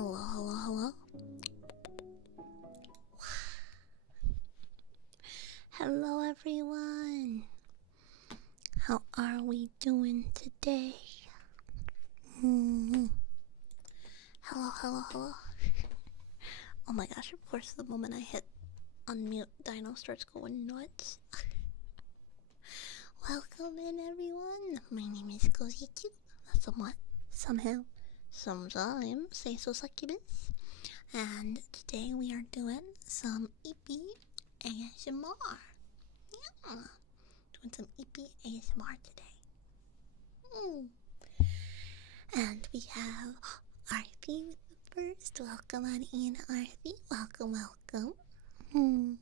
Hello, hello, hello. Hello, everyone. How are we doing today? Hello, hello, hello. Oh my gosh, of course, the moment I hit unmute, Dino starts going nuts. Welcome in, everyone. My name is Kozichu. Somewhat, somehow, sometimes, say so succubus. And today we are doing some Eepy ASMR. Yeah, doing some Eepy ASMR today. And we have Arthie first. Welcome on in, Arthie. Welcome, welcome. And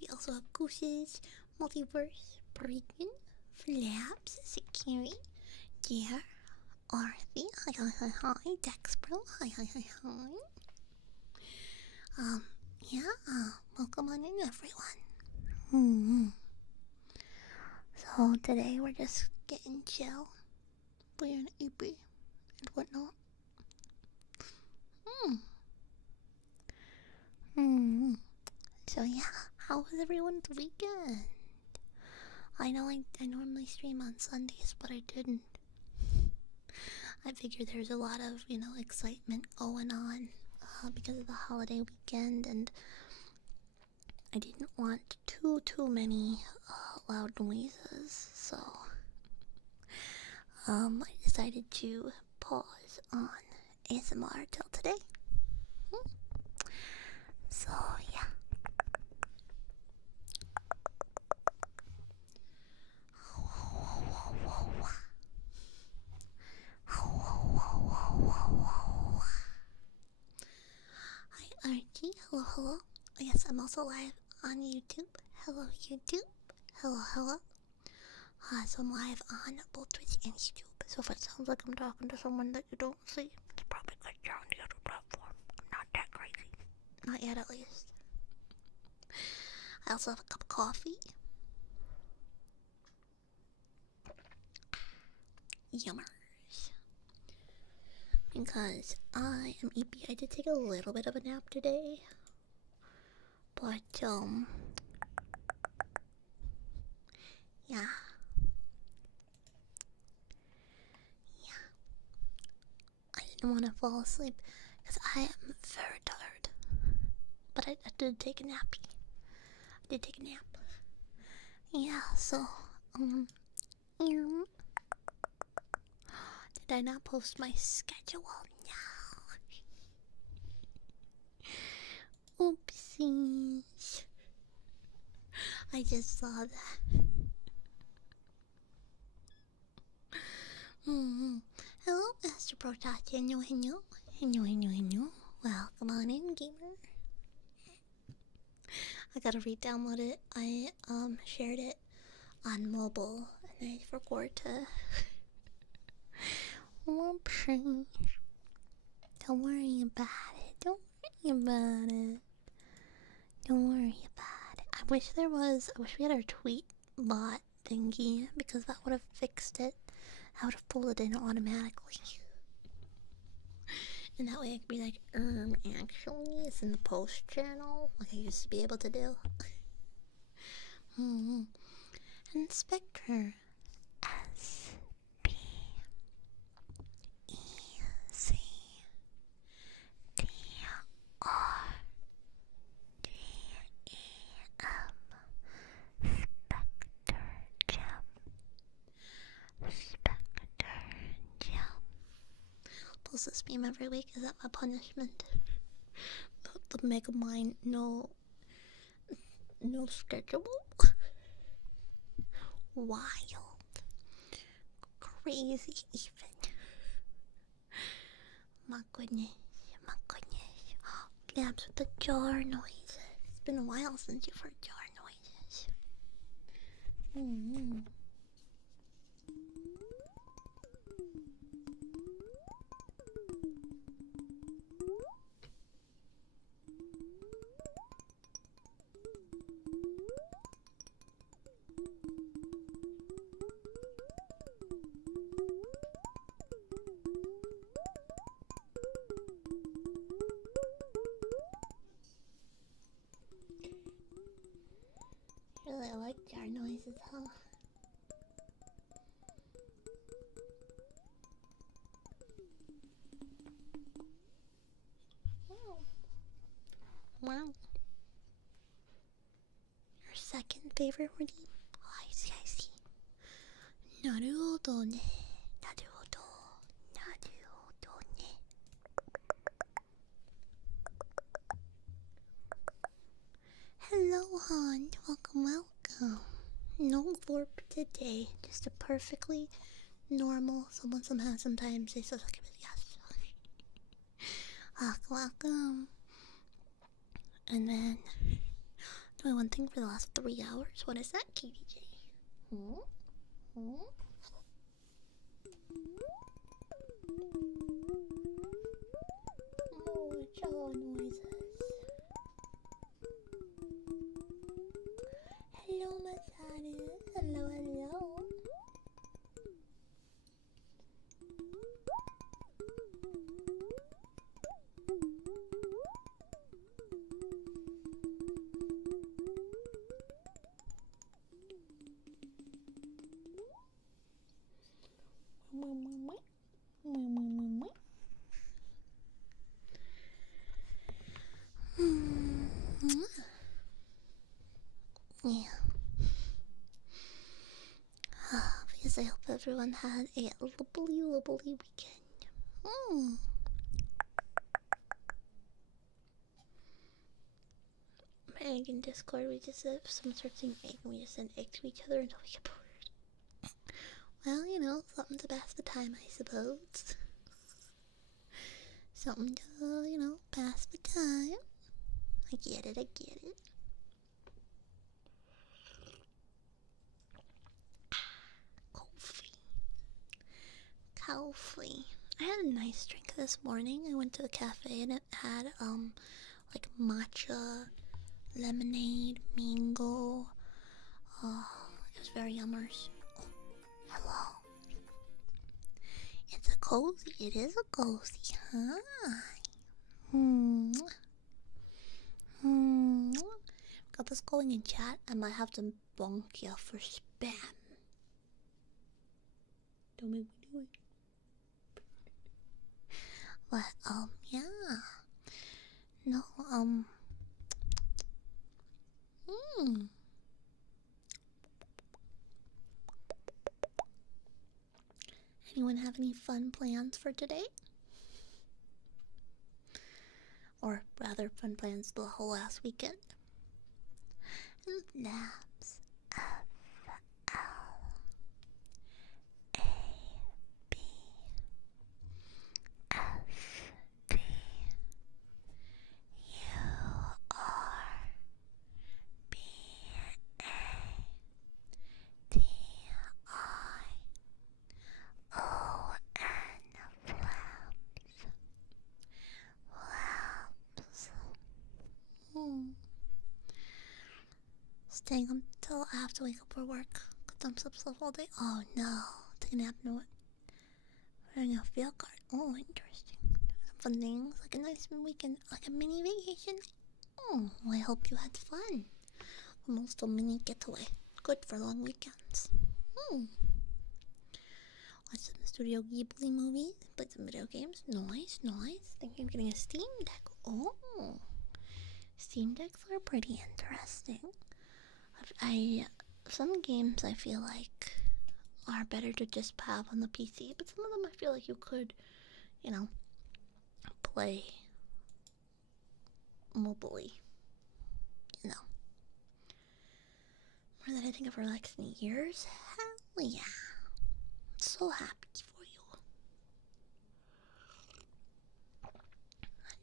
we also have Gooses, Multiverse, Breaking, Flaps, Security, Dear, Arthie, hi, Dexpro, hi, yeah, welcome on in, everyone. So today we're just getting chill, playing Eepy and whatnot. So yeah, how was everyone's weekend? I know I normally stream on Sundays, but I didn't. I figured there's a lot of, excitement going on because of the holiday weekend, and I didn't want too many loud noises, so I decided to pause on ASMR till today. So yeah. Hi Archie, hello, hello. Yes, I'm also live on YouTube. Hello YouTube. Hello, hello. So I'm live on both Twitch and YouTube. So if it sounds like I'm talking to someone that you don't see, it's probably because you're on the other platform. I'm not that crazy. Not yet, at least. I also have a cup of coffee. Yummers. Because I am Eepy. I did take a little bit of a nap today. But, yeah. I didn't want to fall asleep because I am very tired. But I did take a nappy. I did take a nap. Yeah, so, did I not post my schedule? No. Oopsies. I just saw that. Hello, Master Protoss. Hello. Welcome on in, gamer. I gotta re-download it. I shared it on mobile and I forgot to. Whoopsie. Don't worry about it. Don't worry about it. Don't worry about it. I wish we had our tweet bot thingy because that would have fixed it. I would have pulled it in automatically. And that way I could be like, actually, it's in the post channel, like I used to be able to do. Inspector S P E C T R D E M. Spectre Gem. Post this meme every week. Is that my punishment? The Mega Mind no schedule. Wild, crazy, even. My goodness. Labs with the jar noises. It's been a while since you've heard jar noises. Really like jar noises, huh? Wow. Wow. Your second favorite word? Oh, I see, I see. なるほどね。なるほど。なるほどね。Hello, hon. Welcome, welcome. No warp today. Just a perfectly normal. Sometimes they say yes. Welcome. And then doing one thing for the last 3 hours. What is that, Katie J? Hmm? Hmm? Oh, jaw noises. Hello, Masaru. Hello, hello. Yeah. Because I hope everyone had a lovely weekend. Egg in Discord, we just if someone starts saying egg and we just send egg to each other until we get bored. Well, you know, something to pass the time, I suppose. Something to, you know, pass the time. I get it, I get it. Coffee. I had a nice drink this morning. I went to the cafe and it had, like matcha, lemonade, mango. It was very yummers. Oh, hello. It's a cozy. It is a cozy. Hi. Got this going in chat. I might have to bonk you for spam. Don't make me do it. But, yeah. No, Anyone have any fun plans for today? Or rather, fun plans the whole last weekend? Labs. F-L-A-B. F-B. U-R-B-A-T-I-O-N. Flaps. Staying until I have to wake up for work. Cause I'm slept all day. Oh no. Taking a nap, no. Wearing a field card. Oh, interesting. Some fun things. Like a nice weekend. Like a mini vacation. Oh, well, I hope you had fun. Almost a mini getaway. Good for long weekends. Watch some Studio Ghibli movies. Play some video games. Nice, nice. Thinking of getting a Steam Deck. Oh. Steam Decks are pretty interesting. Some games I feel like are better to just have on the PC, but some of them I feel like you could, you know, play mobilely. You know. More than I think I've relaxed in years. Hell yeah. So happy for you.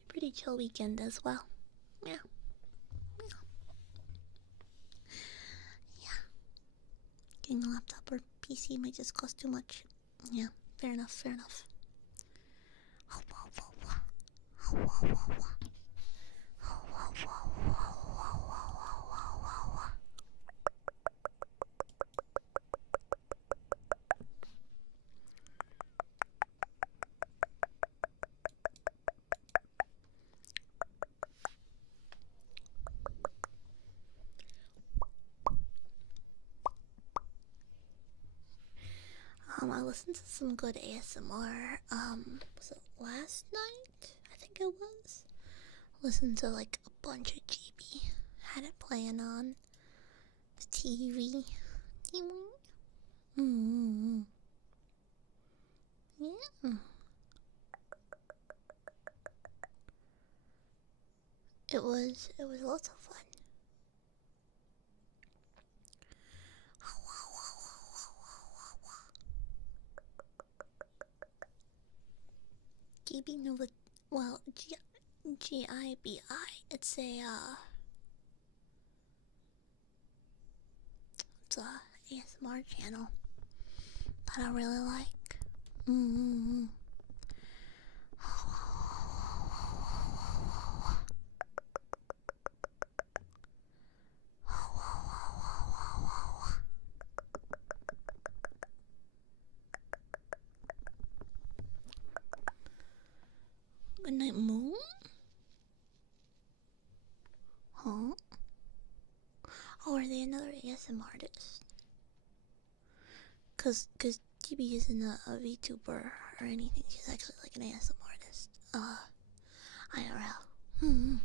Pretty chill weekend as well. Yeah. Getting a laptop or PC might just cost too much. Yeah, fair enough, fair enough. I listened to some good ASMR. Was it last night? I think it was. Listened to like a bunch of GB. Had it playing on the TV. Mm-hmm. Yeah. It was lots of fun. GB Nova, well, GIBI. It's it's a ASMR channel that I really like. Mm-hmm. Good night, Moon. Huh? Oh, are they another ASMR artist? Cause GB isn't a VTuber or anything. She's actually like an ASMR artist. IRL. Hmm.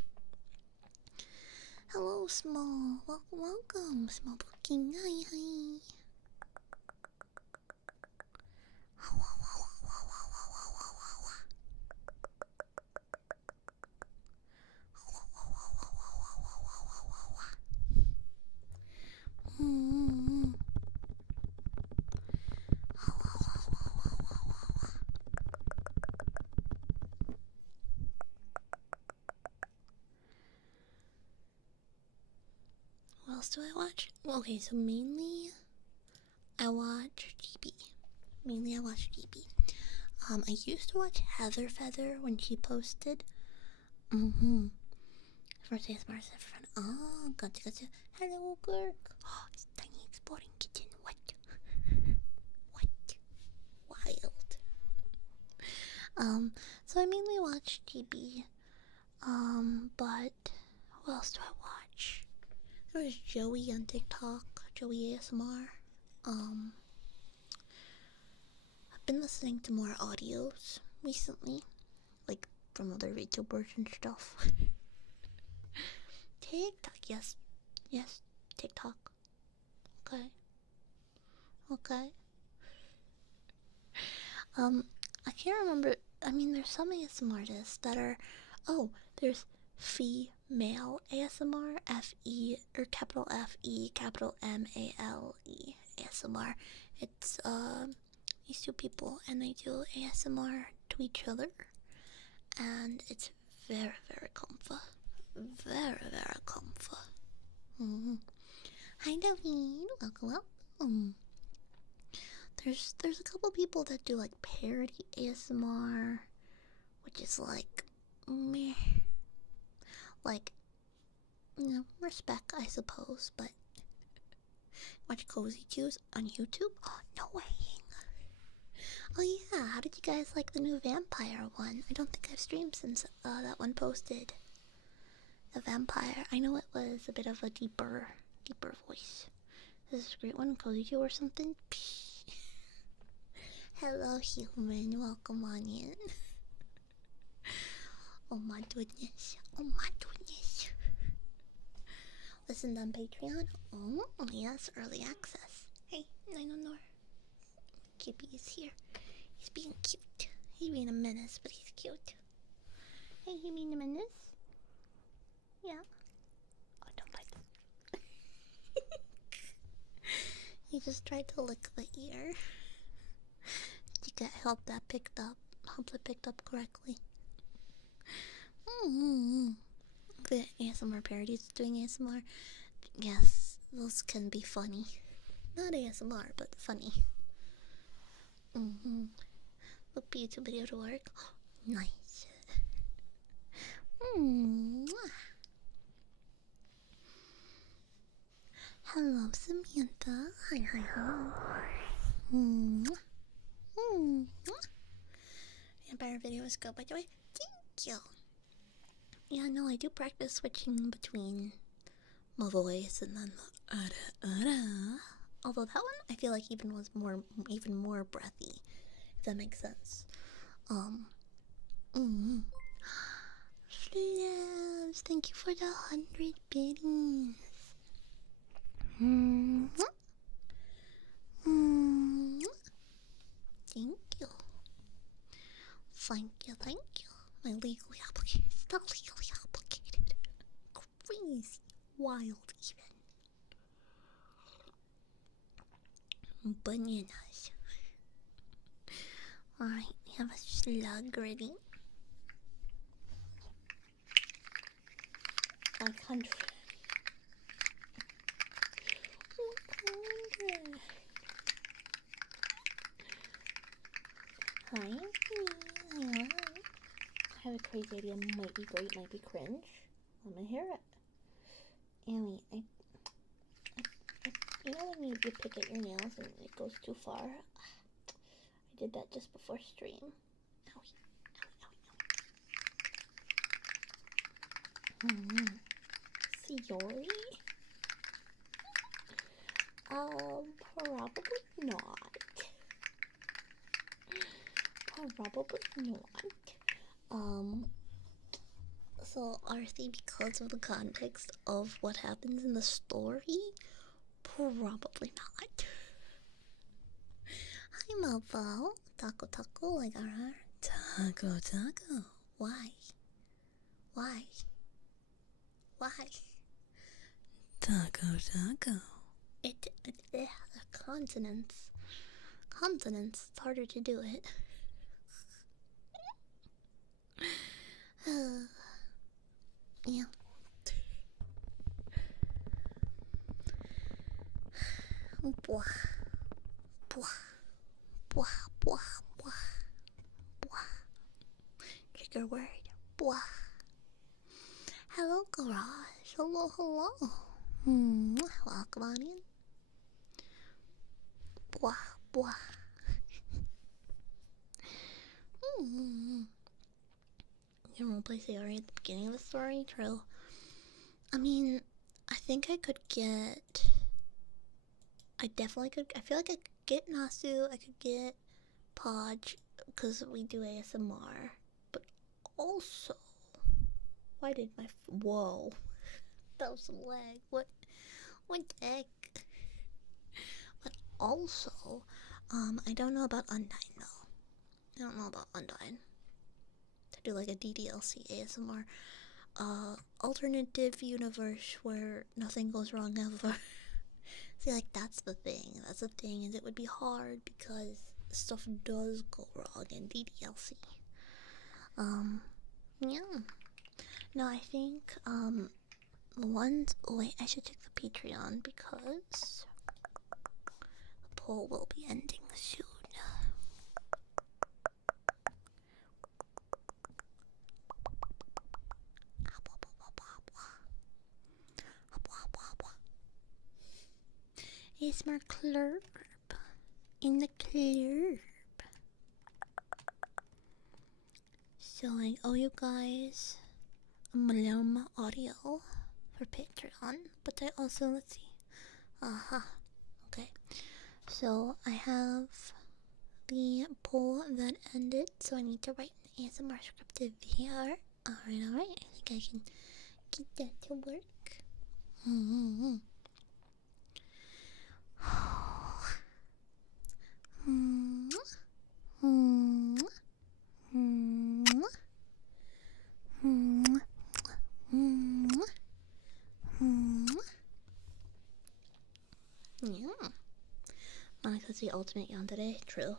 Hello, Small. Welcome, Small Booking. Hi. Hmm. What else do I watch? Okay, so mainly I watch GB. I used to watch Heather Feather when she posted. Mm-hmm. First ASMR ever friend. Oh, gotcha. Hello, Kirk. Oh, it's tiny exploding kitchen. What? Wild. So I mainly watch GB. But what else do I watch? There was Joey on TikTok. Joey ASMR. I've been listening to more audios recently, like from other VTubers and stuff. TikTok, yes, TikTok. Okay. I can't remember. I mean, there's some ASMR artists that are. Oh, there's female ASMR, F-E, or capital F-E, capital M-A-L-E ASMR. It's, these two people, and they do ASMR to each other, and it's very, very comfy. Very comfy. Mm-hmm. Hi, Davine. Welcome. There's a couple people that do like parody ASMR, which is like meh. Like, respect, I suppose, but watch Cozy Cues on YouTube? Oh, no way. Oh yeah, how did you guys like the new vampire one? I don't think I've streamed since that one posted. The vampire. I know it was a bit of a deeper voice. This is a great one, Cozy Cue or something. Hello, human. Welcome on in. Oh my goodness. Listen on Patreon. Oh, yes, early access. Hey, I don't know. Kippy is here. He's being cute. He's being a menace, but he's cute. Hey, you being a menace? Yeah. Oh, don't bite this. He just tried to lick the ear. You got help that picked up. Hope it picked up correctly. The ASMR parodies doing ASMR. Yes, those can be funny. Not ASMR, but funny. Look, YouTube video to work. Nice. Hello, Samantha. Hi. Vampire video was good, by the way. Thank you. Yeah, no, I do practice switching between my voice and then the Although that one I feel like even more breathy, if that makes sense. Um mm. Yes, thank you for the 100 biddies. Mm. Mm. Thank you. Thank you, thank you. My legally obligated, not legally obligated. Crazy, wild even. Bananas. Alright, we have a slug ready. 100. 100. Hi, I have a crazy idea. Might be great, might be cringe. Let me hear it. Annie, you know when you pick at your nails and it goes too far? I did that just before stream. Owie, owie, owie, owie. Siori? Probably not. Probably not. So Arthi, because of the context of what happens in the story, probably not. Hi, Mofo. Taco taco, like our taco taco. Why? Why? Why? Taco taco. The consonants. Consonants. It's harder to do it. Yeah. Blah. Blah. Blah. Blah. Blah. Blah. Trigger word. Blah. Hello, garage. Hello, hello. Welcome on in. Blah. Blah. You roleplay Sayori at the beginning of the story? True. I mean, I think I could get... I definitely could... I feel like I could get Nasu, I could get Podge, because we do ASMR. But also... Why did my... Whoa. That was some lag. What the heck? But also, I don't know about Undyne, though. I don't know about Undyne. To do like a DDLC ASMR alternative universe where nothing goes wrong ever. See, like, that's the thing. That's the thing, is it would be hard because stuff does go wrong in DDLC. Yeah. No, I think, the ones... Wait, I should check the Patreon because the poll will be ending soon. It's more club in the club. So I owe you guys a Malum audio for Patreon, but I also, let's see. Okay. So I have the poll that ended, so I need to write an ASMR scripted here. Alright. I think I can get that to work. Yeah. Monika's the ultimate yandere, true.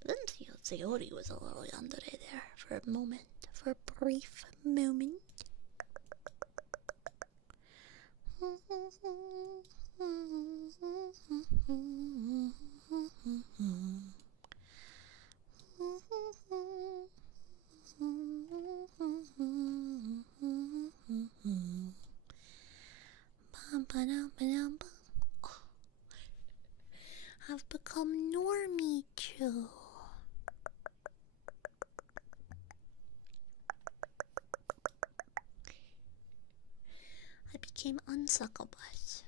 But then Sayori was a little yandere there for a moment. For a brief moment. I've become normie too. I became unsucklebutt.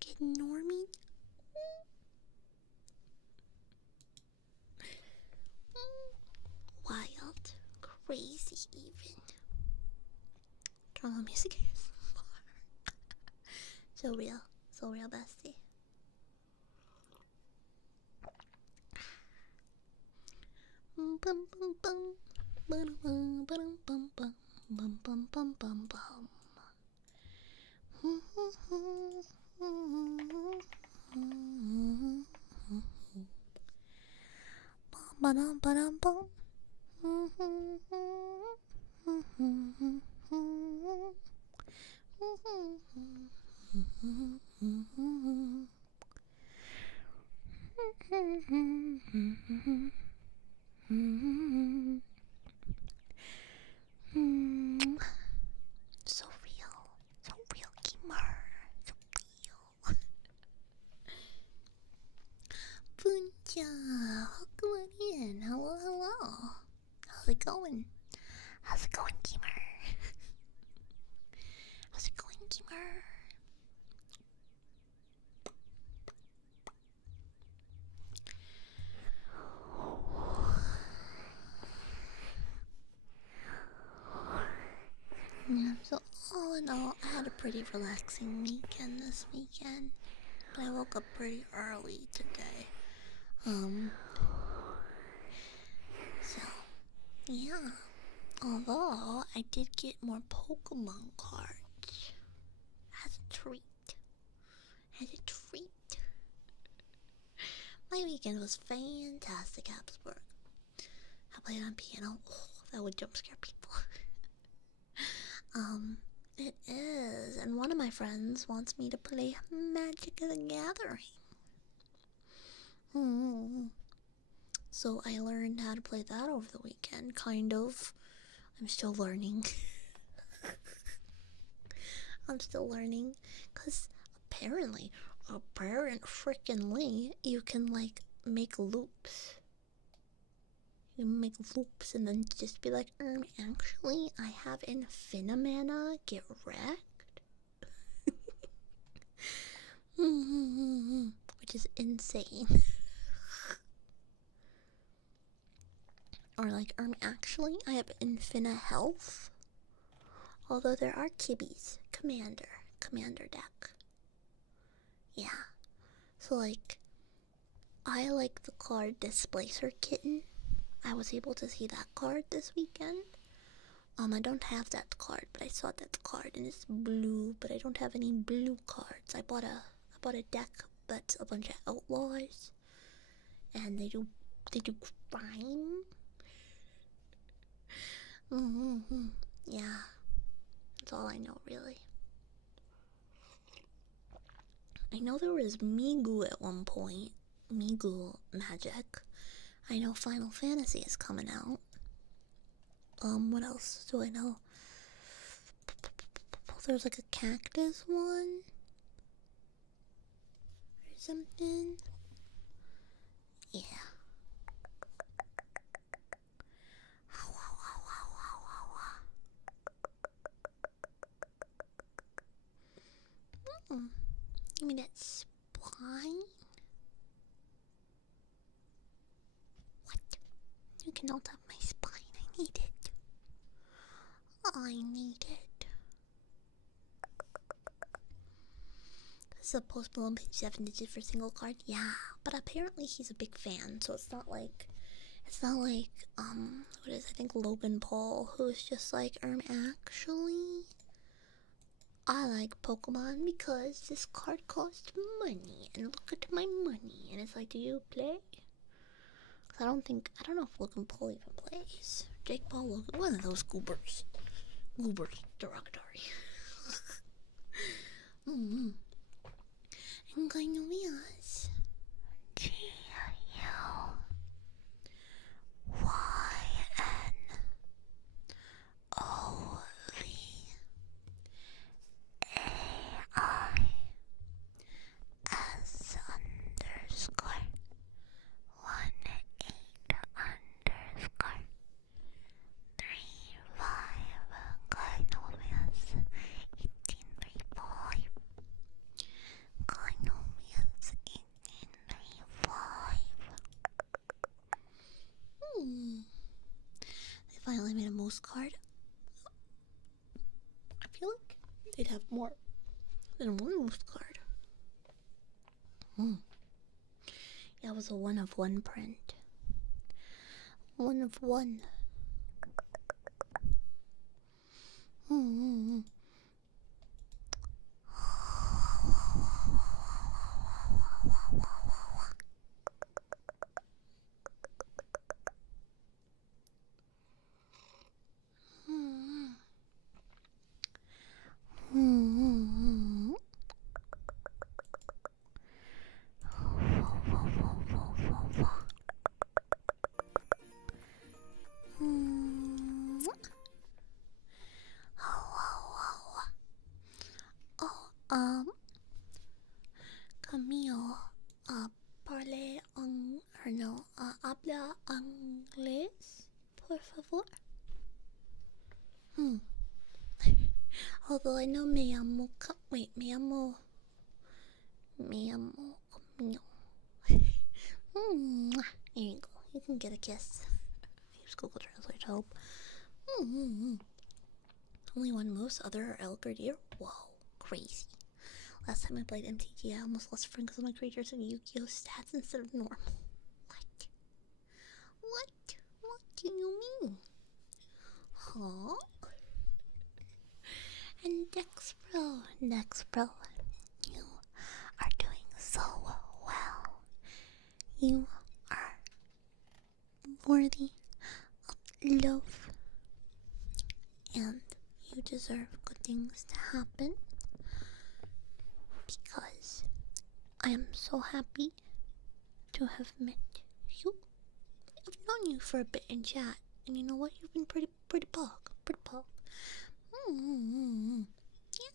Get normie? crazy even. Turn on music. So real. So real, bestie. Bum bum bum. Bum bum bum bum bum bum bum bum bum bum. Ba-dum ba-dum bum. So real gamer, so real. Buncha, welcome on in. Hello. How's it going? How's it going, gamer? How's it going, gamer? Yeah, so all in all, I had a pretty relaxing weekend this weekend. But I woke up pretty early today. So, yeah. Although, I did get more Pokemon cards. As a treat. My weekend was fantastic, Habsburg. I played on piano. Oh, that would jump scare people. It is. And one of my friends wants me to play Magic the Gathering. So I learned how to play that over the weekend, kind of. I'm still learning. Because apparently, you can, like, make loops. You make loops and then just be like, actually, I have Infinimana, get wrecked. Which is insane. Or like, actually, I have Infina Health. Although there are Kibbies. Commander deck. Yeah. So like, I like the card Displacer Kitten. I was able to see that card this weekend. I don't have that card, but I saw that card and it's blue, but I don't have any blue cards. I bought a deck that's a bunch of outlaws, and they do crime. Yeah, that's all I know really. I know there was Migu at one point. Migu Magic. I know Final Fantasy is coming out. What else do I know? There's like a cactus one or something. Yeah. Give me that spine. What? You cannot have my spine. I need it. This is a Post Malone page 7 digit for single card. Yeah, but apparently he's a big fan, so it's not like what is, I think Logan Paul, who's just like, actually, I like Pokemon because this card costs money, and look at my money, and it's like, do you play? I don't know if Logan Paul even plays. Jake Paul, Logan, one of those goobers. Derogatory. And kind of yes. postcard. I feel like they'd have more than one postcard. Yeah, it was a one of one print. One of one. Camille, parle habla inglés, por favor. Although I know me llamo Camille. There you go. You can get a kiss. Use Google Translate to help. Only one moose, other elk or deer. Whoa, crazy. Last time I played MTG, I almost lost friends of my creatures and Yu-Gi-Oh stats instead of normal. What? What do you mean? Huh? And Dexpro, you are doing so well. You are worthy of love, and you deserve good things to happen, because I am so happy to have met you. I've known you for a bit in chat, and you know what? You've been pretty pog.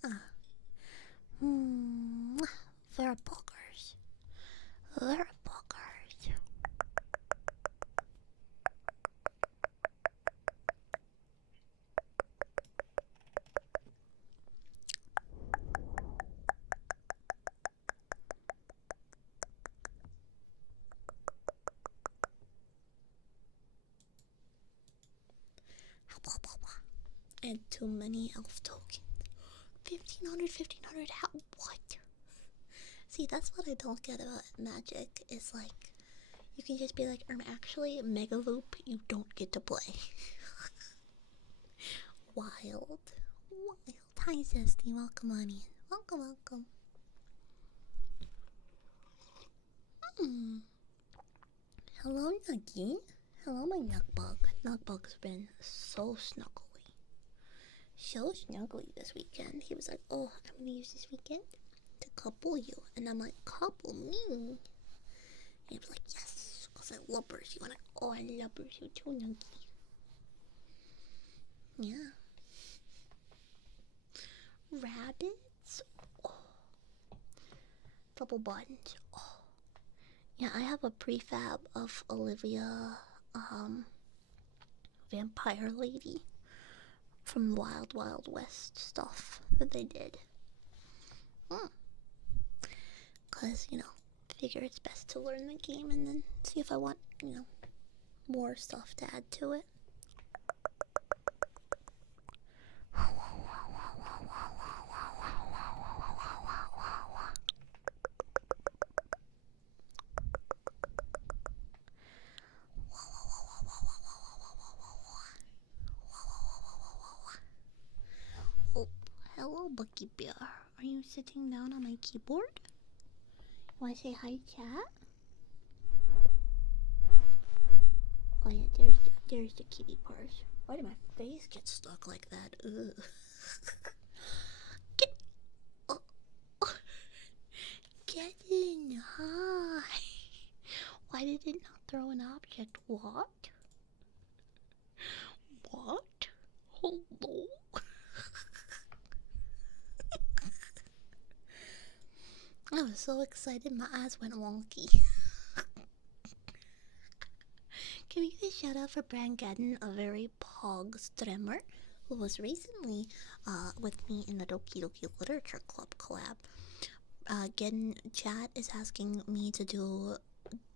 Yeah. Very poggers. And too many elf tokens. 1500, how? What? See, that's what I don't get about Magic, is like, you can just be like, actually, Mega Loop, you don't get to play. Wild. Hi, Zesty, welcome on in. Welcome. Hello, Nuggy. Hello, my Nugbug. Nugbug's been so snuggly. So snuggly this weekend. He was like, oh, I'm gonna use this weekend to couple you. And I'm like, couple me? And he was like, yes, because I lubbers you. And I lubbers you too, Nuggy. Yeah. Rabbits? Oh. Double buttons. Oh. Yeah, I have a prefab of Olivia, Vampire Lady from Wild Wild West stuff that they did. Because, figure it's best to learn the game and then see if I want, more stuff to add to it. Oh, hello, Bucky Bear. Are you sitting down on my keyboard? Want to say hi, chat? Oh yeah, there's the kitty purse. Why did my face get stuck like that? Ugh. Get in, hi. Why did it not throw an object? What? Hello? I was so excited, my eyes went wonky. Can we get a shout out for Brangadden, a very pog streamer who was recently with me in the Doki Doki Literature Club collab. Gedden chat is asking me to do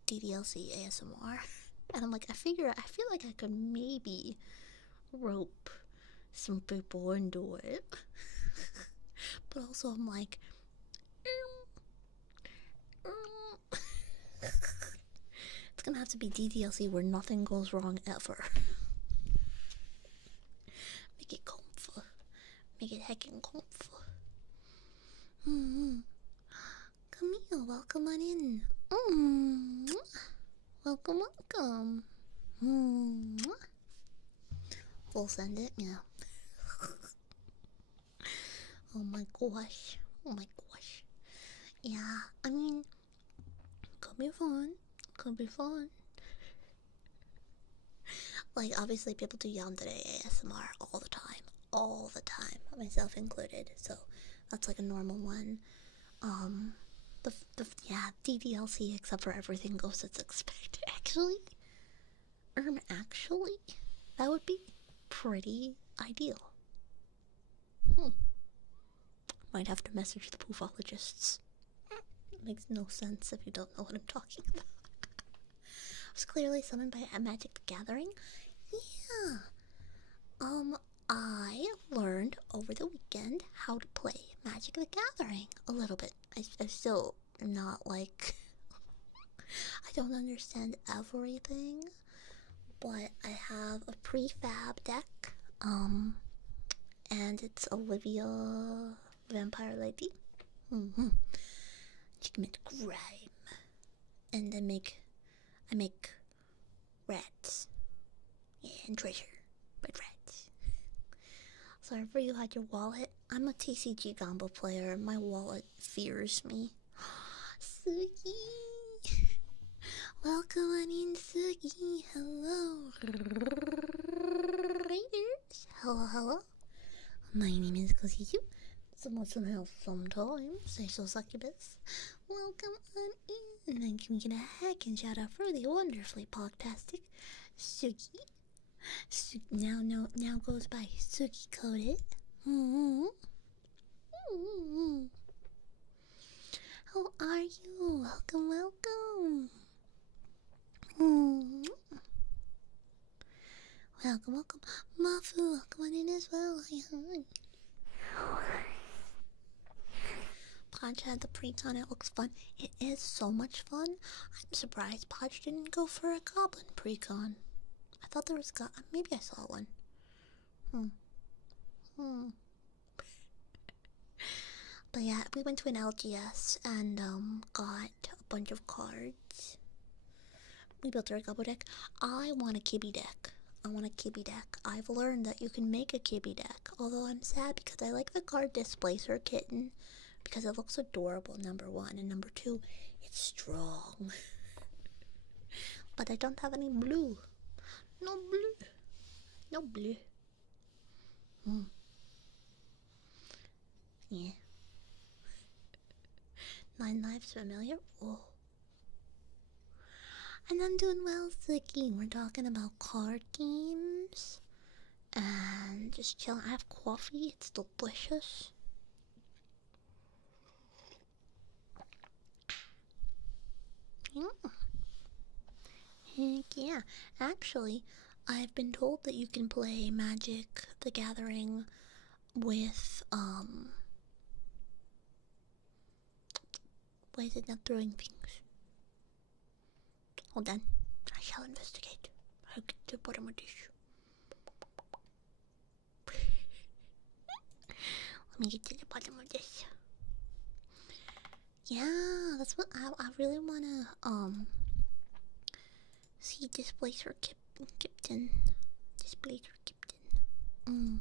DDLC ASMR, and I'm like, I feel like I could maybe rope some people into it. But also, I'm like, it's gonna have to be DDLC where nothing goes wrong ever. Make it comfy. Make it heckin' comfy. Come here, welcome on in. Welcome, welcome. We'll send it, yeah. Oh my gosh. Oh my gosh. Yeah, I mean, could be fun. Could be fun. Like, obviously, people do Yandere ASMR all the time. All the time. Myself included. So, that's like a normal one. Yeah, DDLC, except for everything goes as expected. Actually, that would be pretty ideal. Might have to message the poofologists. It makes no sense if you don't know what I'm talking about. I was clearly summoned by a Magic the Gathering. Yeah. I learned over the weekend how to play Magic the Gathering a little bit. I still am not like I don't understand everything, but I have a prefab deck. And it's Olivia Vampire Lady. She commits crime, and I make rats. Yeah, and treasure, but rats. So wherever you had your wallet, I'm a TCG Gombo player. My wallet fears me. Suki! Welcome on in, Suki. Hello. Raiders. Hello, hello. My name is Kosiyu. Someone else sometimes. I so succubus. Welcome on in. And can we get a hack and shout out for the wonderfully podcastic Suki. Now goes by Suki Coded. How are you? Welcome, welcome. Welcome. Mafu, welcome on in as well. Podge had the pre-con, it looks fun. It is so much fun. I'm surprised Podge didn't go for a goblin pre-con. I thought there was maybe I saw one. But yeah, we went to an LGS and got a bunch of cards. We built our gobbo deck. I want a kibby deck. I've learned that you can make a kibby deck, although I'm sad because I like the card Displacer Kitten because it looks adorable, number one, and number two, it's strong. But I don't have any blue. No blue. Yeah. 9 Lives familiar? Oh. And I'm doing well, Suki. We're talking about card games. And just chilling. I have coffee. It's delicious. Heck yeah. Actually, I've been told that you can play Magic the Gathering with, why is it not throwing things? Hold on. I shall investigate. I'll get to the bottom of this. Let me get to the bottom of this. Yeah, that's what I really wanna, see Displacer Kipton. Displacer Kipton.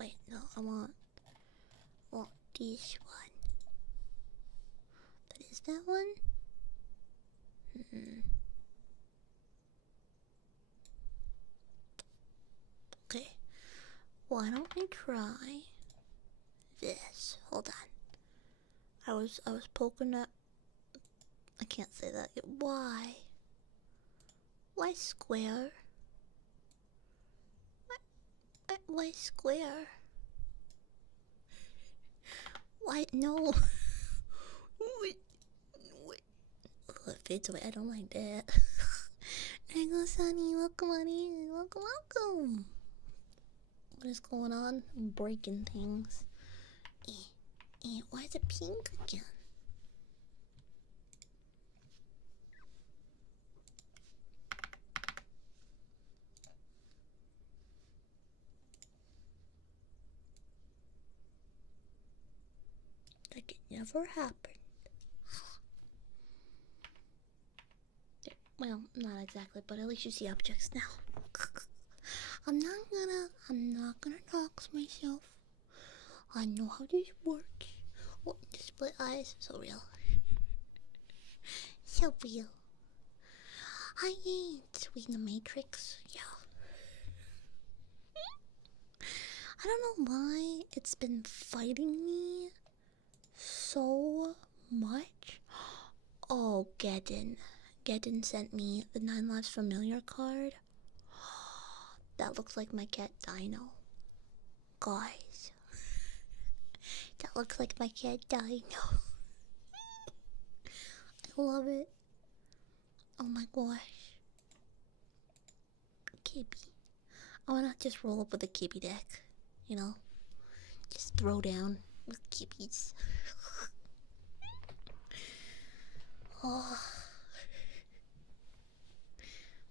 Wait, no, I want this one. That is that one? Okay, why don't we try this? Hold on. I was poking at. I can't say that. Why? Why square? Why square? Why no? Wait. Oh, it fades away. I don't like that. There you go, Sunny. Welcome on in. Welcome. What is going on? I'm breaking things. Why is it pink again? Like it never happened. Well, not exactly, but at least you see objects now. I'm not gonna dox myself. I know how this works. Oh, the split eyes, so real. So real. I ain't we in the Matrix, yeah. I don't know why it's been fighting me so much. Oh, Geddon. Geddon sent me the 9 Lives Familiar card. That looks like my cat Dino. Guys. That looks like my cat Dino. I love it. Oh my gosh. Kippy. I wanna just roll up with a Kippy deck. You know? Just throw down with Kippies. Oh.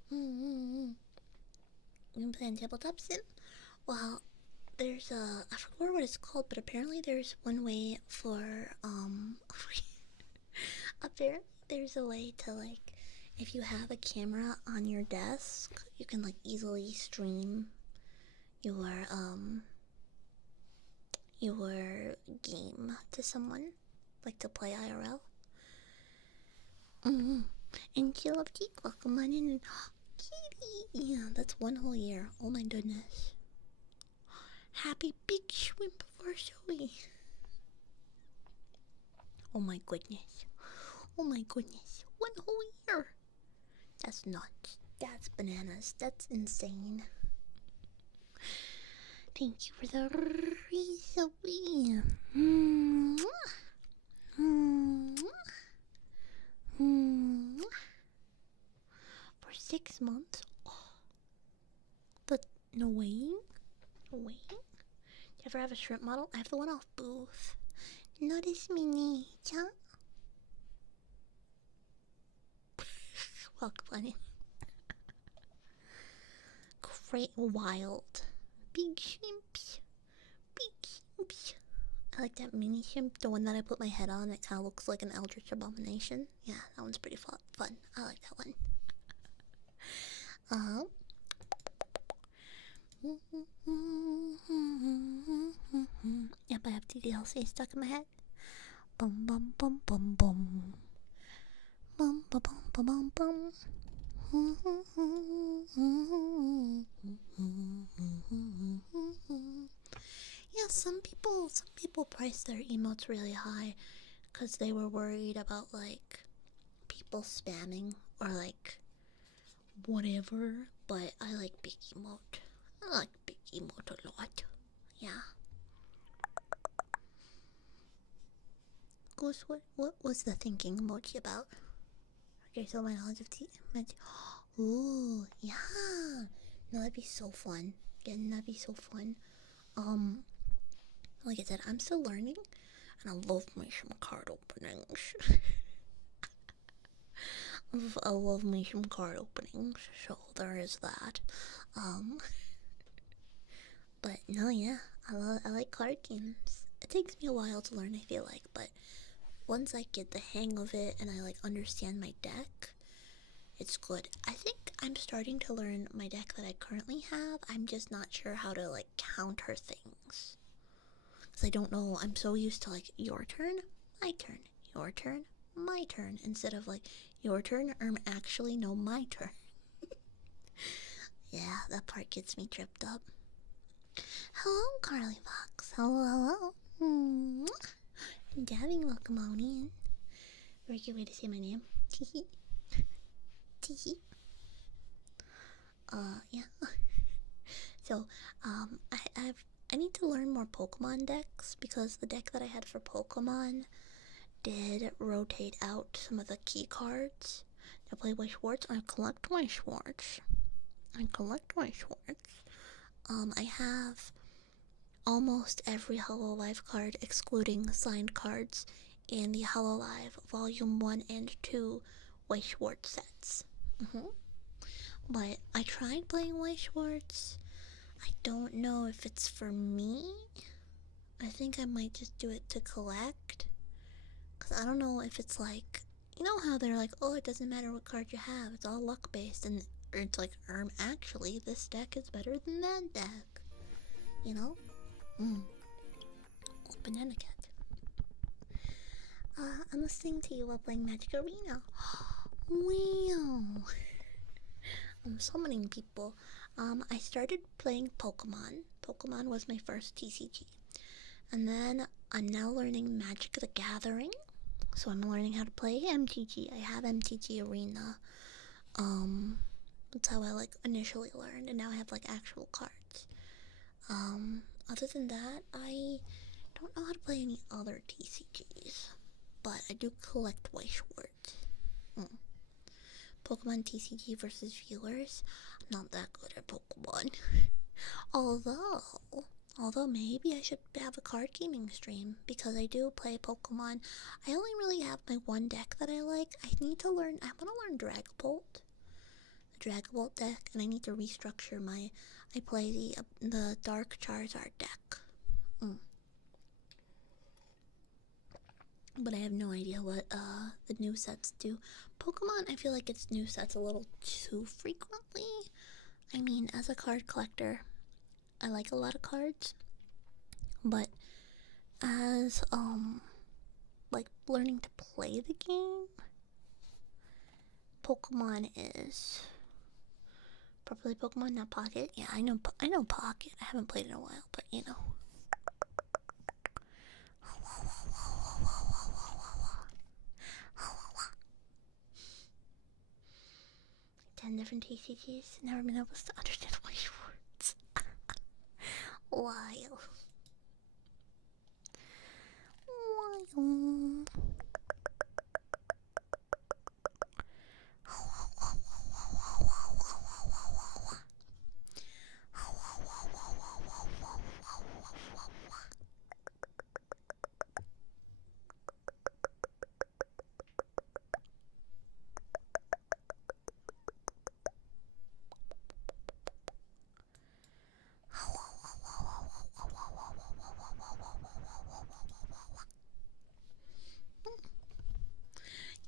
You playing tabletop sim? Well, there's a I forgot what it's called, but apparently there's one way for apparently there's a way to like if you have a camera on your desk, you can like easily stream your game to someone, like to play IRL. And Chill of Geek, welcome on in. Kitty! Yeah, that's one whole year. Oh my goodness. Happy big shrimp anniversary. Oh my goodness. Oh my goodness. One whole year. That's nuts. That's bananas. That's insane. Thank you for the resubby. For 6 months? Oh. But no way. No way. Do you ever have a shrimp model? I have the one off Booth. Notice me, Nichan. Welcome, honey. Great wild. Big shrimps. Big shrimps. I like that mini shrimp, the one that I put my head on. It kind of looks like an eldritch abomination. Yeah, that one's pretty fun. I like that one. Yep, I have TDLC stuck in my head. Bum bum bum bum bum. Bum bum bum bum bum. Yeah, some people price their emotes really high because they were worried about like people spamming or like whatever. But I like big emote. I like big emote a lot. Yeah. Goose, what was the thinking emoji about? Okay, so my knowledge of ooh, yeah. No, that'd be so fun. Again, that'd be so fun. Like I said, I'm still learning, and I love me some card openings. I love me some card openings, so there is that. But no, yeah, I like card games. It takes me a while to learn, I feel like, but once I get the hang of it and I like understand my deck, it's good. I think I'm starting to learn my deck that I currently have. I'm just not sure how to like counter things. Cause I don't know. I'm so used to like your turn, my turn, your turn, my turn instead of like your turn. Actually, no, my turn. Yeah, that part gets me tripped up. Hello, Carly Fox. Hello, hello. Dabbing, welcome on in. Very good way to say my name. Teehee. Teehee. Yeah. So, I need to learn more Pokemon decks because the deck that I had for Pokemon did rotate out some of the key cards. I play my Schwartz. I collect my Schwartz. I have almost every Hololive card, excluding signed cards, in the Hololive Volume 1 and 2 White Schwartz sets. But I tried playing White Schwartz. I don't know if it's for me. I think I might just do it to collect. Because I don't know if it's like, you know how they're like, oh, it doesn't matter what card you have, it's all luck based. And it's like, actually, this deck is better than that deck. You know? Oh, banana cat. I'm listening to you while playing Magic Arena. Wow. I'm summoning people. I started playing Pokemon. Pokemon was my first TCG. And then I'm now learning Magic the Gathering. So I'm learning how to play MTG. I have MTG Arena. That's how I like initially learned, and now I have like actual cards. Other than that, I don't know how to play any other TCGs, but I do collect White Schwartz. Pokemon TCG versus viewers. I'm not that good at Pokemon. Although maybe I should have a card gaming stream because I do play Pokemon. I only really have my one deck that I like. I want to learn Dragapult. The Dragapult deck, and I need to restructure my. I play the Dark Charizard deck. But I have no idea what the new sets do. Pokemon, I feel like its new sets a little too frequently. I mean, as a card collector, I like a lot of cards, but as like learning to play the game, Pokemon is probably Pokemon, not Pocket. Yeah, I know Pocket. I haven't played in a while, but you know. 10 different TCGs, never been able to understand which words. Wild.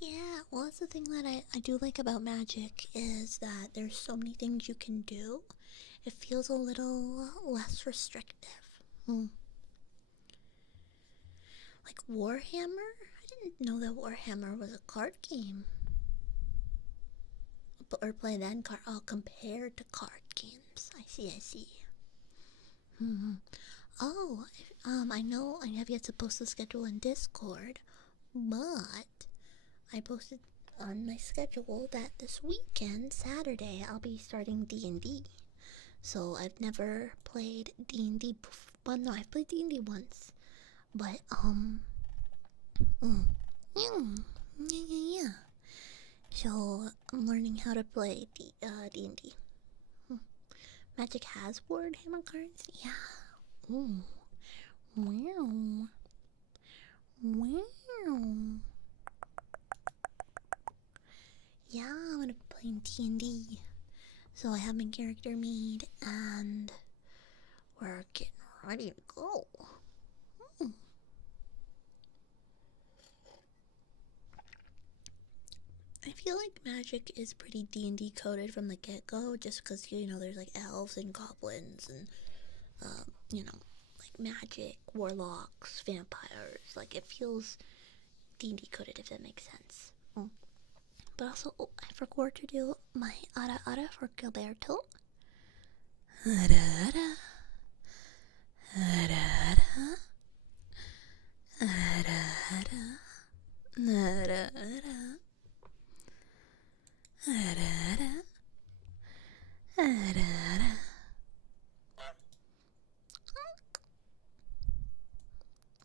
Yeah, well, that's the thing that I do like about Magic is that there's so many things you can do. It feels a little less restrictive. Like Warhammer? I didn't know that Warhammer was a card game. Or play then card. Oh, compared to card games. I see. Oh, I know I have yet to post the schedule in Discord, but I posted on my schedule that this weekend, Saturday, I'll be starting D&D. So I've never played D&D before. Well, no, I've played D&D once. But, yeah. So I'm learning how to play D&D. Magic has Warhammer cards? Yeah. Ooh. Wow. Yeah, I'm gonna be playing D&D. So I have my character made, and we're getting ready to go. I feel like Magic is pretty D&D coded from the get-go, just because, you know, there's like elves and goblins and, you know, like magic, warlocks, vampires. Like, it feels D&D coded, if that makes sense. But also, I forgot to do my ara ara for Gilberto. Ara ara. Ara ara. Ara ara. Ara ara. Ara ara. Ara ara.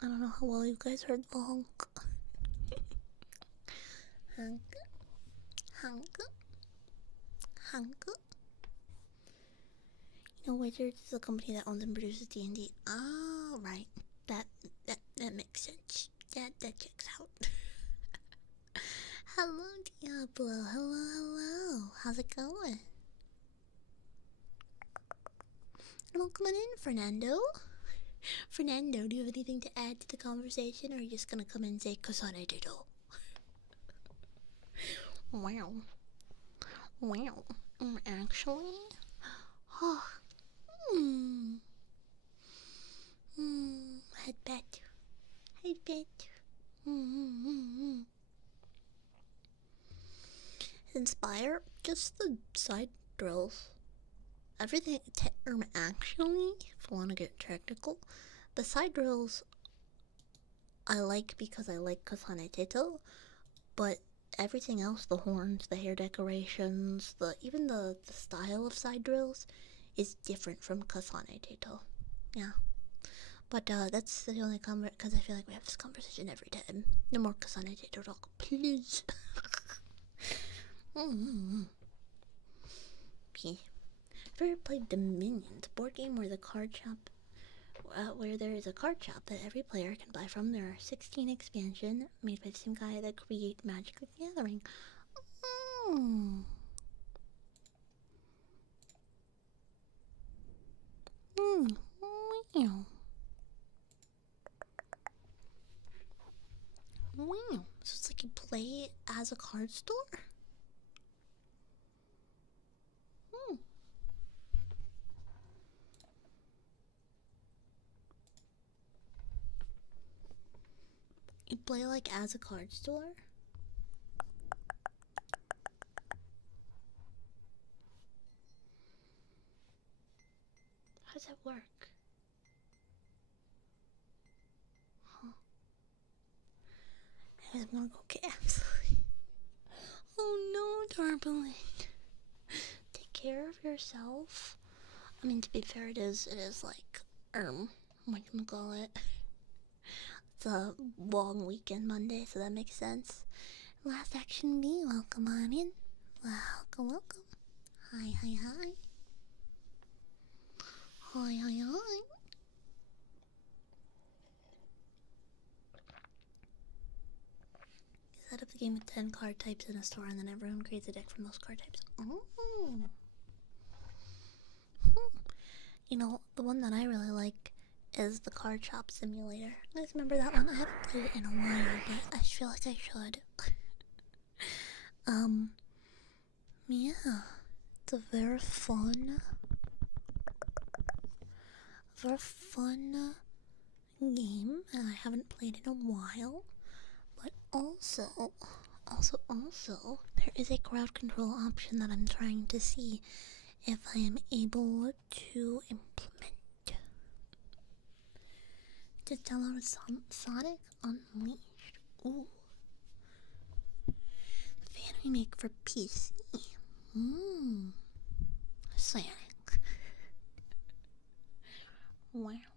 I don't know how well you guys heard the honk. Honk. Honk. Honk. You know, Wizards is a company that owns and produces D&D. Oh, right. That makes sense. That checks out. Hello, Diablo. Hello. How's it going? Welcome on in, Fernando. Fernando, do you have anything to add to the conversation, or are you just gonna come in and say Kasane Diddle? Wow. Actually? Headbed. Inspire? Just the side drills. Everything, actually, if I want to get technical, the side drills I like because I like Kasane Tito, but everything else, the horns, the hair decorations, even the style of side drills is different from Kasane Tito. Yeah. But that's the only comment, because I feel like we have this conversation every time. No more Kasane Tito talk, please. Okay. Have you ever played Dominions, board game where the card shop, where there is a card shop that every player can buy from? There are 16 expansion made by the same guy that create Magic the Gathering. Wow. So it's like you play as a card store? You play like as a card store? How does that work? I'm gonna go KFC. Oh no, darling. Take care of yourself. I mean, to be fair, it is like, whatchamacallit? It's a long weekend Monday, so that makes sense. Last Action B, welcome on in. Welcome. Hi. Hi. Set up the game with 10 card types in a store, and then everyone creates a deck from those card types. You know, the one that I really like is the Card Shop Simulator. You guys remember that one? I haven't played it in a while, but I feel like I should. Yeah, it's a very fun game, and I haven't played in a while. But also, there is a crowd control option that I'm trying to see if I am able to implement. Just download Sonic Unleashed. Ooh. Fan remake for PC. Sonic. Wow.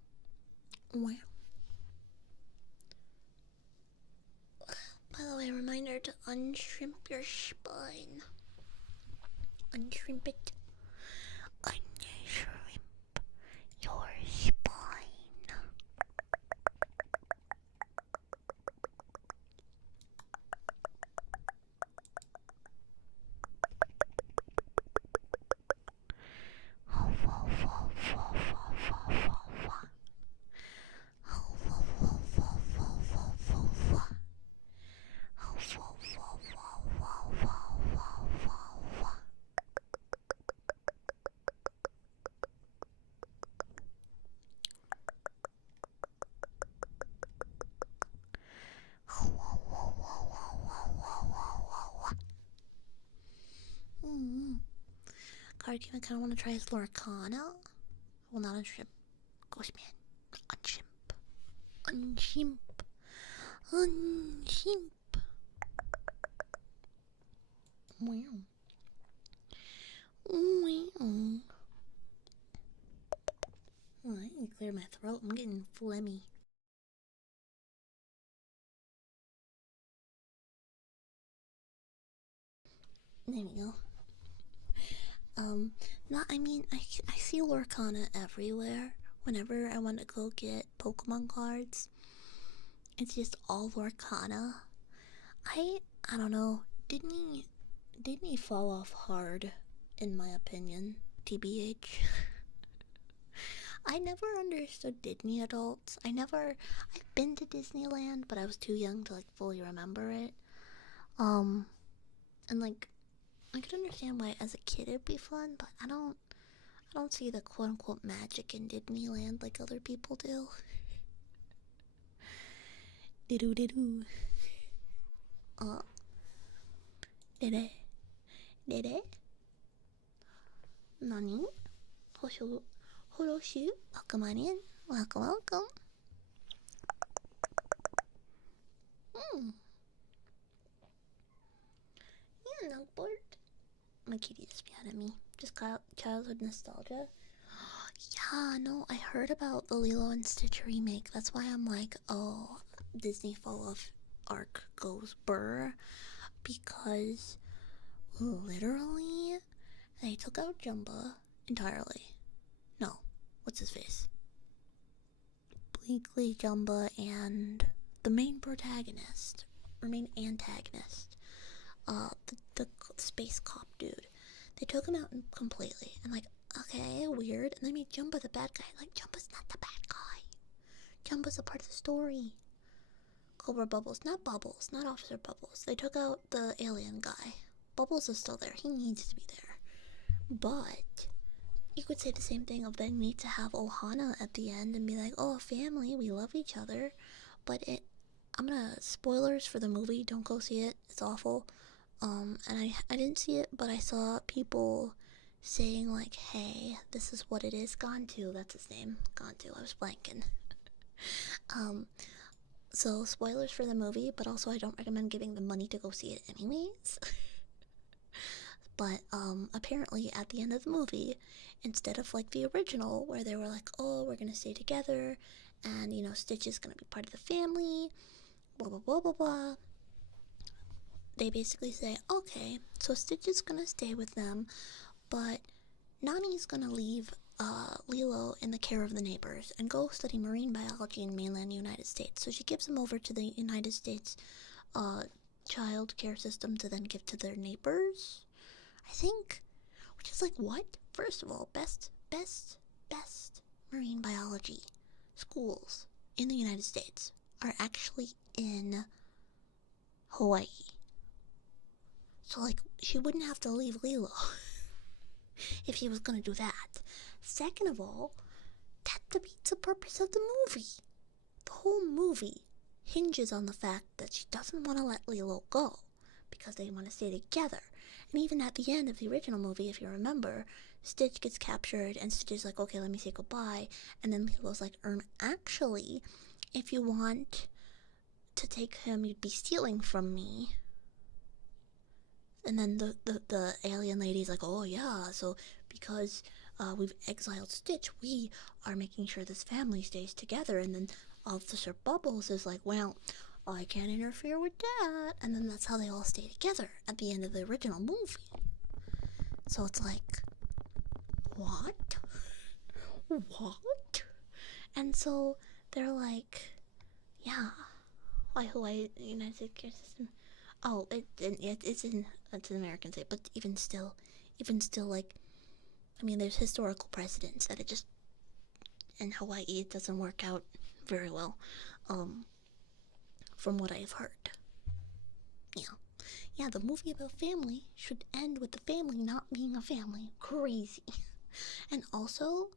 By the way, reminder to unshrimp your spine. Unshrimp it. Unshrimp your spine. park I kind of want to try is Lorcana. Well, not on shrimp. Gosh, man. On shrimp. On shrimp. On shrimp. Wow. Wow. Oh, I need to clear my throat. I'm getting phlegmy. There we go. Not, I mean, I see Lorcana everywhere. Whenever I want to go get Pokemon cards, it's just all Lorcana. I don't know. Didn't he fall off hard, in my opinion, TBH. I never understood Disney adults. I've been to Disneyland, but I was too young to like fully remember it. And like, I could understand why as a kid it'd be fun, but I don't see the quote unquote magic in Disneyland like other people do. Diddoo diddoo. Did it? Nani? Hoshu? Horoshu? Welcome on in. Welcome. Yeah, no bored. My kitty just mad at me. Just got childhood nostalgia. Yeah, no, I heard about the Lilo and Stitch remake. That's why I'm like, oh, Disney fall off arc goes burr. Because literally, they took out Jumba entirely. No, what's his face? Bleakley Jumba and the main protagonist, or main antagonist, the space cop dude. They took him out completely, and like, okay, weird. And they made Jumba the bad guy. Like, Jumba's not the bad guy. Jumba's a part of the story. Cobra Bubbles, not Officer Bubbles. They took out the alien guy. Bubbles is still there. He needs to be there. But you could say the same thing of they need to have Ohana at the end and be like, oh, family, we love each other. But I'm gonna spoilers for the movie. Don't go see it. It's awful. And I didn't see it, but I saw people saying like, hey, this is what it is. Gantu, that's his name. Gantu, I was blanking. So spoilers for the movie, but also I don't recommend giving them money to go see it anyways. But apparently at the end of the movie, instead of like the original where they were like, oh, we're gonna stay together and you know Stitch is gonna be part of the family, blah blah blah blah blah, they basically say, okay, so Stitch is gonna stay with them, but Nani's gonna leave Lilo in the care of the neighbors and go study marine biology in mainland United States. So she gives him over to the United States child care system to then give to their neighbors, I think. Which is like, what? First of all, best marine biology schools in the United States are actually in Hawaii. So like, she wouldn't have to leave Lilo if he was gonna do that. Second of all, that defeats the purpose of the movie. The whole movie hinges on the fact that she doesn't want to let Lilo go because they want to stay together. And even at the end of the original movie, if you remember, Stitch gets captured and Stitch is like, okay, let me say goodbye. And then Lilo's like, actually, if you want to take him, you'd be stealing from me. And then the alien lady's like, oh yeah, so because we've exiled Stitch, we are making sure this family stays together. And then Officer Bubbles is like, well, I can't interfere with that. And then that's how they all stay together at the end of the original movie. So it's like, what? And so they're like, yeah, why Hawaii United States care system? Oh, it's an American state, but even still, like, I mean, there's historical precedents that it just in Hawaii it doesn't work out very well, from what I've heard. Yeah, the movie about family should end with the family not being a family. Crazy. And also,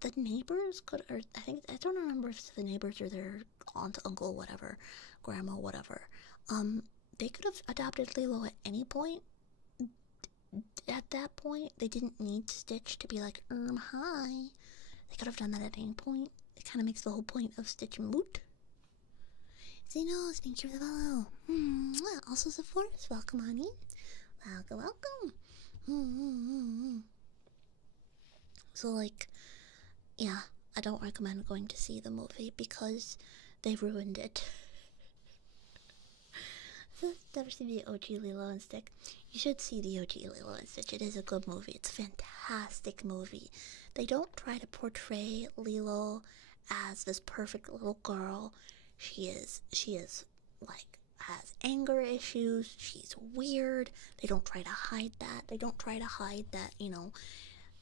the neighbors could, or I don't remember if it's the neighbors or their aunt, uncle, whatever, grandma, whatever. They could have adopted Lilo at any point. at that point, they didn't need Stitch to be like, hi. They could have done that at any point. It kind of makes the whole point of Stitch moot. Xenos, thank you for the follow. Also, Sephora's, welcome, honey. Welcome. So, like, yeah, I don't recommend going to see the movie because they ruined it. So, never seen the OG Lilo and Stitch. You should see the OG Lilo and Stitch. It is a good movie. It's a fantastic movie. They don't try to portray Lilo as this perfect little girl. She is like, has anger issues. She's weird. They don't try to hide that. They don't try to hide that,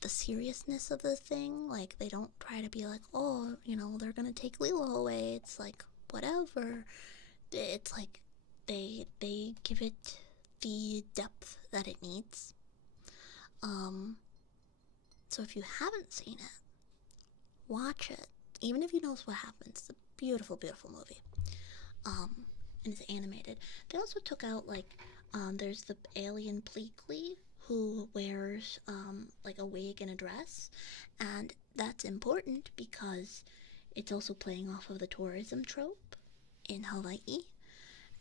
the seriousness of the thing. Like, they don't try to be like, oh, they're gonna take Lilo away. It's like, whatever. It's like, they give it the depth that it needs. So if you haven't seen it, watch it. Even if you know what happens. It's a beautiful, beautiful movie. And it's animated. They also took out, like, there's the alien Pleakley, who wears, like, a wig and a dress. And that's important because it's also playing off of the tourism trope in Hawaii.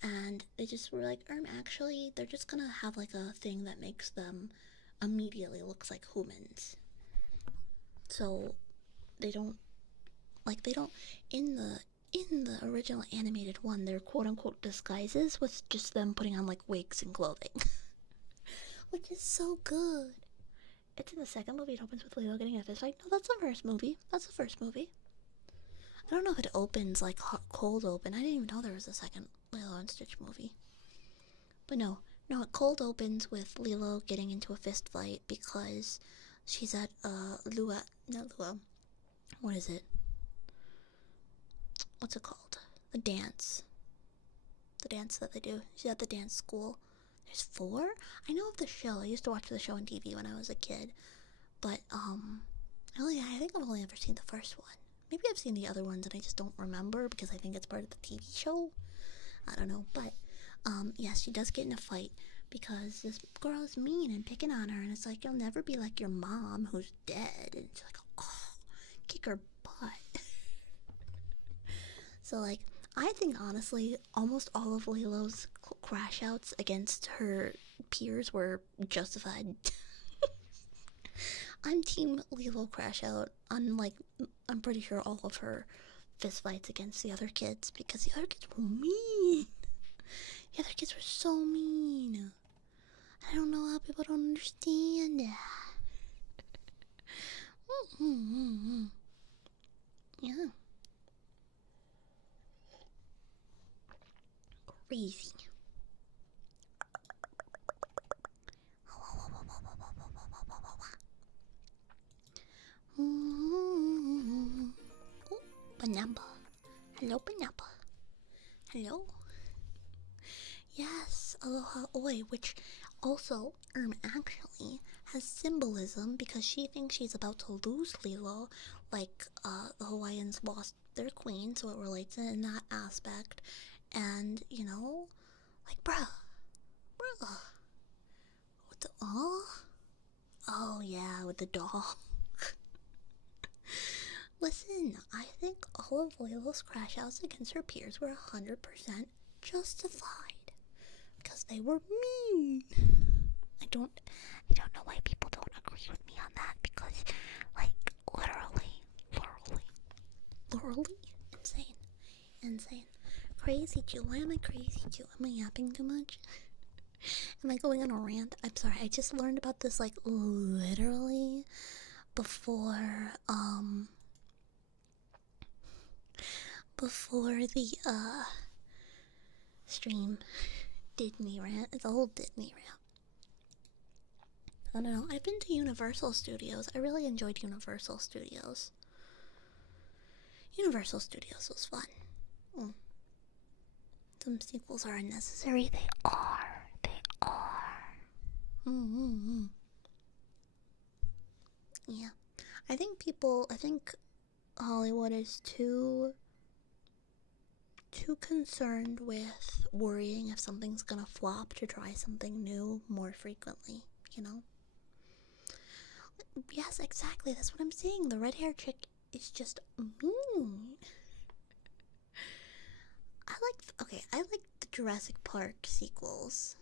And they just were like, actually, they're just gonna have, like, a thing that makes them immediately looks like humans. So they don't in the original animated one, their quote-unquote disguises was just them putting on, like, wigs and clothing. Which is so good. It's in the second movie. It opens with Lilo getting a fist fight. No, that's the first movie. I don't know if it opens like cold open. I didn't even know there was a second Lilo and Stitch movie. But no, it cold opens with Lilo getting into a fist fight because she's at what is it? What's it called? The dance that they do. She's at the dance school. There's 4? I know of the show. I used to watch the show on TV when I was a kid. But, I think I've only ever seen the first one. Maybe I've seen the other ones and I just don't remember because I think it's part of the TV show. I don't know. But, yes, she does get in a fight because this girl is mean and picking on her. And it's like, you'll never be like your mom who's dead. And it's like, oh, kick her butt. So, like, I think, honestly, almost all of Lilo's crash outs against her peers were justified. I'm team Lilo crash out on, I'm pretty sure all of her fist fights against the other kids, because the other kids were mean. The other kids were so mean. I don't know how people don't understand that. Yeah. Crazy. Oh, Banaba. Hello, Banaba. Hello. Yes, Aloha Oi, which also, actually has symbolism because she thinks she's about to lose Lilo, like, the Hawaiians lost their queen, so it relates in that aspect. And, like, bruh, with the, oh yeah, with the doll. Listen, I think all of Lilo's crash outs against her peers were 100% justified. Because they were mean. I don't know why people don't agree with me on that, because, like, literally, insane. Crazy Jew. Why am I crazy Jew? Am I yapping too much? Am I going on a rant? I'm sorry, I just learned about this, like, literally before the, stream. Disney rant. It's a whole Disney rant. I don't know. I've been to Universal Studios. I really enjoyed Universal Studios. Universal Studios was fun. Some sequels are unnecessary. They are. Yeah. I think Hollywood is too concerned with worrying if something's gonna flop to try something new more frequently, you know? Yes, exactly. That's what I'm saying. The red hair chick is just mean. I like the Jurassic Park sequels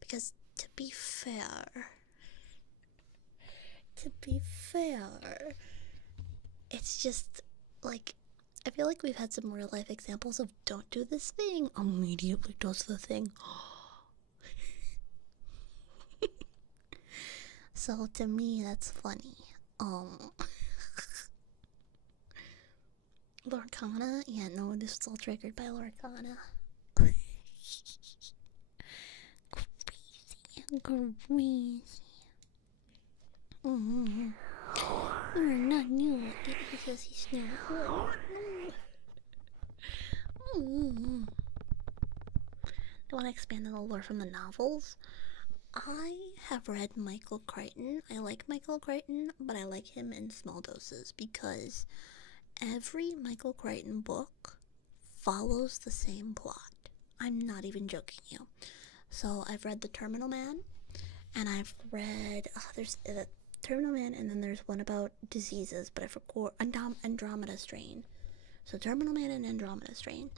because to be fair, it's just like I feel like we've had some real life examples of don't do this thing, immediately does the thing. So to me, that's funny. Lorcana? Yeah, no, this was all triggered by Lorcana. Crazy. Not new because he's new. Do you want to expand on the lore from the novels? I have read Michael Crichton. I like Michael Crichton, but I like him in small doses because every Michael Crichton book follows the same plot. I'm not even joking you. So I've read The Terminal Man, and I've read there's Terminal Man, and then there's one about diseases, but I forgot Andromeda Strain. So Terminal Man and Andromeda Strain,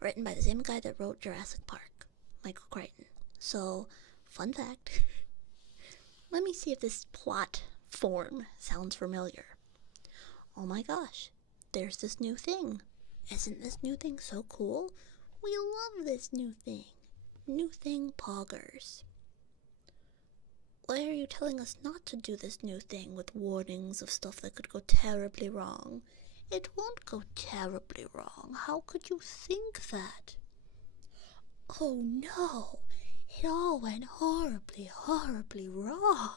written by the same guy that wrote Jurassic Park, Michael Crichton. So, fun fact. Let me see if this plot form sounds familiar. Oh my gosh, there's this new thing. Isn't this new thing so cool? We love this new thing. New thing poggers. Why are you telling us not to do this new thing with warnings of stuff that could go terribly wrong? It won't go terribly wrong. How could you think that? Oh no, it all went horribly, horribly wrong.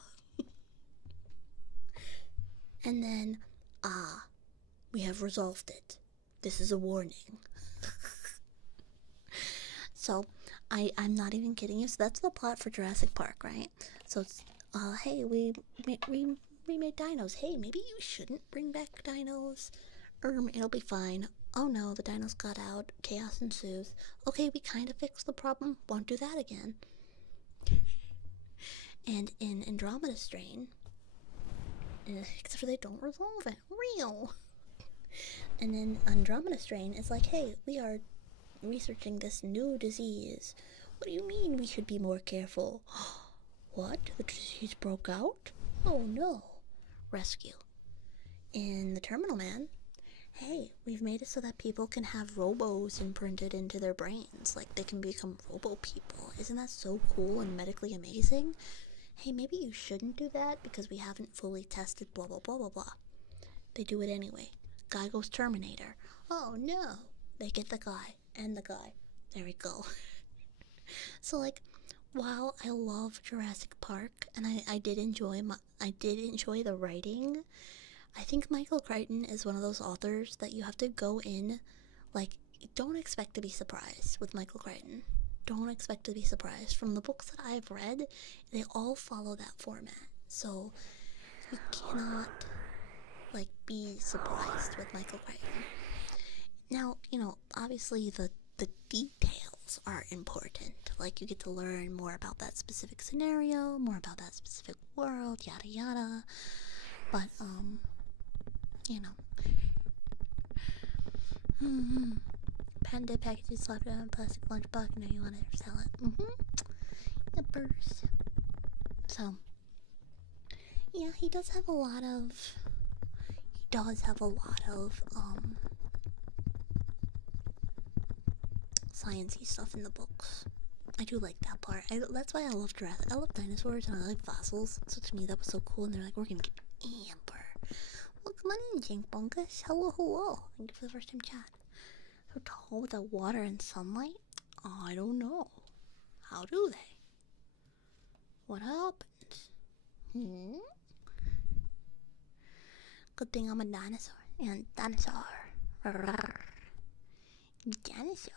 And then, we have resolved it. This is a warning. So, I'm not even kidding you. So that's the plot for Jurassic Park, right? So it's, hey, we made dinos. Hey, maybe you shouldn't bring back dinos. It'll be fine. Oh no, the dinos got out. Chaos ensues. Okay, we kind of fixed the problem. Won't do that again. And in Andromeda Strain, except for they don't resolve it. Real. And then Andromeda Strain is like, hey, we are researching this new disease. What do you mean we should be more careful? What? The disease broke out? Oh no. Rescue. In The Terminal Man, hey, we've made it so that people can have robos imprinted into their brains. Like, they can become robo people. Isn't that so cool and medically amazing? Hey, maybe you shouldn't do that because we haven't fully tested blah blah blah blah blah. They do it anyway. Guy goes Terminator. Oh no. They get the guy and the guy. There we go. So like, while I love Jurassic Park and I did enjoy the writing, I think Michael Crichton is one of those authors that you have to go in, like, don't expect to be surprised with Michael Crichton. Don't expect to be surprised. From the books that I've read, they all follow that format. So you cannot, like, be surprised with Michael Crichton. Now, obviously the details are important. Like, you get to learn more about that specific scenario, more about that specific world, yada yada. But, Panda packages slapped on a plastic lunchbox. No, you want to sell it. Yippers. So, yeah, he does have a lot of sciencey stuff in the books. I do like that part. That's why I love Jurassic. I love dinosaurs and I like fossils. So to me, that was so cool. And they're like, we're gonna get amber. Welcome on in, Jink Bunkus. Hello, hello. Thank you for the first time chat. So tall without water and sunlight? I don't know. How do they? What happens? Good thing I'm a dinosaur. And dinosaur. Dinosaur.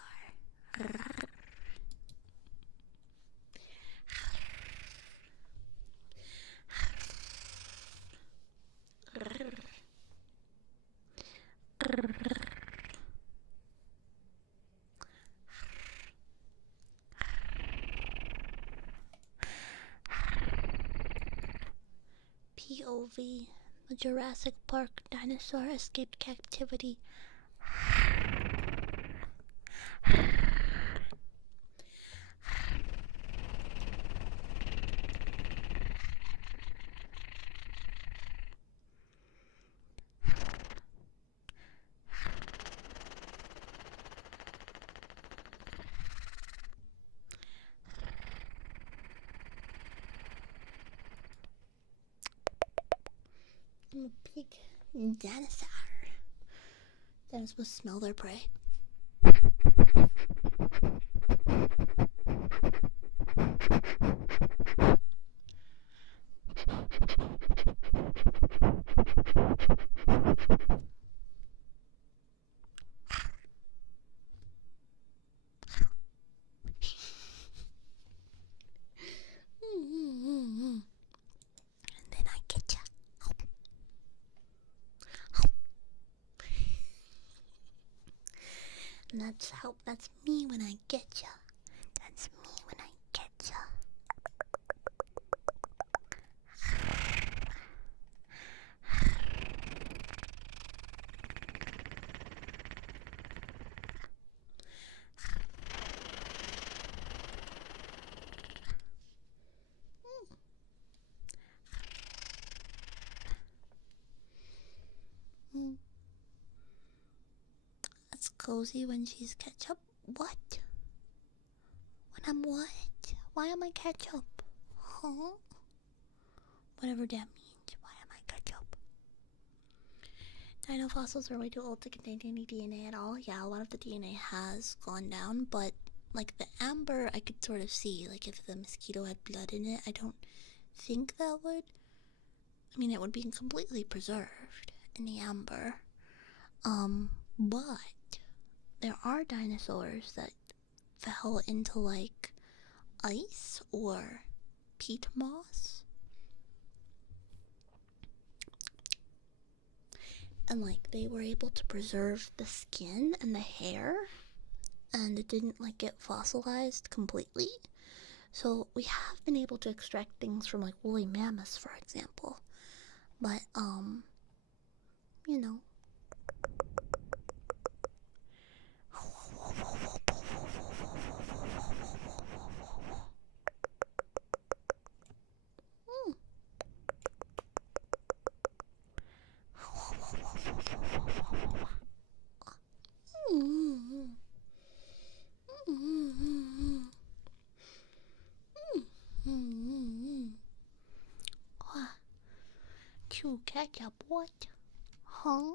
movie, the Jurassic Park dinosaur escaped captivity. I'm a big dinosaur. Dinosaurs will smell their prey. And then I get ya. And that's me when I get ya. That's me when I get ya. That's cozy when she's ketchup. What? When I'm what? Why am I ketchup? Huh? Whatever that means. Why am I ketchup? Dino fossils are way too old to contain any DNA at all. Yeah, a lot of the DNA has gone down, but like the amber, I could sort of see. Like if the mosquito had blood in it, I don't think that would. I mean, it would be completely preserved in the amber. But there are dinosaurs that fell into like ice or peat moss, and like they were able to preserve the skin and the hair, and it didn't like get fossilized completely. So we have been able to extract things from like woolly mammoths, for example. But you know. Chew ketchup, what? Huh?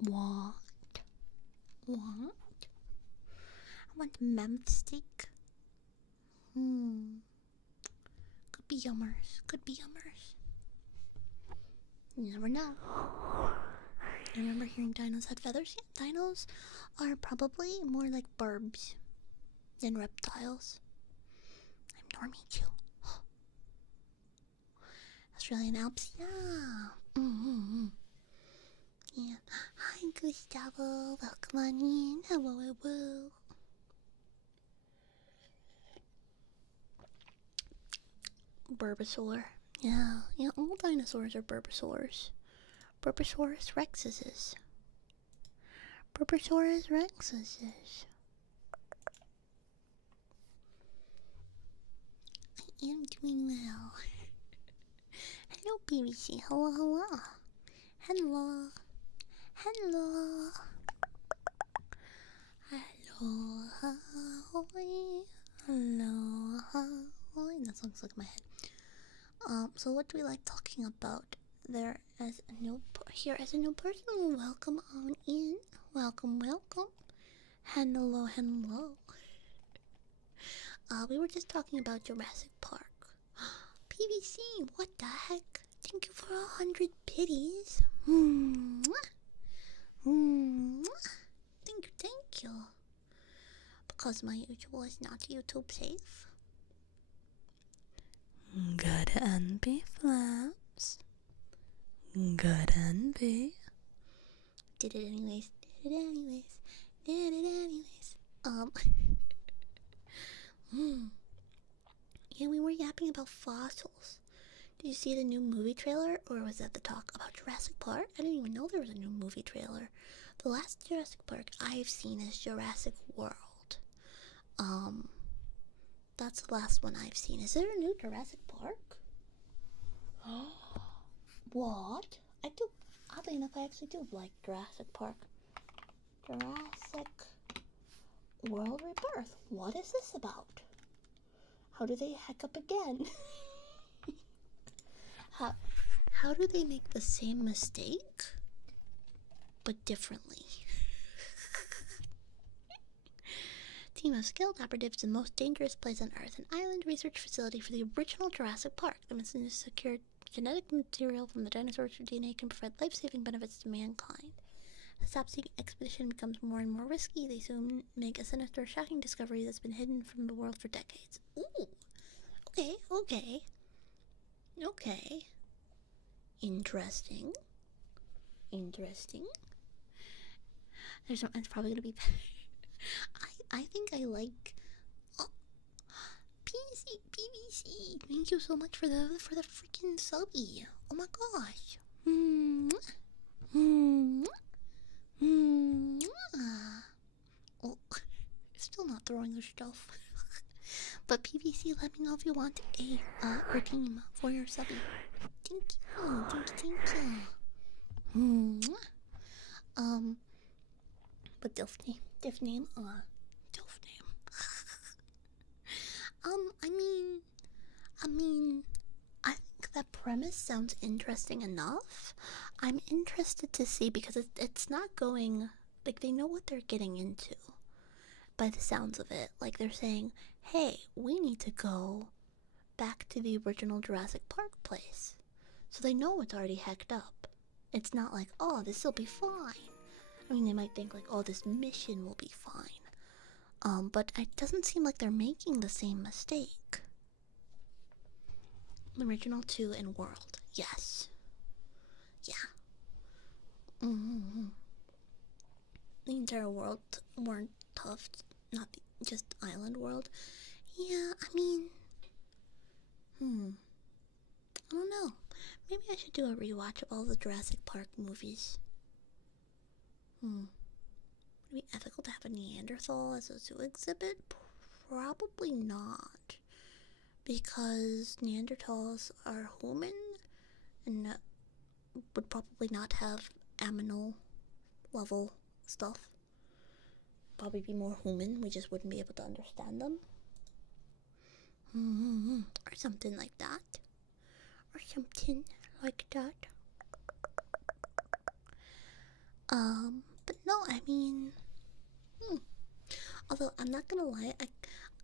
What? What? I want mammoth steak. Could be yummers. Could be yummers. You never know. I remember hearing dinos had feathers. Yeah, dinos are probably more like burbs than reptiles. I'm Normie too. Australian Alps, yeah. Yeah. Hi, Gustavo. Welcome on in. Hello, hello. Burbasaur. Yeah, all dinosaurs are burbasaurs. Burbasaurus rexuses. Burbasaurus rexuses. I am doing well. Hello, BBC. Hello, hello. Hello. Hello. Hello. Ahoy. Hello. Ahoy. That sounds like my head. So what do we like talking about? Here as a new person. Welcome on in. Welcome, welcome. Hello, hello. We were just talking about Jurassic Park. PVC, what the heck? Thank you for 100 pities. Thank you. Because my usual is not YouTube safe. Good NB Flaps. Good NB. Did it anyways. Yeah, we were yapping about fossils. Did you see the new movie trailer, or was that the talk about Jurassic Park? I didn't even know there was a new movie trailer. The last Jurassic Park I've seen is Jurassic World. That's the last one I've seen. Is there a new Jurassic Park? What? I do. Oddly enough, I actually do like Jurassic Park. Jurassic World Rebirth. What is this about? How do they hack up again? How do they make the same mistake, but differently? Team of skilled operatives in the most dangerous place on Earth, an island research facility for the original Jurassic Park. The mission is secured genetic material from the dinosaurs whose DNA can provide life-saving benefits to mankind. The stop-seeking expedition becomes more and more risky. They soon make a sinister, shocking discovery that's been hidden from the world for decades. Ooh. Okay. Interesting. It's probably gonna be I think I like PVC. Thank you so much for the freaking subby. Oh my gosh. Oh, still not throwing the stuff. But PVC, let me know if you want a redeem for your subby. Thank you. But Dilf name. I think that premise sounds interesting enough. I'm interested to see, because it's not going, like, they know what they're getting into by the sounds of it. Like, they're saying, hey, we need to go back to the original Jurassic Park place. So they know it's already hacked up. It's not like, oh, this'll be fine. I mean, they might think like, oh, this mission will be fine. But it doesn't seem like they're making the same mistake. Original 2 and World. Yes. Yeah. The entire world weren't tough. Not just island world. Yeah, I mean... I don't know. Maybe I should do a rewatch of all the Jurassic Park movies. Would it be ethical to have a Neanderthal as a zoo exhibit? Probably not. Because Neanderthals are human and would probably not have aminal level stuff. Probably be more human, we just wouldn't be able to understand them. Or something like that. But no, I mean, although I'm not gonna lie,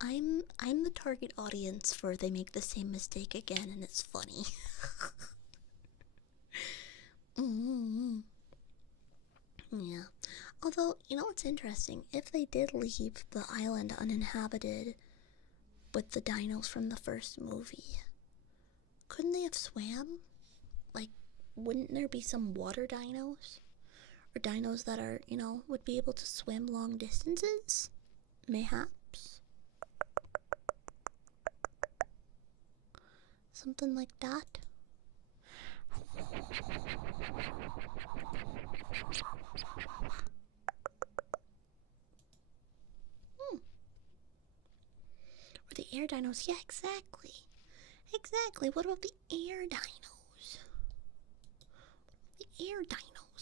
I'm the target audience for they make the same mistake again, and it's funny. Yeah. Although, you know what's interesting? If they did leave the island uninhabited with the dinos from the first movie, couldn't they have swam? Like, wouldn't there be some water dinos? Or dinos that are, you know, would be able to swim long distances? Mayhaps? Something like that? Or the air dinos? Yeah, exactly. What about the air dinos?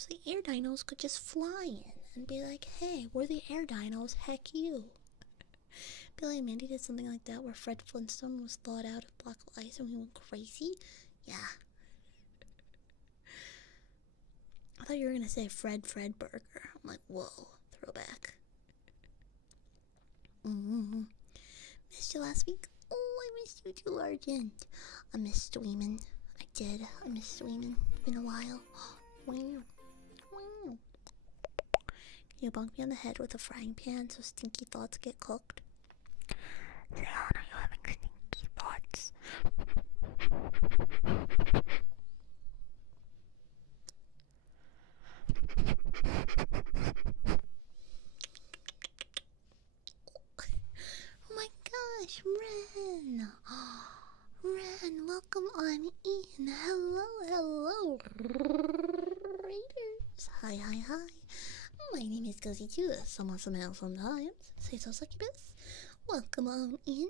The air dinos could just fly in and be like, hey, we're the air dinos, heck you. Billy and Mandy did something like that where Fred Flintstone was thawed out of a block of ice and we went crazy? Yeah. I thought you were gonna say Fred Burger. I'm like, whoa, throwback. Missed you last week? Oh, I missed you too, Argent. I missed Dweeman. I did. I missed Dweeman. It's been a while. Wow. Can you bunk me on the head with a frying pan so stinky thoughts get cooked? Zion, are you having stinky thoughts? Oh my gosh, Ren! Ren! and welcome on in. Hello, hello, Raiders. Hi, hi, hi. My name is Cozy too. Someone, somehow, sometimes. Say so, succubus. Welcome on in.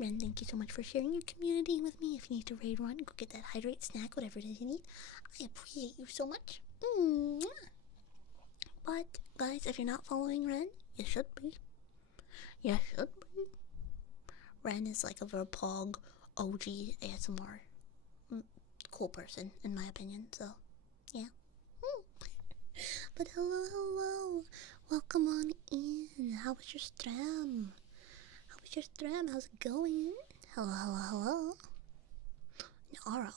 Ren, thank you so much for sharing your community with me. If you need to raid run, go get that hydrate snack, whatever it is you need. I appreciate you so much. But, guys, if you're not following Ren, you should be. You should be. Ren is like a Verpog OG ASMR cool person, in my opinion, so, yeah. But hello, hello. Welcome on in. How was your stream? How's it going? Hello, hello, hello.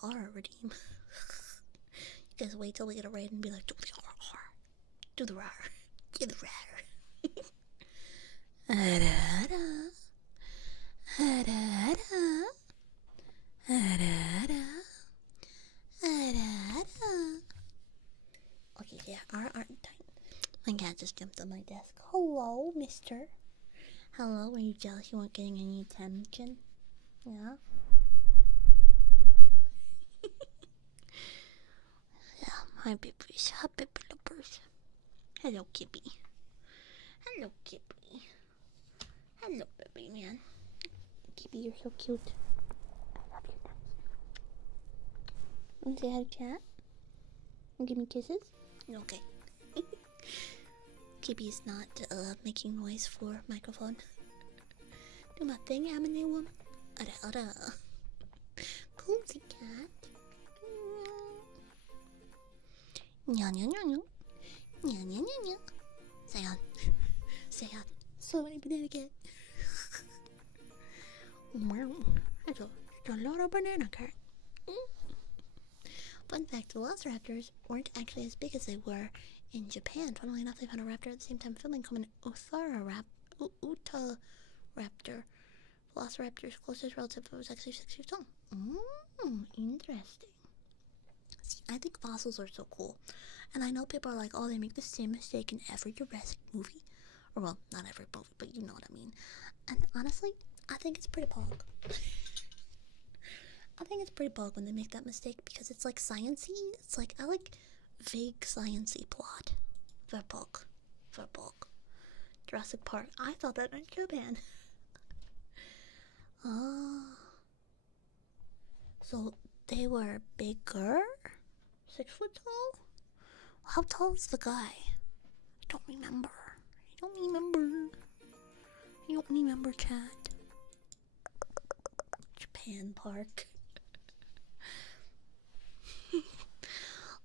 Ara, redeem. You guys wait till we get a raid and be like, do the R. Do the rar. Do the rar. Okay, yeah, aren't tight. My cat just jumped on my desk. Hello, mister. Hello, are you jealous you weren't getting any attention? Yeah? Yeah, my babies. Happy flippers. Hello, Kippy. Hello, Kippy. Hello, baby man. Kippy, you're so cute. I love you. Want to say hi to chat? And give me kisses? Okay. Kippy's not making noise for microphone. Do my thing, Aminewum. Ada. Cozy cat. Nya. Say on. So many banana cat. Wow. That's a lot of banana cat. Fun fact, the velociraptors weren't actually as big as they were in Japan. Funnily enough, they found a raptor at the same time filming called an Utahraptor. Velociraptor's closest relative was actually 6 feet tall. Interesting. See, I think fossils are so cool. And I know people are like, oh, they make the same mistake in every Jurassic movie. Or, well, not every movie, but you know what I mean. And honestly, I think it's pretty pog. I think it's pretty bug when they make that mistake because it's like science-y. It's like, I like vague science-y plot. Verbog. Jurassic Park. I thought that meant Japan. So they were bigger? 6 foot tall? How tall is the guy? I don't remember, chat. Japan Park.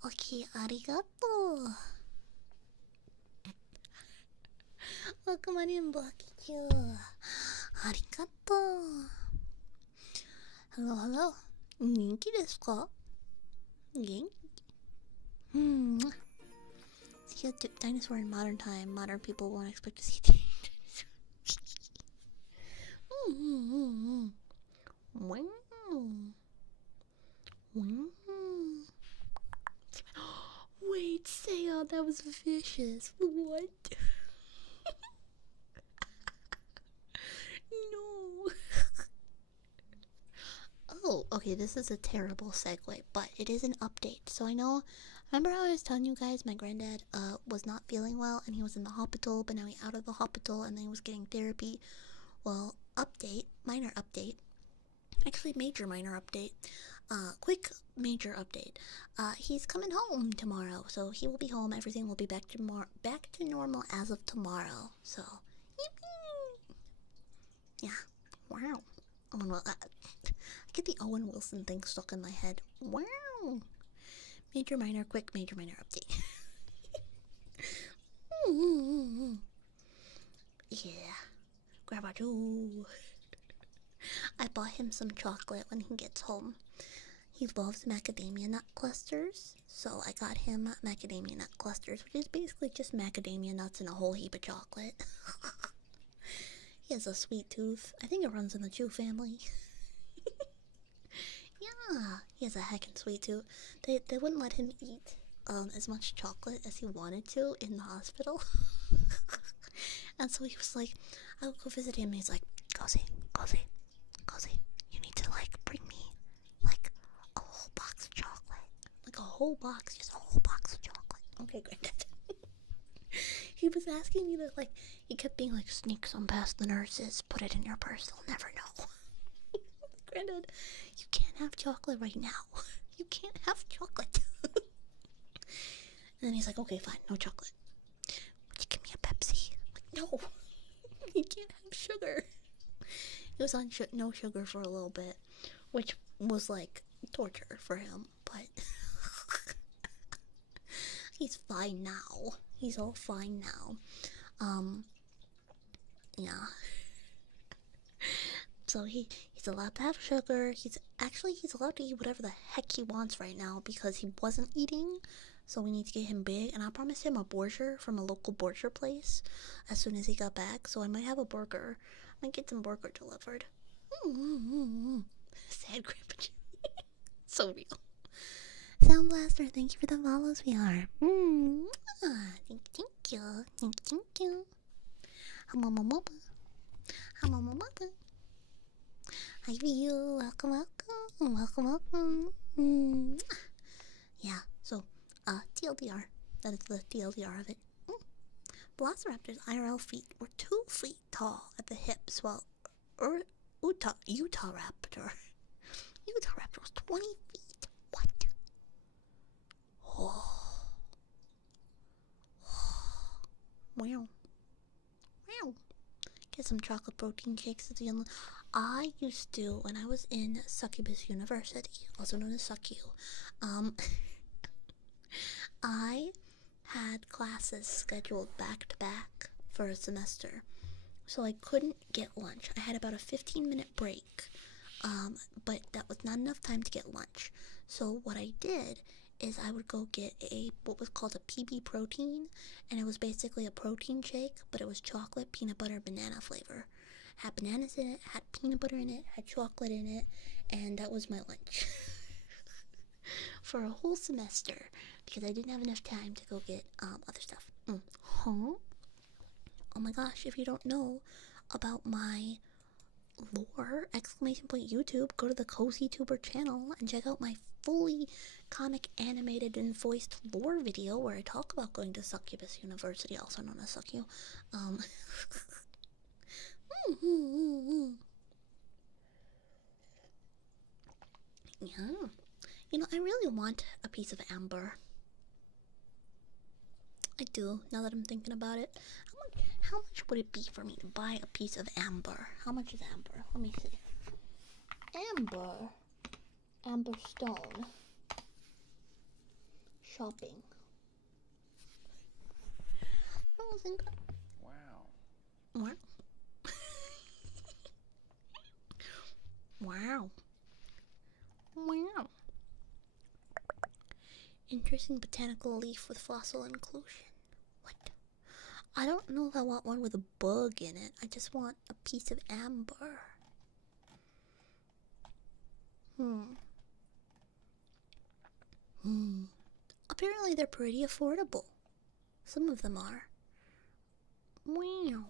Okay, arigato. Welcome on in, Blackie. Arigato. Hello. Genki desu ka? Genki? See a dinosaur in modern time. Modern people won't expect to see dinosaurs. Wow. Wait, Saya, that was vicious. What? No. Oh, okay, this is a terrible segue, but it is an update. So remember how I was telling you guys my granddad was not feeling well and he was in the hospital, but now he's out of the hospital and then he was getting therapy. Well, minor update. Actually, major minor update. Quick major update. He's coming home tomorrow, so he will be home. Everything will be back to normal as of tomorrow. So, yippee! Yeah. Wow. I get the Owen Wilson thing stuck in my head. Wow. Major minor update. Yeah. Grab a two. I bought him some chocolate when he gets home. He loves macadamia nut clusters, so I got him macadamia nut clusters, which is basically just macadamia nuts and a whole heap of chocolate. He has a sweet tooth. I think it runs in the Chew family. Yeah, he has a heckin' sweet tooth. They wouldn't let him eat as much chocolate as he wanted to in the hospital. And so he was like, I would go visit him and he's like, Cozy, you need to like bring me whole box, just a whole box of chocolate. Okay, Granddad. He was asking me to, like, he kept being like, sneak some past the nurses, put it in your purse, they'll never know. Granddad, you can't have chocolate right now. You can't have chocolate. And then he's like, okay, fine, no chocolate. Would you give me a Pepsi? I'm like, no, you can't have sugar. He was on no sugar for a little bit, which was like torture for him, but he's fine now. He's all fine now. Yeah. So he's allowed to have sugar. He's allowed to eat whatever the heck he wants right now because he wasn't eating. So we need to get him big, and I promised him a burger from a local burger place as soon as he got back. So I might have a burger. I might get some burger delivered. Sad Grandpa Jimmy. So real. Sound Blaster, thank you for the follows, VR. Thank you. Hi, you. Welcome. Yeah, so, TLDR. That is the TLDR of it. Velociraptor's IRL feet were 2 feet tall at the hips, while Utah Raptor was 20 feet. What? Oh. Wow. Get some chocolate protein cakes at the end. I used to, when I was in Succubus University, also known as Succu, I had classes scheduled back to back for a semester, so I couldn't get lunch. I had about a 15-minute break, but that was not enough time to get lunch. So what I did is I would go get what was called a PB protein, and it was basically a protein shake, but it was chocolate, peanut butter, banana flavor. Had bananas in it, had peanut butter in it, had chocolate in it, and that was my lunch. For a whole semester, because I didn't have enough time to go get other stuff. Oh my gosh, if you don't know about my lore, YouTube, go to the Cozy Tuber channel and check out my fully comic animated and voiced lore video where I talk about going to Succubus University, also known as Succu. Yeah. You know, I really want a piece of amber. I do, now that I'm thinking about it. How much would it be for me to buy a piece of amber? How much is amber? Let me see. Amber stone. Shopping. I think. Wow. Wow. Interesting botanical leaf with fossil inclusion. What? I don't know if I want one with a bug in it. I just want a piece of amber. Apparently they're pretty affordable. Some of them are. Wow.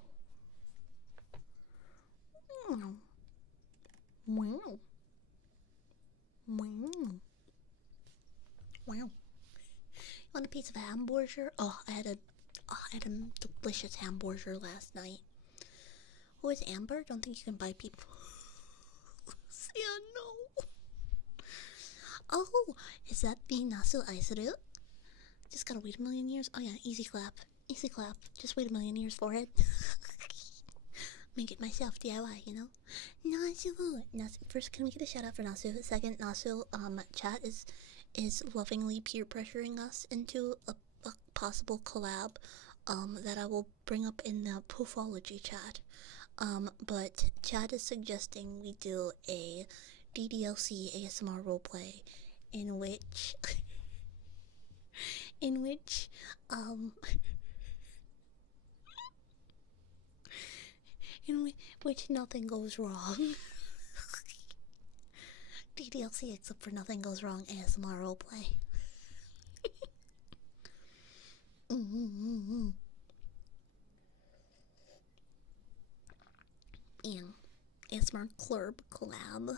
Want a piece of hamburger? Oh, I had a delicious hamburger last night. Oh, is Amber? Don't think you can buy people. Yeah, no. Oh, is that the Nasu Aisuru? Just gotta wait a million years. Oh yeah, easy clap. Just wait a million years for it. Make it myself, DIY, you know? Nasu. First, can we get a shout out for Nasu? Second, Nasu, chat is lovingly peer pressuring us into a possible collab, that I will bring up in the Poofology chat. But chat is suggesting we do a DDLC ASMR roleplay in which in which nothing goes wrong. DDLC except for nothing goes wrong ASMR roleplay. Yeah, ASMR Club collab.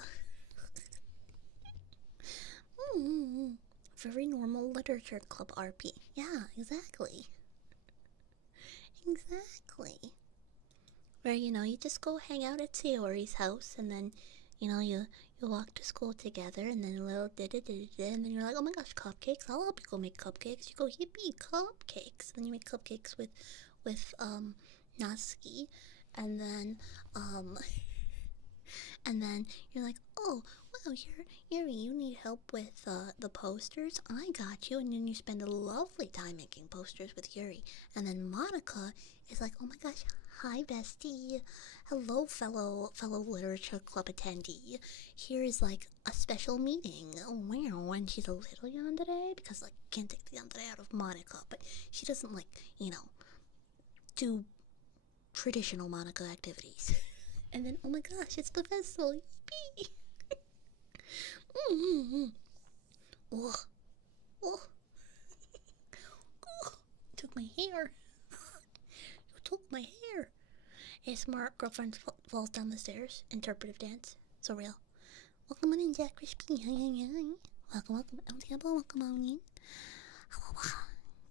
very normal literature club RP. Yeah, exactly. Exactly. Where, you just go hang out at Sayori's house, and then, you walk to school together, and then a little da-da-da-da-da, and then you're like, oh my gosh, cupcakes, I'll help you go make cupcakes. You go, yippee, cupcakes. Then you make cupcakes with Natsuki, and then, um, and then you're like, oh, wow, Yuri, you need help with the posters? I got you. And then you spend a lovely time making posters with Yuri. And then Monica is like, oh my gosh, hi, bestie. Hello, fellow literature club attendee. Here is like a special meeting. Wow, and she's a little yandere because like can't take the yandere out of Monica, but she doesn't like, do traditional Monica activities. And then, oh my gosh, it's the festival. Yippee! Mm-hmm. Oh, oh, oh, took my hair. You took my hair. A smart girlfriend falls down the stairs. Interpretive dance. So real. Welcome on in, Jack Crispy. Welcome. Welcome on in.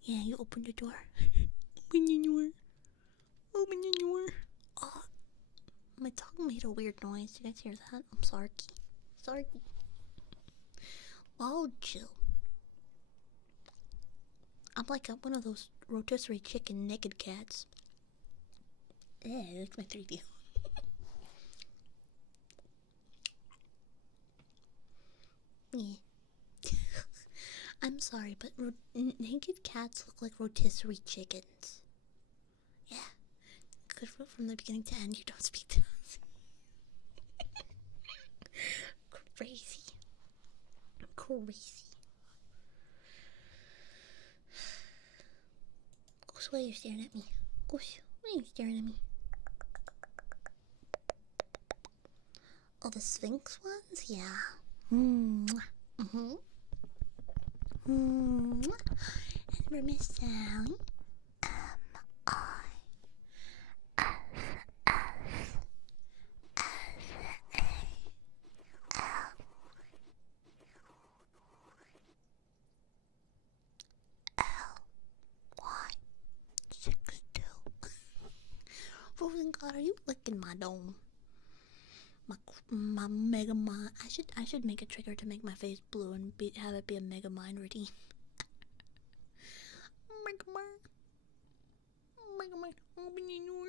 Yeah, you opened the door. Open the door. Oh, my tongue made a weird noise. Did you guys hear that? I'm sorry. Oh, chill. I'm like one of those rotisserie chicken naked cats. That's my 3D. Yeah. I'm sorry, but naked cats look like rotisserie chickens. Yeah. Good from the beginning to end, you don't speak to us. Crazy. Gosh, why are you staring at me? Gosh, why are you staring at me? Oh, the Sphinx ones? Yeah. Mm-hmm. And for Miss Sally, M-I-S-S-A-L-Y-6-2. Frozen God, are you licking my dome? My mega mind. I should make a trigger to make my face blue and have it be a mega mind routine. Mega mind, open your door.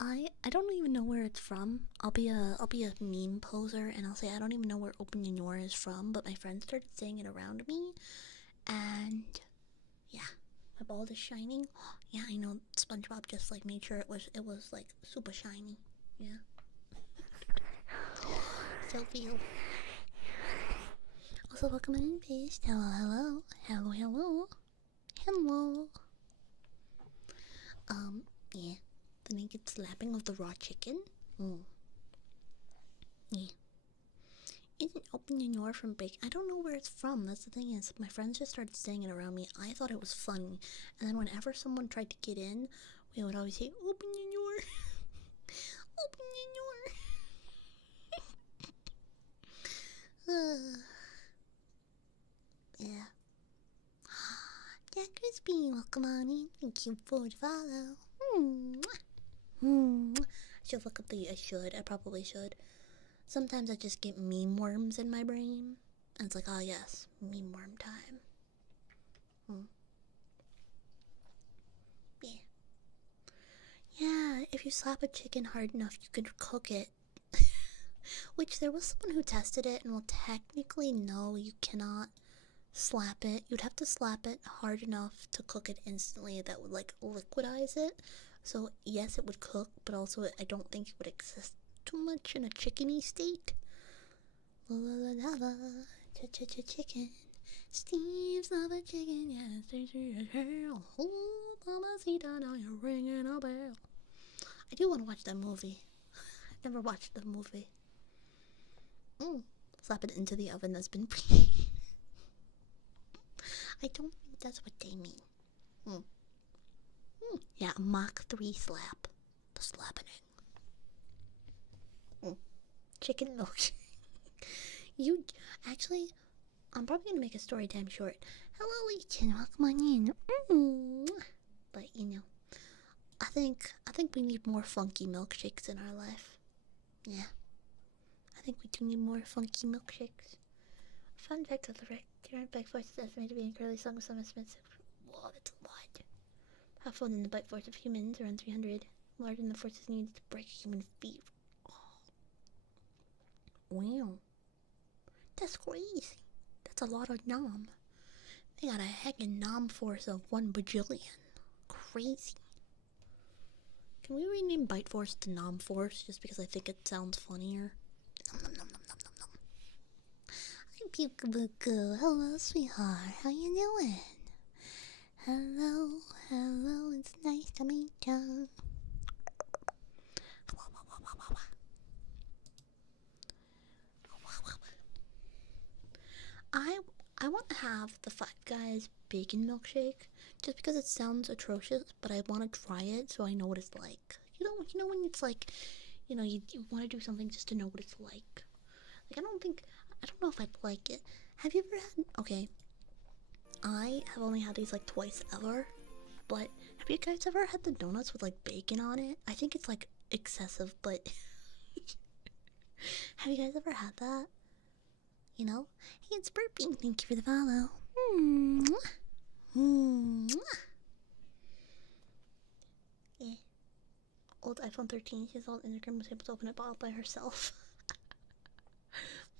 I don't even know where it's from. I'll be a meme poser and I'll say I don't even know where Open Your Door is from, but my friends started saying it around me, and yeah, my bald is shining. Yeah, I know. SpongeBob just like made sure it was like super shiny. Yeah. So feel. Also, welcome in, Beast. Hello. Yeah. The naked slapping of the raw chicken. Yeah. Isn't Open Your Door from Bake? I don't know where it's from. That's the thing is, my friends just started saying it around me. I thought it was funny, and then whenever someone tried to get in, we would always say, "Open your door, open your door." Yeah. Jack Crispy, welcome on in. Thank you for the follow. I should look up the. I probably should. Sometimes I just get meme worms in my brain. And it's like, oh yes, meme worm time. Yeah. Yeah, if you slap a chicken hard enough, you can cook it. Which there was someone who tested it, and well, technically, no, you cannot slap it. You'd have to slap it hard enough to cook it instantly that would like liquidize it. So yes, it would cook, but also I don't think it would exist too much in a chickeny state. Chicken. Steve's love a chicken, yes, this is hell. Oh, mamacita, now you're ringing a bell. I do want to watch that movie. I've never watched the movie. Slap it into the oven that's been preheated. I don't think that's what they mean. Yeah, a Mach 3 slap. The slapping. Chicken milkshake. You actually, I'm probably gonna make a story time short. Hello, Ethan. Welcome on in. Mm. But I think we need more funky milkshakes in our life. Yeah, I think we do need more funky milkshakes. Fun fact of the current bite force is estimated to be incredibly strong with some estimates. Whoa, that's a lot. Powerful than the bite force of humans, around 300. Larger than the forces needed to break a human feet. Oh. Wow. That's crazy. That's a lot of nom. They got a heckin' nom force of 1 bajillion. Crazy. Can we rename Bite Force to Nom Force just because I think it sounds funnier? Nom nom nom nom nom nom nom. Hi, Pukabuku. Hello, sweetheart. How you doing? Hello, hello. It's nice to meet you. I want to have the Five Guys bacon milkshake just because it sounds atrocious, but I want to try it so I know what it's like. You know when it's like, you want to do something just to know what it's like. Like I don't know if I'd like it. Have you ever had? Okay, I have only had these like twice ever, but have you guys ever had the donuts with like bacon on it? I think it's like excessive, but have you guys ever had that? Hey, it's burping. Thank you for the follow. Yeah. Old iPhone 13. She's all Instagram was able to open it all by herself.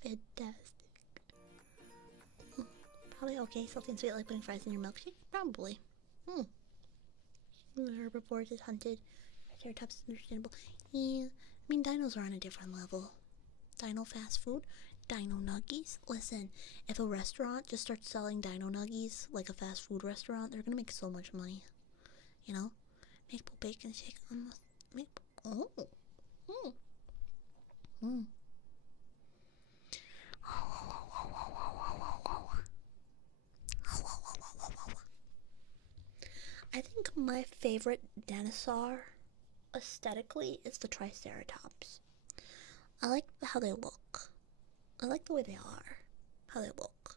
Fantastic. Probably okay. Salty and sweet like putting fries in your milkshake? Probably. The herbivores is hunted. Triceratops is understandable. Yeah. I mean, dinos are on a different level. Dino fast food? Dino nuggies? Listen, if a restaurant just starts selling dino nuggies, like a fast food restaurant, they're gonna make so much money. Maple bacon shake on the maple. Oh. I think my favorite dinosaur aesthetically is the Triceratops. I like how they look. I like the way they are. How they look.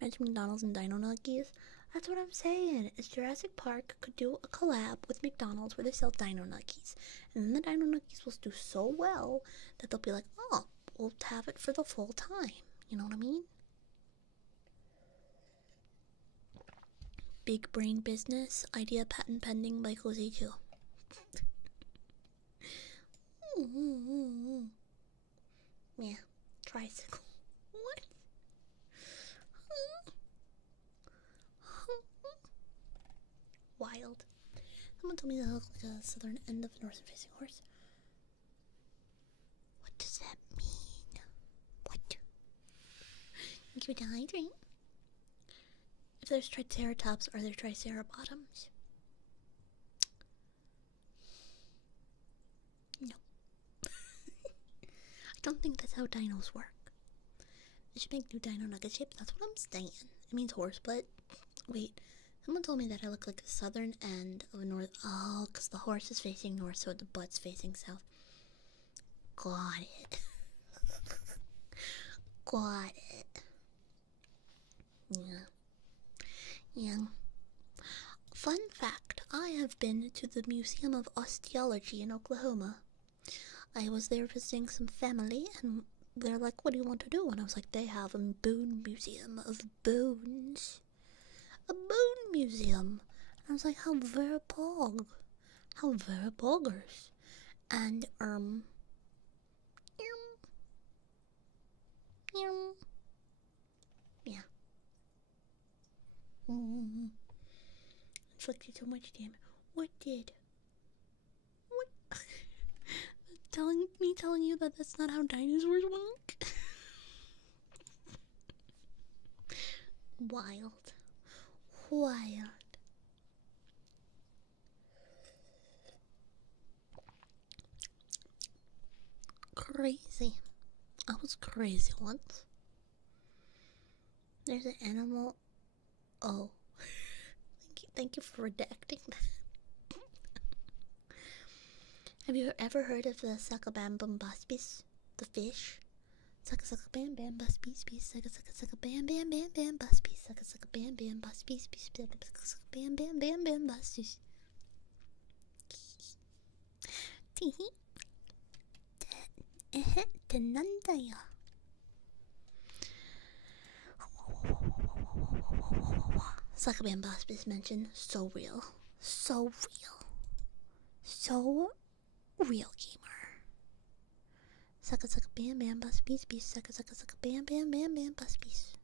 Mention McDonald's and Dino Nuggies. That's what I'm saying. Is Jurassic Park could do a collab with McDonald's where they sell Dino Nuggies. And then the Dino Nuggies will do so well that they'll be like, oh, we'll have it for the full time. You know what I mean? Big brain business. Idea patent pending by Cozy 2. Yeah. Tricycle. What? Wild. Someone told me that I look like a southern end of a northern facing horse. What does that mean? What? Thank you for hydrating. If there's Triceratops, are there Tricerabottoms? No. I don't think that's how dinos work. They should make new dino nugget shapes. That's what I'm saying. It means horse, but wait. Someone told me that I look like a southern end of a north. Oh, because the horse is facing north, so the butt's facing south. Got it. Got it. Yeah. Fun fact, I have been to the Museum of Osteology in Oklahoma. I was there visiting some family, and they're like, what do you want to do? And I was like, they have a bone museum of bones. A bone museum. And I was like, how very bog. How very boggers. And, yeah. Inflicted so much damage. What? telling you that that's not how dinosaurs work? Wild. Crazy. I was crazy once. There's an animal. Oh. Thank you for redacting that. Have you ever heard of the Sacabambum bombastis? The fish? Sucka sucka bam bam bus bees bees. Sucka sucka sucka bam bam bam bam bus bees. Sucka sucka bam bam bus bees bees. Sucka sucka bam bam bam bam bus bees. Tee. ってなんだよ。Suckaban Boss Biz mentioned so real. So real. So real gamer. Sucka sucka bam bam bus bees bees. Sucka sucka sucka bam bam bam bam bus bees.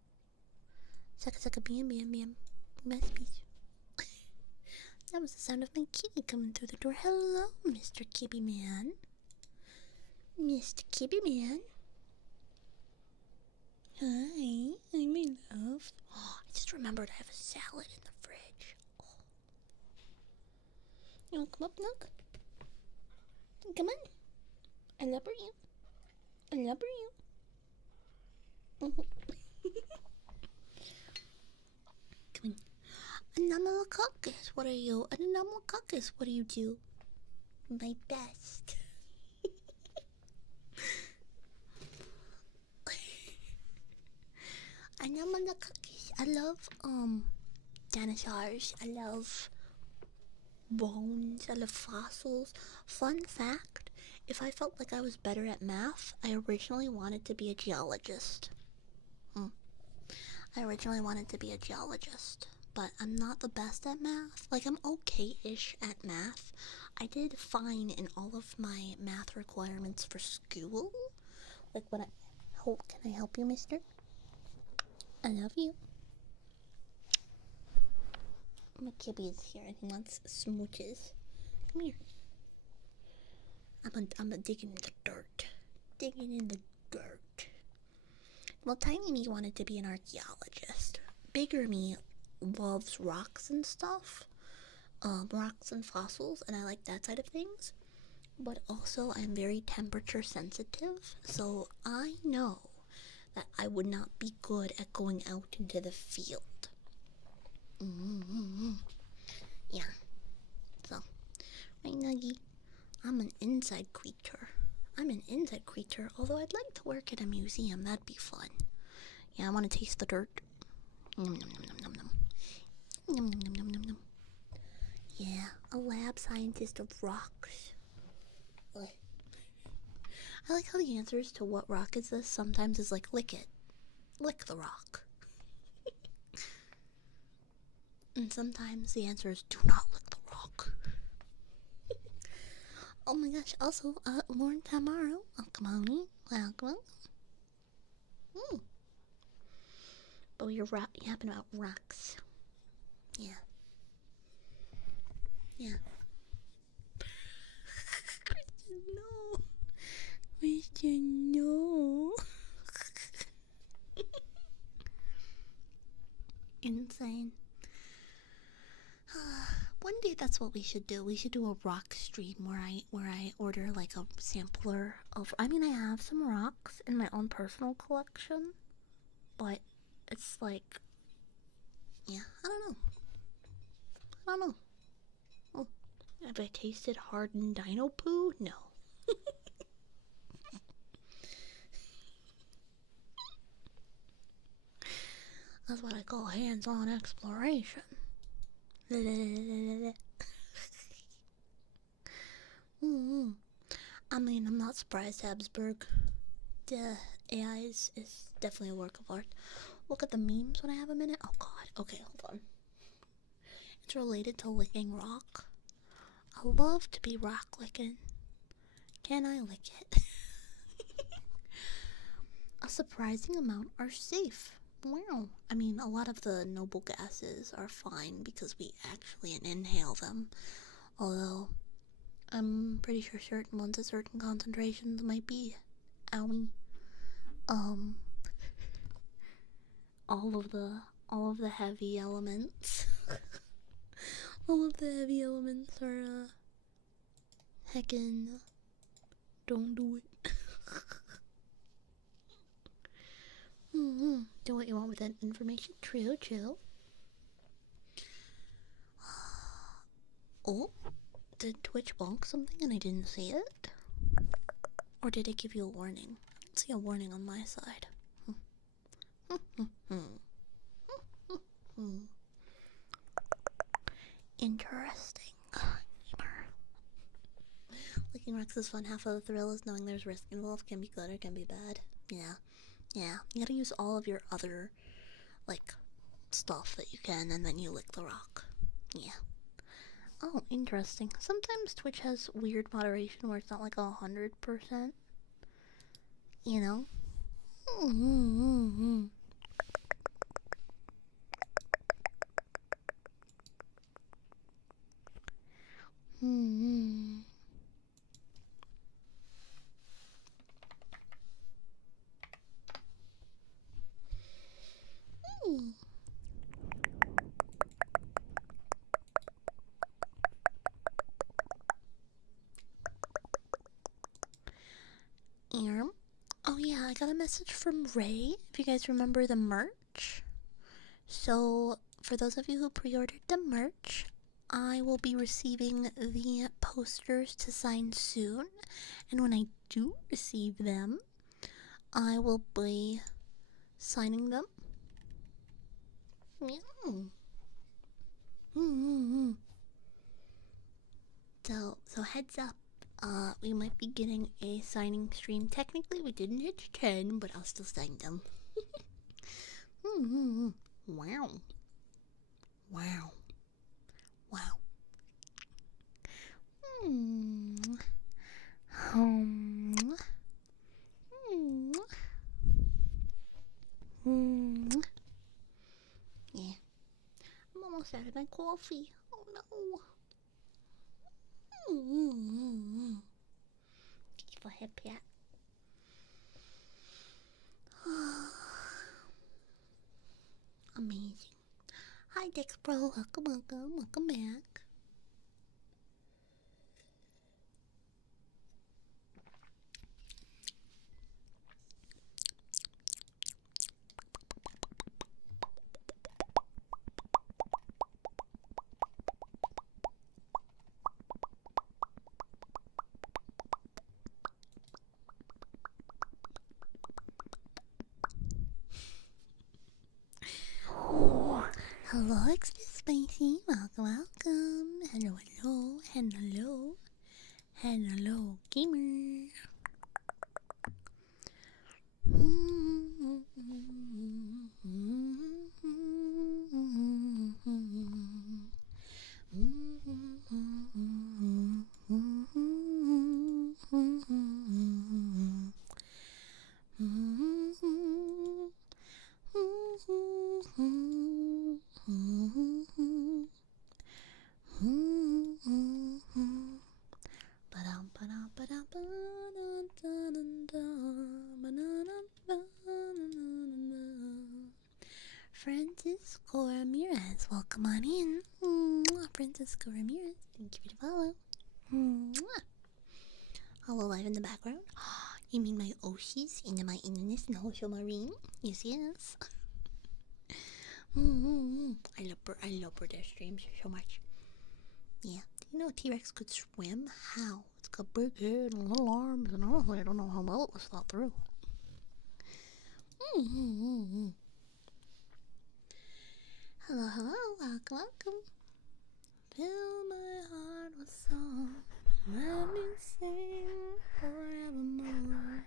Sucka sucka bam bam bam bus bees. That was the sound of my kitty coming through the door. Hello, Mr. Kibby Man. Mr. Kibby Man. Hi, I'm in love. Oh, I just remembered I have a salad in the fridge. Oh. You wanna come up, Nook? Come on. I love you. I love you. Come on. Anomalococus, what are you? Anomalococus, what do you do? My best. Anomalococus. I love dinosaurs. I love bones. I love fossils. Fun fact, if I felt like I was better at math, I originally wanted to be a geologist. I originally wanted to be a geologist, but I'm not the best at math. Like, I'm okay-ish at math. I did fine in all of my math requirements for school. Like, when can I help you, mister? I love you. My kibby is here and he wants smooches. Come here. I'm digging in the dirt. Digging in the dirt. Well, tiny me wanted to be an archaeologist. Bigger me loves rocks and stuff. Rocks and fossils, and I like that side of things. But also, I'm very temperature sensitive, so I know that I would not be good at going out into the field. Yeah. So, right, Nuggy, I'm an inside creature. Although I'd like to work at a museum. That'd be fun. Yeah, I want to taste the dirt. Nom, nom, nom, nom, nom. Nom, nom, nom, nom, nom, nom. Yeah, a lab scientist of rocks. Ugh. I like how the answers to what rock is this sometimes is like, lick it. Lick the rock. And sometimes the answer is, do not lick the rock. Oh my gosh, also, Lauren Tamaro, welcome on me, welcome. But we were yapping about rocks. Yeah. Yeah. No. Christian, no. Insane. One day that's what we should do. We should do a rock stream where I order like a sampler of. I mean, I have some rocks in my own personal collection, but it's like, yeah, I don't know. Oh, have I tasted hardened dino poo? No. That's what I call hands-on exploration. I mean, I'm not surprised, Habsburg. The AI is definitely a work of art. Look at the memes when I have a minute. Oh god. Okay, hold on. It's related to licking rock. I love to be rock licking. Can I lick it? A surprising amount are safe. Wow. I mean, a lot of the noble gases are fine because we actually inhale them. Although, I'm pretty sure certain ones at certain concentrations might be owie. All of the heavy elements. All of the heavy elements are, heckin', don't do it. Do what you want with that information. True. Oh, did Twitch bonk something and I didn't see it? Or did it give you a warning? didn't see a warning on my side. Interesting. Licking rocks is fun. Half of the thrill is knowing there's risk involved. Can be good or can be bad. Yeah. You gotta use all of your other, like, stuff that you can, and then you lick the rock. Yeah. Oh, interesting. Sometimes Twitch has weird moderation where it's not like 100%. You know? Oh yeah, I got a message from Ray, if you guys remember the merch. So, for those of you who pre-ordered the merch, I will be receiving the posters to sign soon. And when I do receive them, I will be signing them. So heads up. We might be getting a signing stream. Technically, we didn't hit 10, but I'll still sign them. Wow. Yeah. I'm almost out of my coffee. Oh no. Beautiful hip yet. Amazing. Hi Dex Bro, welcome back. Hello, extra spicy. Welcome. Hello, gamer. Francisco Ramirez, welcome on in. Francisco Ramirez, thank you for the follow. Hello, live in the background. You mean my Oshis in my inness and Hosho Marine? Yes. I love their streams so much. Yeah. Do you know T-Rex could swim? How? It's got a big head and little arms, and honestly, I don't know how well it was thought through. Hello, welcome. Fill my heart with song. Let me sing forevermore.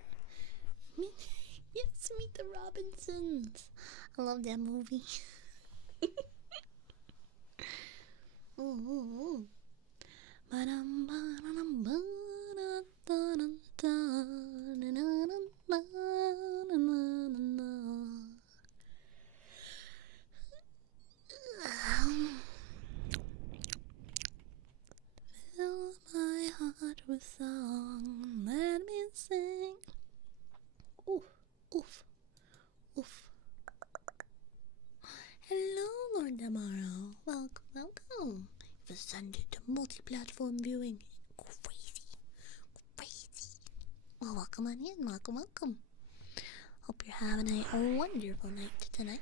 Yes, Meet the Robinsons. I love that movie. Fill my heart with song, let me sing. Oof. Hello, Lord Damaro. Welcome. You've ascended to multi-platform viewing. Crazy. Well, welcome on in. Welcome. Hope you're having a wonderful night tonight.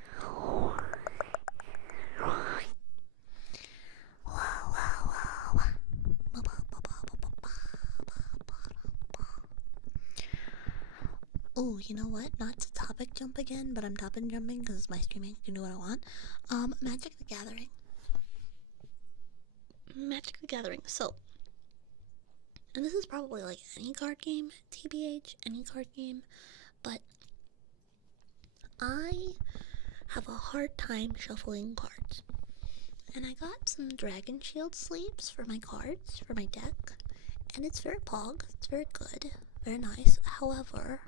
Wow. Oh, you know what? Not to topic jump again, but I'm topic jumping because it's my streaming. I can do what I want. Magic the Gathering. Magic the Gathering. So, and this is probably like any card game, TBH, any card game, but I have a hard time shuffling cards. And I got some Dragon Shield sleeves for my cards, for my deck, and it's very pog, it's very good, very nice. However,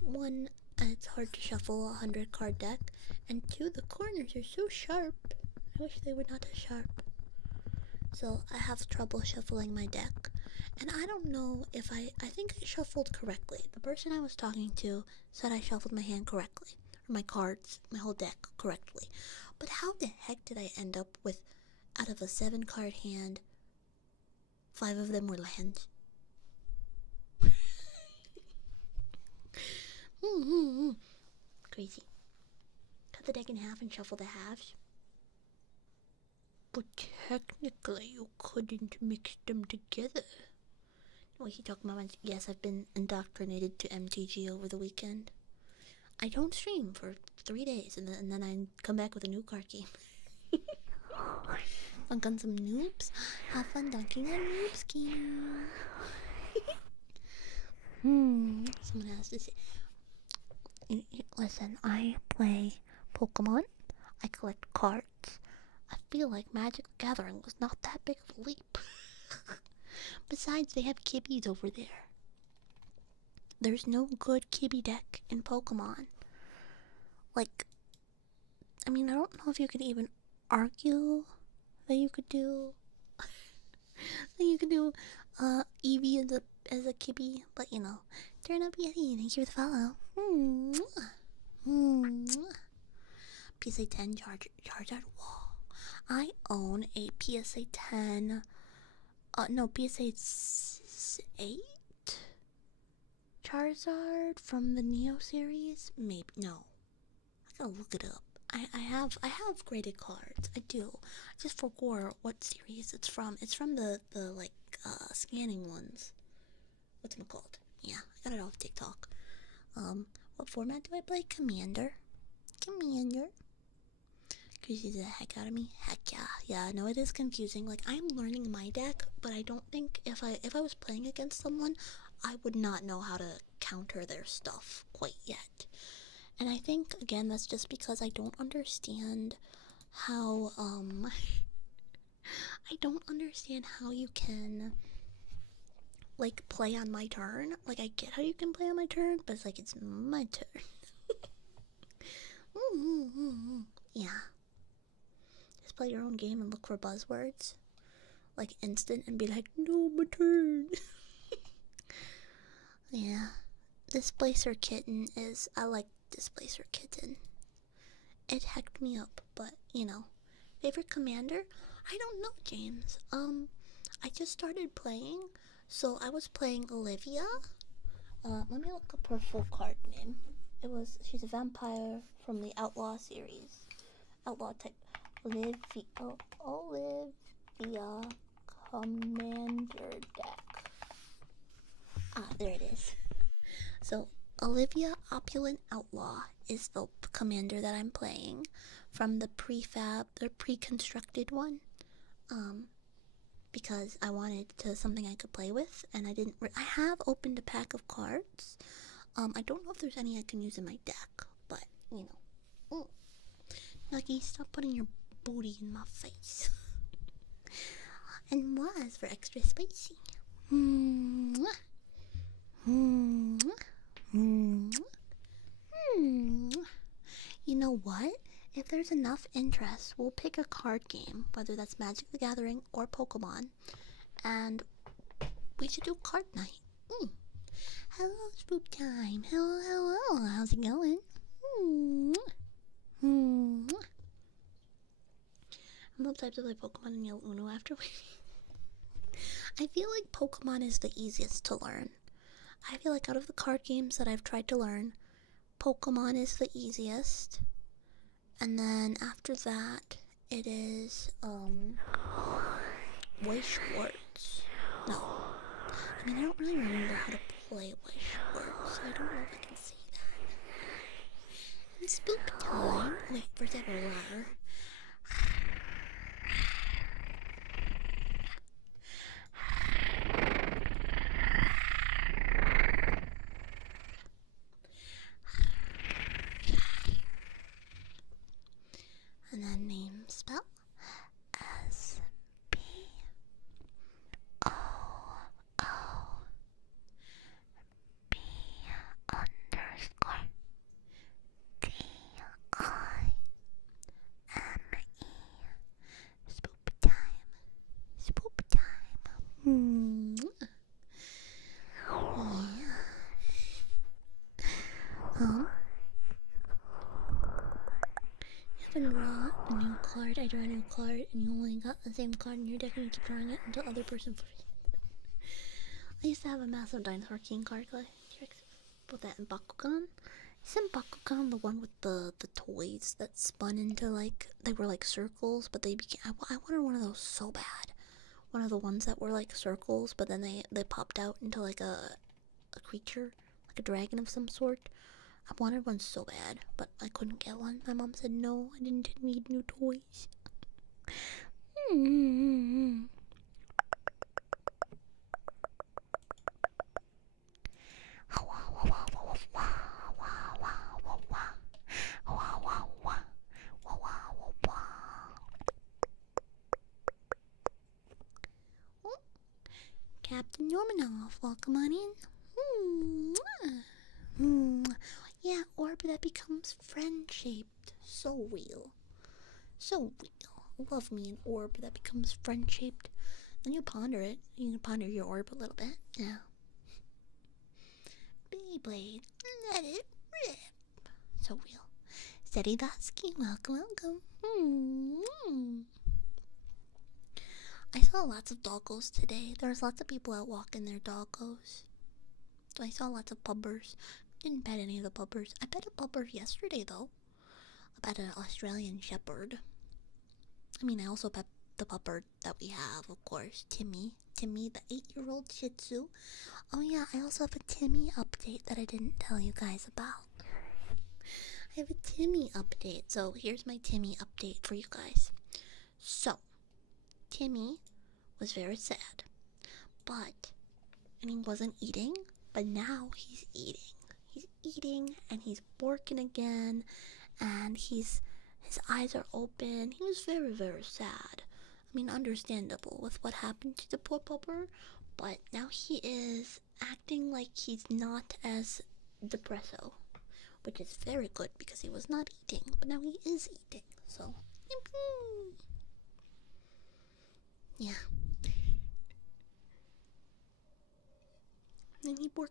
one, it's hard to shuffle a 100 card deck, and two, the corners are so sharp. I wish they were not as sharp. So I have trouble shuffling my deck. And I don't know if I think I shuffled correctly. The person I was talking to said I shuffled my hand correctly. Or my cards, my whole deck correctly. But how the heck did I end up with, out of a 7-card hand, 5 of them were lands? Crazy. Cut the deck in half and shuffle the halves. But technically, you couldn't mix them together. What are you talking about? Yes, I've been indoctrinated to MTG over the weekend. I don't stream for 3 days, and then I come back with a new card game. Dunk on some noobs. Have fun dunking on noobs game. Someone has to say. Listen, I play Pokemon. I collect cards. I feel like Magic the Gathering was not that big of a leap. Besides, they have kibbies over there. There's no good kibby deck in Pokemon. Like, I mean, I don't know if you could even argue that you could do Eevee as a kibby, but you know, turn up Yeti. Thank you for the follow. PSA 10 Charizard. Whoa. I own a PSA 10. No, PSA 8 Charizard from the Neo series. Maybe no. I gotta look it up. I have graded cards. I do. I just forgot what series it's from. It's from the like scanning ones. What's it called? Yeah, I got it off TikTok. What format do I play? Commander. Confuses the heck out of me. Heck yeah. Yeah, no, it is confusing. Like, I'm learning my deck, but I don't think if I was playing against someone, I would not know how to counter their stuff quite yet. And I think, again, that's just because I don't understand how, I don't understand how you can, like, play on my turn. Like, I get how you can play on my turn, but it's like, it's my turn. Yeah. Just play your own game and look for buzzwords. Like, instant and be like, no, my turn. Yeah. Displacer Kitten is, I like Displacer Kitten. It hecked me up, but, you know. Favorite commander? I don't know, James. I just started playing, so I was playing Olivia. Let me look up her full card name. She's a vampire from the Outlaw series. Outlaw type. Olivia Commander deck. There it is. So, Olivia Opulent Outlaw is the commander that I'm playing from the pre-constructed one. Because I wanted something I could play with, and I have opened a pack of cards. I don't know if there's any I can use in my deck, but, you know. Nuggy, stop putting your booty in my face. And was for extra spicy. You know what? If there's enough interest, we'll pick a card game, whether that's Magic the Gathering or Pokemon, and we should do card night. Hello, Spook Time. Hello. How's it going? I'm the type to play Pokemon and yell Uno after waiting. I feel like Pokemon is the easiest to learn. I feel like out of the card games that I've tried to learn, Pokemon is the easiest. And then after that, it is, Way Schwartz. No. I mean, I don't really remember how to play Wish Works, so I don't know if I can say that. And spook time. Wait, first I have a roar. And then name spell SPOOP_DIME. Spoop time. Spoop time. Yeah. You haven't drawn a new card. I draw a new card, and you only got the same card in your deck, and you keep drawing it until other person. I used to have a massive dinosaur king card collection. Put that in Bakugan. Isn't Bakugan the one with the toys that spun into like they were like circles, but they became? I wanted one of those so bad. One of the ones that were like circles, but then they popped out into like a creature, like a dragon of some sort. I wanted one so bad, but I couldn't get one. My mom said no, I didn't need new toys. Captain Yormanov, welcome on in. Yeah, orb that becomes friend-shaped. So real. So real. Love me an orb that becomes friend-shaped. Then you ponder it. You can ponder your orb a little bit. Yeah. Beyblade. Let it rip. So real. Steady Dusky, welcome. I saw lots of doggos today. There was lots of people out walking their doggos. So I saw lots of pubbers. Didn't pet any of the pubbers. I pet a pubber yesterday though. I pet an Australian Shepherd. I mean, I also pet the pupper that we have, of course, Timmy. Timmy, the 8-year-old Shih Tzu. Oh yeah, I also have a Timmy update that I didn't tell you guys about. I have a Timmy update. So here's my Timmy update for you guys. So, Timmy was very sad. And he wasn't eating, but now he's eating. He's eating and he's barking again, and his eyes are open. He was very, very sad. I mean, understandable with what happened to the poor pupper, but now he is acting like he's not as depresso, which is very good because he was not eating, but now he is eating. So, yeah. And he bork.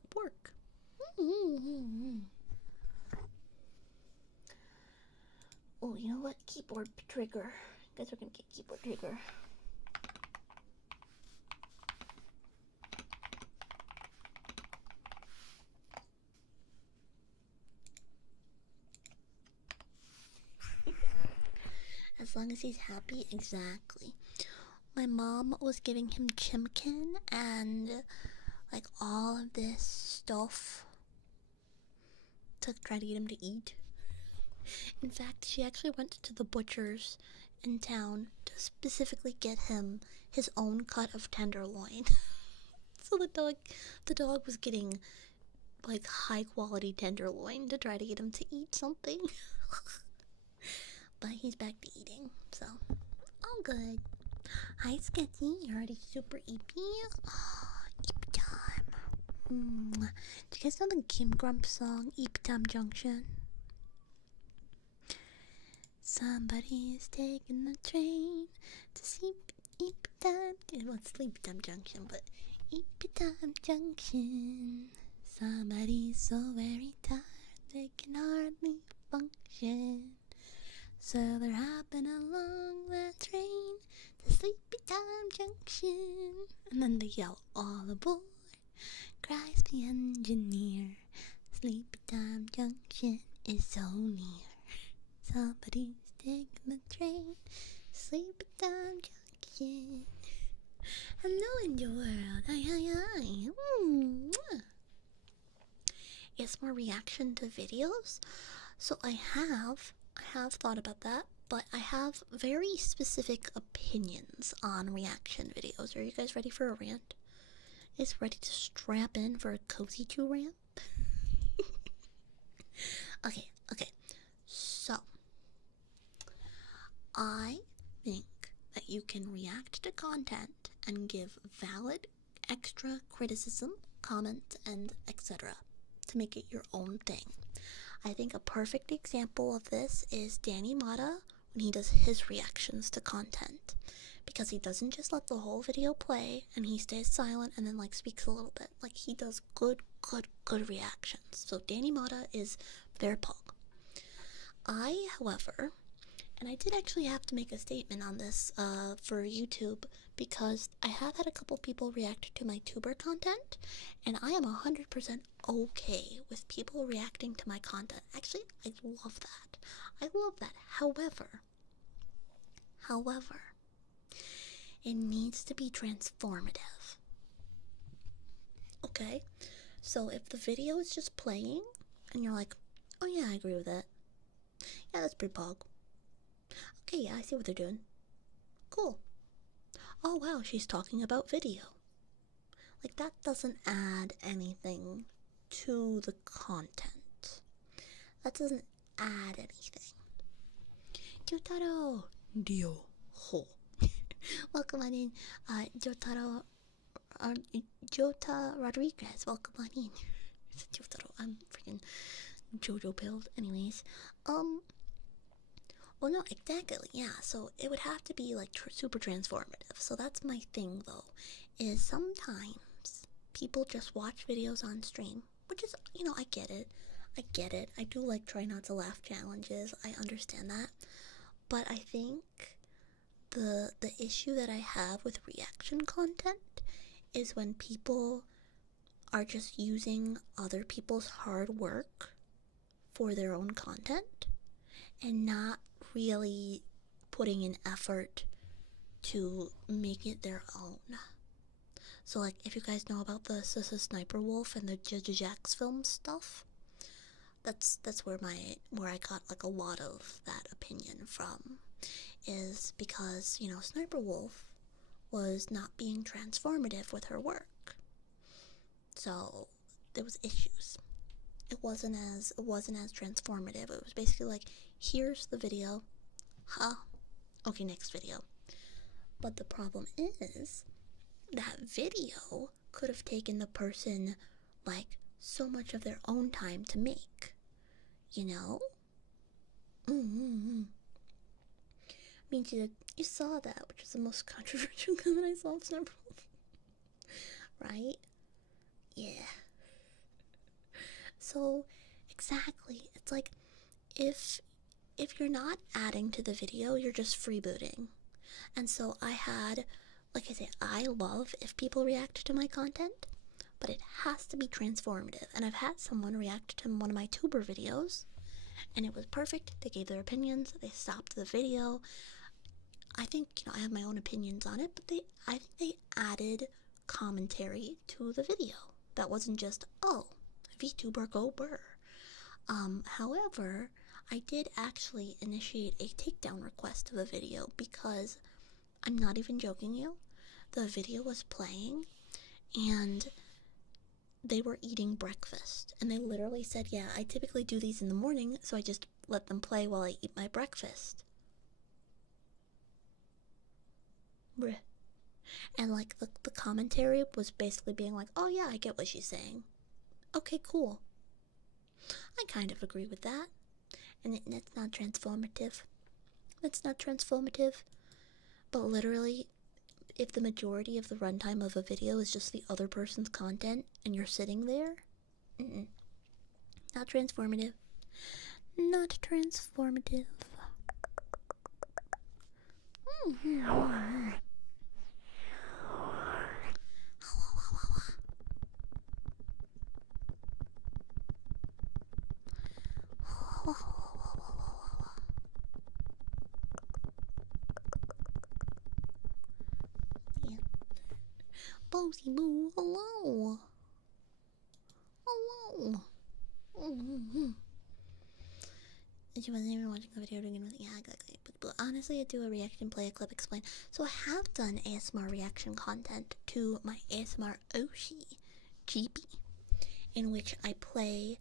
Oh, you know what? Keyboard trigger. Guess we're gonna get keyboard trigger. As long as he's happy, exactly. My mom was giving him chimkin and like all of this stuff to try to get him to eat. In fact, she actually went to the butcher's in town to specifically get him his own cut of tenderloin. So the dog was getting like high quality tenderloin to try to get him to eat something. But he's back to eating, so all good. Hi Sketchy, you're already super eepy. Eepy time. Do you guys know the Kim Grump song Eepy Time Junction? Somebody's taking the train to sleep. Eepy time. Well, it's Sleepy Time Junction, but Eepy Time Junction. Somebody's so very tired they can hardly function. So they're hopping along the train to Sleepy Time Junction. And then they yell, all aboard, cries the engineer. Sleepy Time Junction is so near. Somebody's taking the train, Sleepy Time Junction. Hello in the world. Hi. It's more reaction to videos. So I have thought about that, but I have very specific opinions on reaction videos. Are you guys ready for a rant? Is ready to strap in for a cozy 2 rant? Okay. So I think that you can react to content and give valid extra criticism, comments, and etc. to make it your own thing. I think a perfect example of this is Danny Mata when he does his reactions to content. Because he doesn't just let the whole video play and he stays silent and then speaks a little bit. He does good reactions. So Danny Mata is their pog. I, however, and I did actually have to make a statement on this for YouTube because I have had a couple people react to my tuber content, and I am 100% okay with people reacting to my content. Actually, I love that. However, it needs to be transformative. Okay? So if the video is just playing, and you're like, oh yeah, I agree with that. Yeah, that's pretty pog. Okay, yeah, I see what they're doing. Cool. Oh wow, she's talking about video. That doesn't add anything to the content. That doesn't add anything. Jotaro! Dio. Ho. Welcome on in. Jota Rodriguez. Welcome on in. Jotaro. I'm freaking JoJo pilled. Anyways. Well, no, exactly, yeah, so it would have to be, super transformative. So that's my thing, though, is sometimes people just watch videos on stream, which is, I get it. I do try not to laugh challenges. I understand that. But I think the issue that I have with reaction content is when people are just using other people's hard work for their own content and not really putting an effort to make it their own. So if you guys know about the Sniper Wolf and the Jax film stuff, that's where I got a lot of that opinion from, is because Sniper Wolf was not being transformative with her work, so there was issues. It wasn't as transformative. It was basically here's the video, okay, next video. But the problem is that video could have taken the person so much of their own time to make, I mean, you saw that, which is the most controversial comment I saw of Sniper Wolf. Right? Yeah. So, exactly. It's if you're not adding to the video, you're just freebooting. And so I love if people react to my content, but it has to be transformative. And I've had someone react to one of my tuber videos, and it was perfect. They gave their opinions. They stopped the video. I think, I have my own opinions on it, but I think they added commentary to the video. That wasn't just, oh, VTuber go burr. However, I did actually initiate a takedown request of the video because, I'm not even joking you, the video was playing and they were eating breakfast. And they literally said, yeah, I typically do these in the morning, so I just let them play while I eat my breakfast. Bruh. And the commentary was basically being oh yeah, I get what she's saying. Okay, cool. I kind of agree with that. And it's not transformative. But literally, if the majority of the runtime of a video is just the other person's content and you're sitting there, not transformative. Not transformative. Yeah. Posy Boo, hello. Hello. Mm-hmm. She wasn't even watching the video doing anything. Yeah, exactly. But honestly, I do a reaction, play a clip, explain. So I have done ASMR reaction content to my ASMR Oshi Eepy, in which I play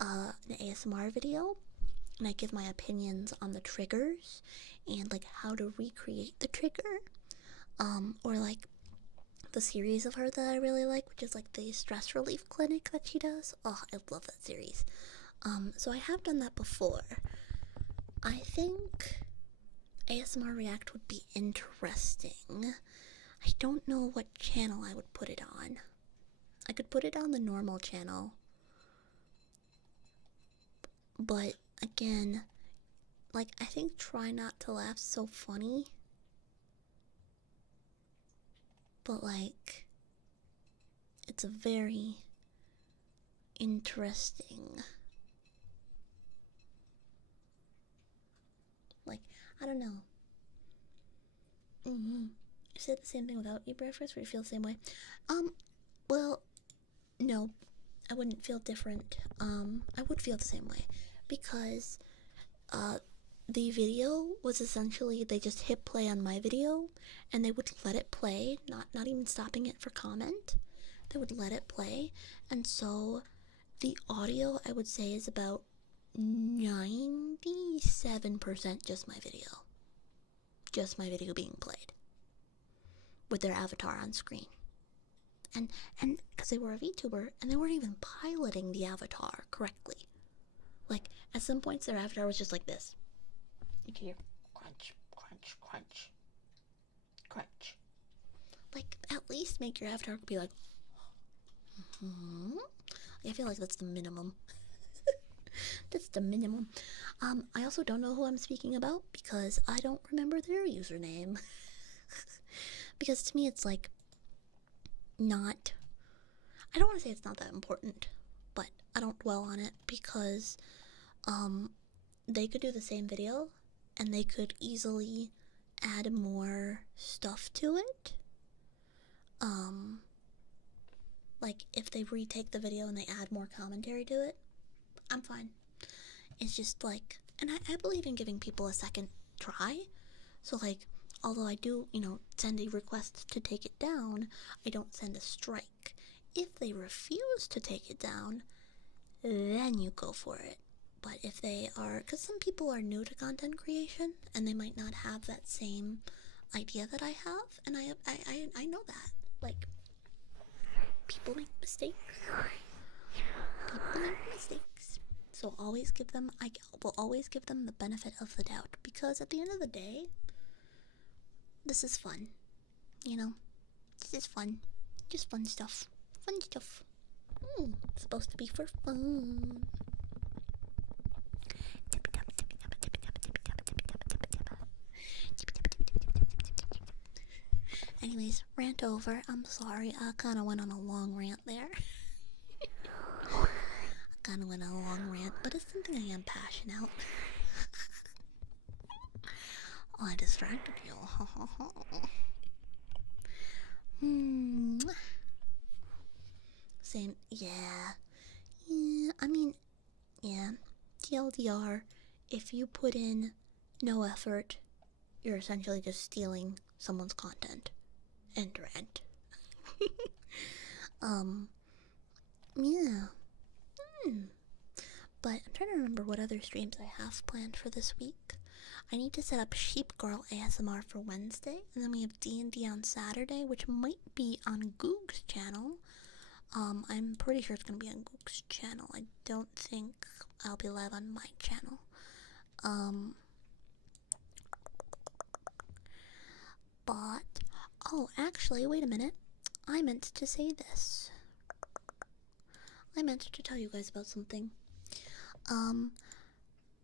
an ASMR video and I give my opinions on the triggers and like how to recreate the trigger. Or like the series of her that I really like, which is like the stress relief clinic that she does. Oh, I love that series. So I have done that before. I think ASMR React would be interesting. I don't know what channel I would put it on. I could put it on the normal channel. But again, like I think Try Not to Laugh's so funny. But like it's a very interesting, like, I don't know. Is it the same thing without Eepy reference where you feel the same way? Well, no, I wouldn't feel different. I would feel the same way because, the video was essentially they just hit play on my video and they would let it play, not even stopping it for comment. They would let it play, and so the audio I would say is about 97% just my video. Just my video being played with their avatar on screen. And because they were a VTuber and they weren't even piloting the avatar correctly. Like at some points their avatar was just like this. You can hear crunch, crunch, crunch, crunch. Like at least make your avatar be like, I feel like that's the minimum. That's the minimum. I also don't know who I'm speaking about because I don't remember their username. Because to me it's like not, I don't want to say it's not that important, but I don't dwell on it because they could do the same video and they could easily add more stuff to it. Like if they retake the video and they add more commentary to it, I'm fine. It's just like, and I believe in giving people a second try. So like, although I do, send a request to take it down, I don't send a strike. If they refuse to take it down, then you go for it. But if they are, because some people are new to content creation and they might not have that same idea that I have, and I know that. Like, people make mistakes. People make mistakes. So I will always give them the benefit of the doubt, because at the end of the day, this is fun. This is fun. Just fun stuff. Fun stuff. It's supposed to be for fun. Anyways, rant over. I'm sorry. I kind of went on a long rant there. But it's something I am passionate about. Oh, I distracted you. Same. Yeah. TLDR, if you put in no effort, you're essentially just stealing someone's content. End rant. Yeah. But I'm trying to remember what other streams I have planned for this week. I need to set up Sheep Girl ASMR for Wednesday, and then we have D&D on Saturday, which might be on Goog's channel. I'm pretty sure it's gonna be on Goog's channel. I don't think I'll be live on my channel. But, oh, actually, wait a minute. I meant to say this. I meant to tell you guys about something.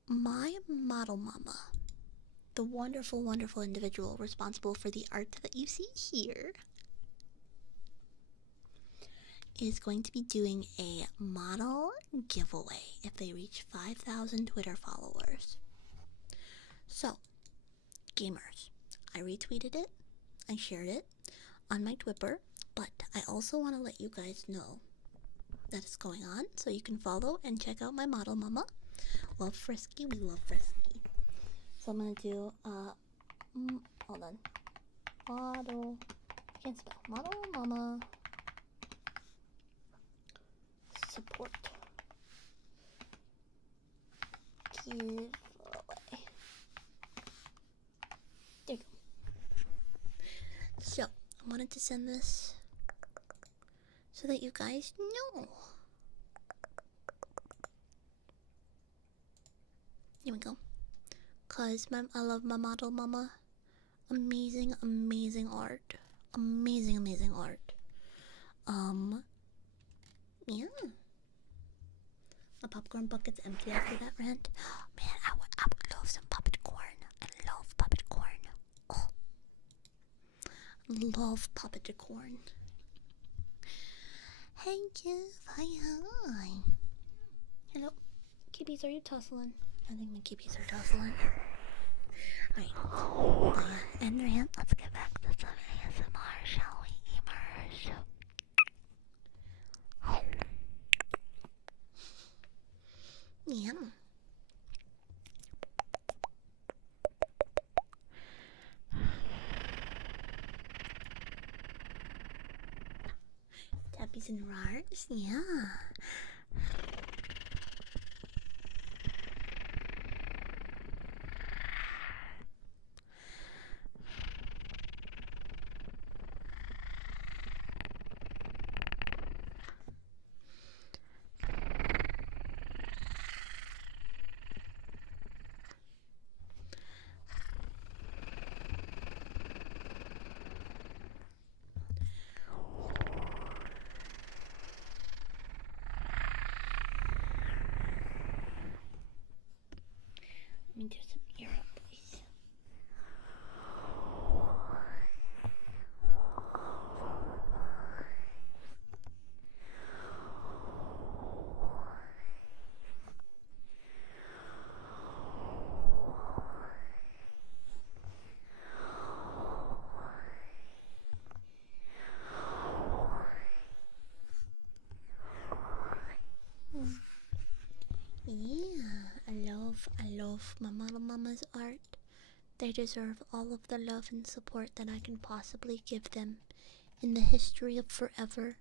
My model mama, the wonderful, wonderful individual responsible for the art that you see here, is going to be doing a model giveaway if they reach 5,000 Twitter followers. So, gamers, I retweeted it, I shared it on my Twipper, But I also want to let you guys know that it's going on, so you can follow and check out my model mama. Love Frisky, we love Frisky. So I'm gonna do hold on. Model, I can't spell. Model mama support giveaway. There you go. So I wanted to send this so that you guys know. Here we go. Cause I love my model mama. Amazing, amazing art. Amazing, amazing art. Yeah. My popcorn bucket's empty after that rant. Man, I would love some puppet corn. I love puppet corn. Oh. Love puppet corn. Hey, Jeff. Hi. Hello. Kibbies, are you tussling? I think my kibbies are tussling. Alright. End rant. Let's get back to some ASMR, shall we? Emerge. Yeah. Tappies and rars? Yeah. Let me do some ear up, please. Yeah, I love my model mama's art. They deserve all of the love and support that I can possibly give them in the history of forever,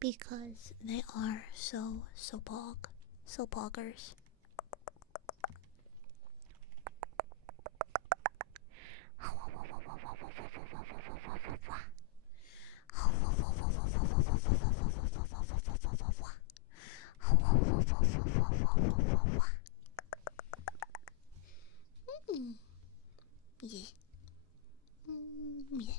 because they are so poggers. Yeah. Yeah.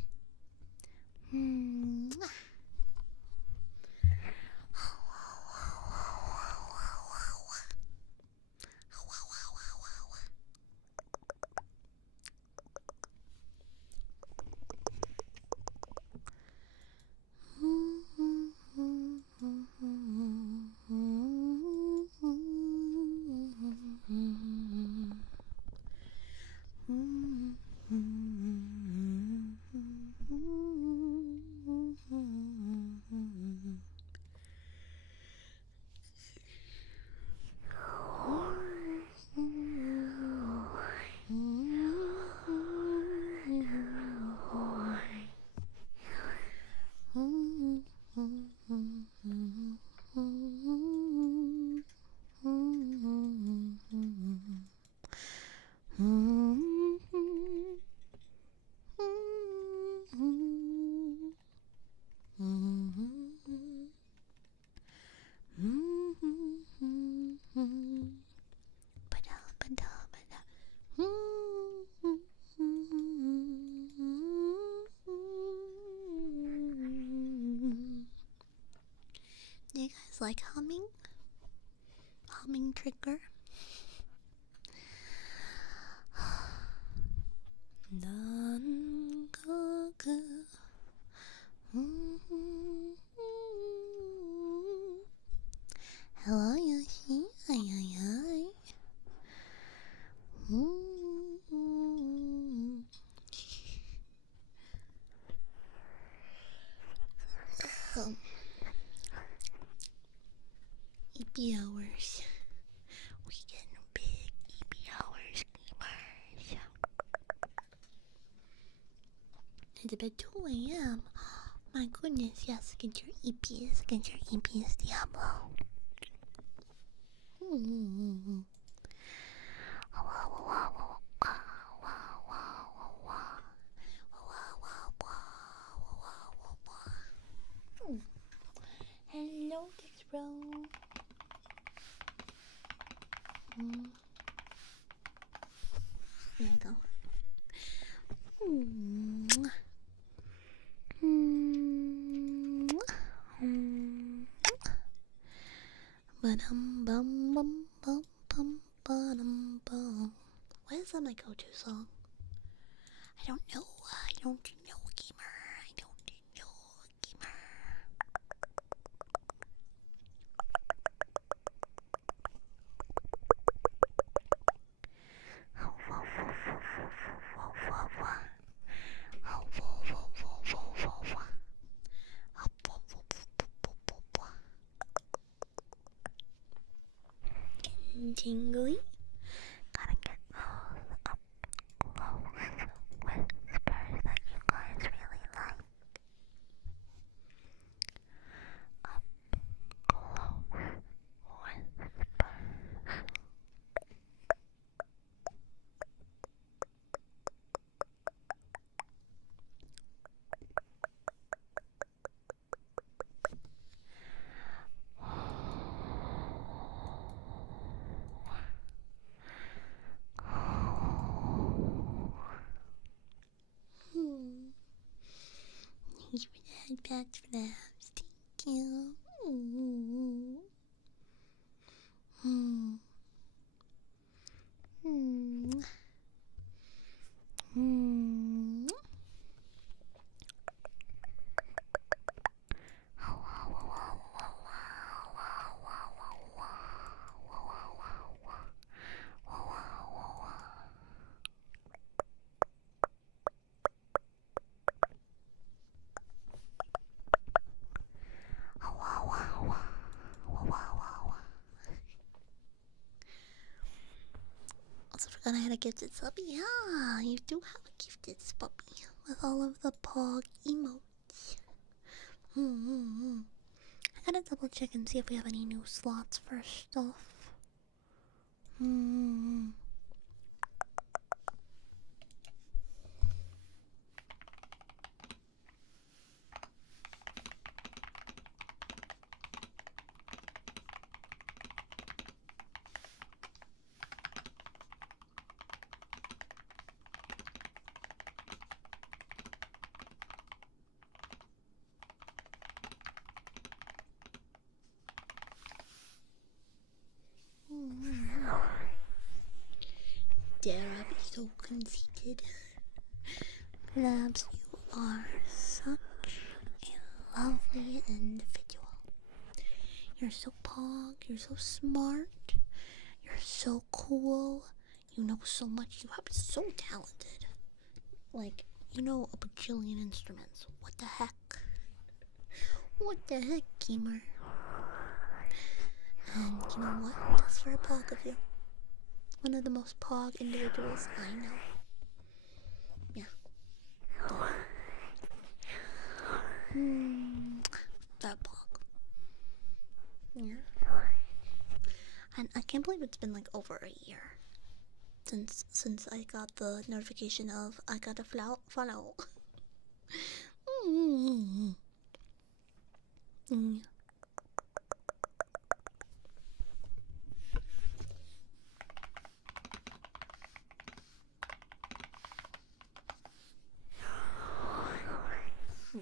Do you guys like humming? Humming trigger? Hello, Yoshi. Hi. Eepy hours. We getting big Eepy hours, gamers. It's about 2 a.m. My goodness, yes, get your EPs, Diablo. Hello, Dixbro. There you go. Why is that my go-to song? I don't know, gamer. I don't know, gamer. Getting tingly. Gotta get those up close whispers that you guys really like. Up close whispers. Thanks for that, Pat Flaps. Thank you. Also forgot I had a gifted puppy. Yeah, you do have a gifted puppy with all of the pog emotes. I gotta double check and see if we have any new slots for stuff. Dare I be so conceited? Labs, you are such a lovely individual. You're so pog, you're so smart, you're so cool, you know so much, you are so talented. Like, you know a bajillion instruments. What the heck? What the heck, gamer? And you know what? That's for a pog of you. One of the most pog individuals I know. Yeah. That pog. Yeah. And I can't believe it's been like over a year since I got the notification of I got a follow.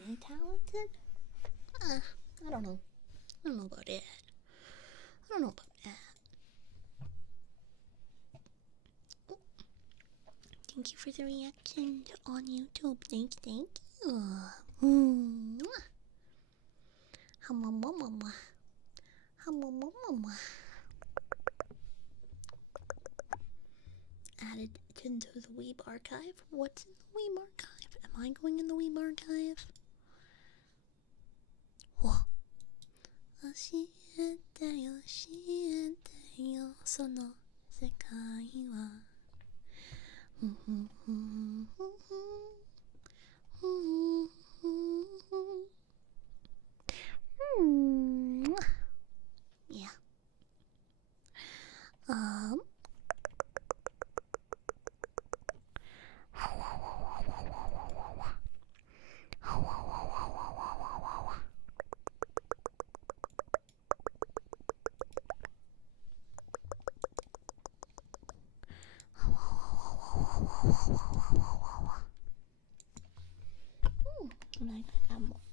Me talented? I don't know. I don't know about it. I don't know about that. Oh. Thank you for the reaction on YouTube. Thank you. Added into the Weeb archive. What's in the Weeb archive? Am I going in the Weeb archive? Whoa. 嘘の世界はYeah.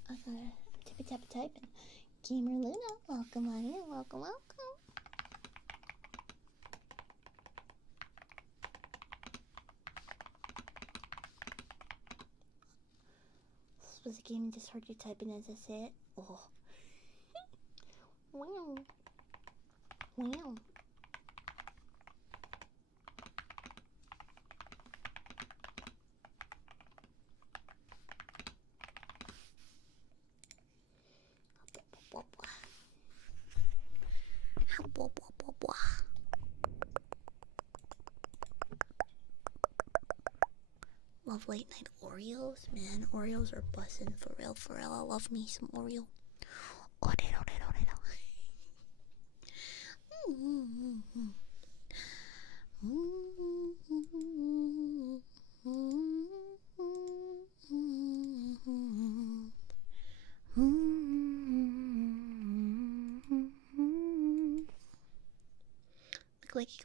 I gotta tippy tap typing. Gamer Luna, welcome on in, welcome. This was a game just heard you typing as I say it. Oh. Wow. Wow. Love late night Oreos, man. Oreos are bussin' for real, for real. I love me some Oreo.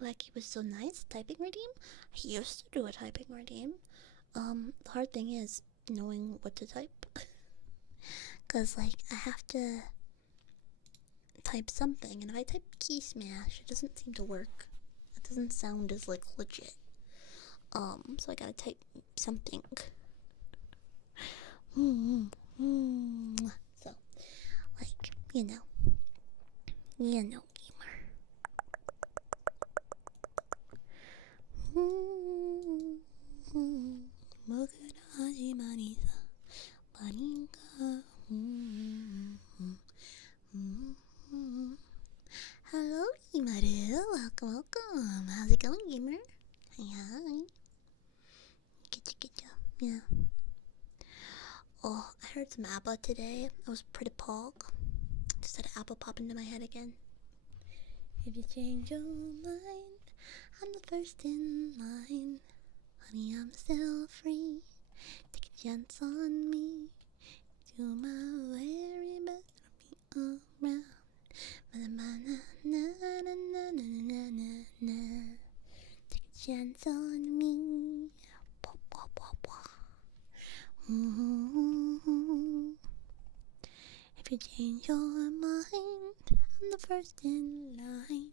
Like he was so nice. Typing redeem? He used to do a typing redeem. The hard thing is knowing what to type. Cause like I have to type something, and if I type key smash, it doesn't seem to work. It doesn't sound as like legit. So I gotta type something. So, like, you know, gamer. Hello, Imaru. Welcome. How's it going, gamer? Hi. Get ya. Yeah. Oh, I heard some ABBA today. It was pretty pog. Just had ABBA pop into my head again. If you change your mind, I'm the first in line. Honey, I'm still free. Take a chance on me. Do my very best to be around. Take a chance on me. If you change your mind, I'm the first in line.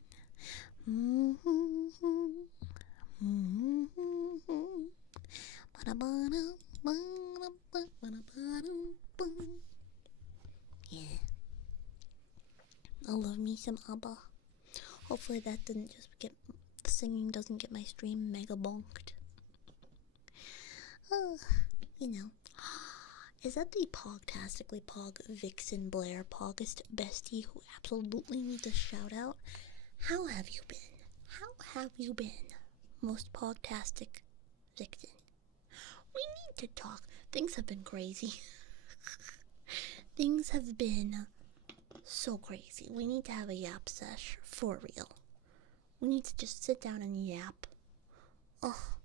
Yeah. I love me some ABBA. Hopefully that didn't just get, the singing doesn't get my stream mega bonked. You know. Is that the Pogtastically Pog Vixen Blair Pogist bestie who absolutely needs a shout out? How have you been? How have you been, most Pogtastic Vixen? We need to talk. Things have been crazy. Things have been so crazy. We need to have a yap sesh for real. We need to just sit down and yap. Ugh.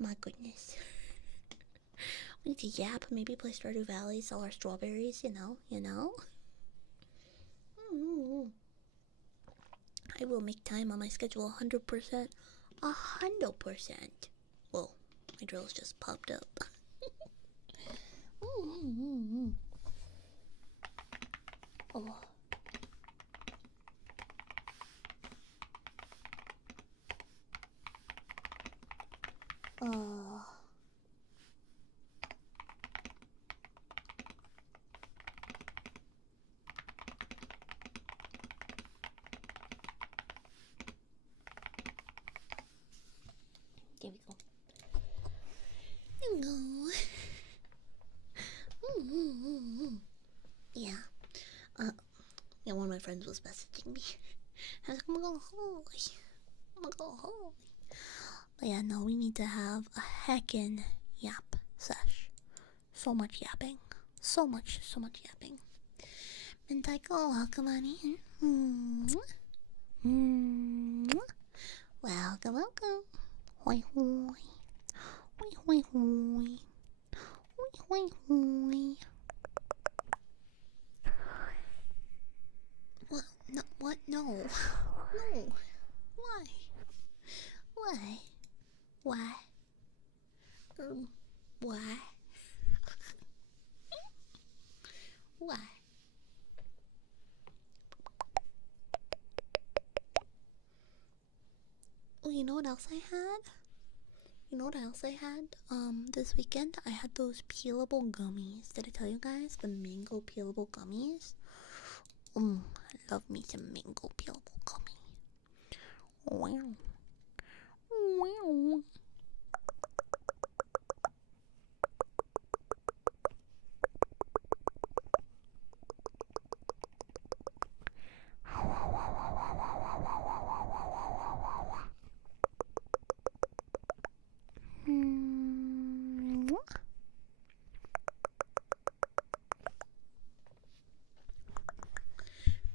My goodness. We need to yap, maybe play Stardew Valley, sell our strawberries, you know? I will make time on my schedule 100%. 100%. Whoa, my drill's just popped up. Oh. There we go. There we go. Yeah. Yeah, one of my friends was messaging me. I was like, I'm gonna go holy. I'm gonna go holy. But yeah, no, we need to have a heckin' yap sesh. So much yapping. So much yapping. Mentaiko, welcome on in. Welcome, welcome. Hoi hoi. Hoi hoi hoi. Hoi hoi hoi. What? No, what? No. No. Why? Why? Why? Why? Why? Oh, you know what else I had? You know what else I had? This weekend I had those peelable gummies. Did I tell you guys? The mango peelable gummies? I love me some mango peelable gummy. Wow. Wow.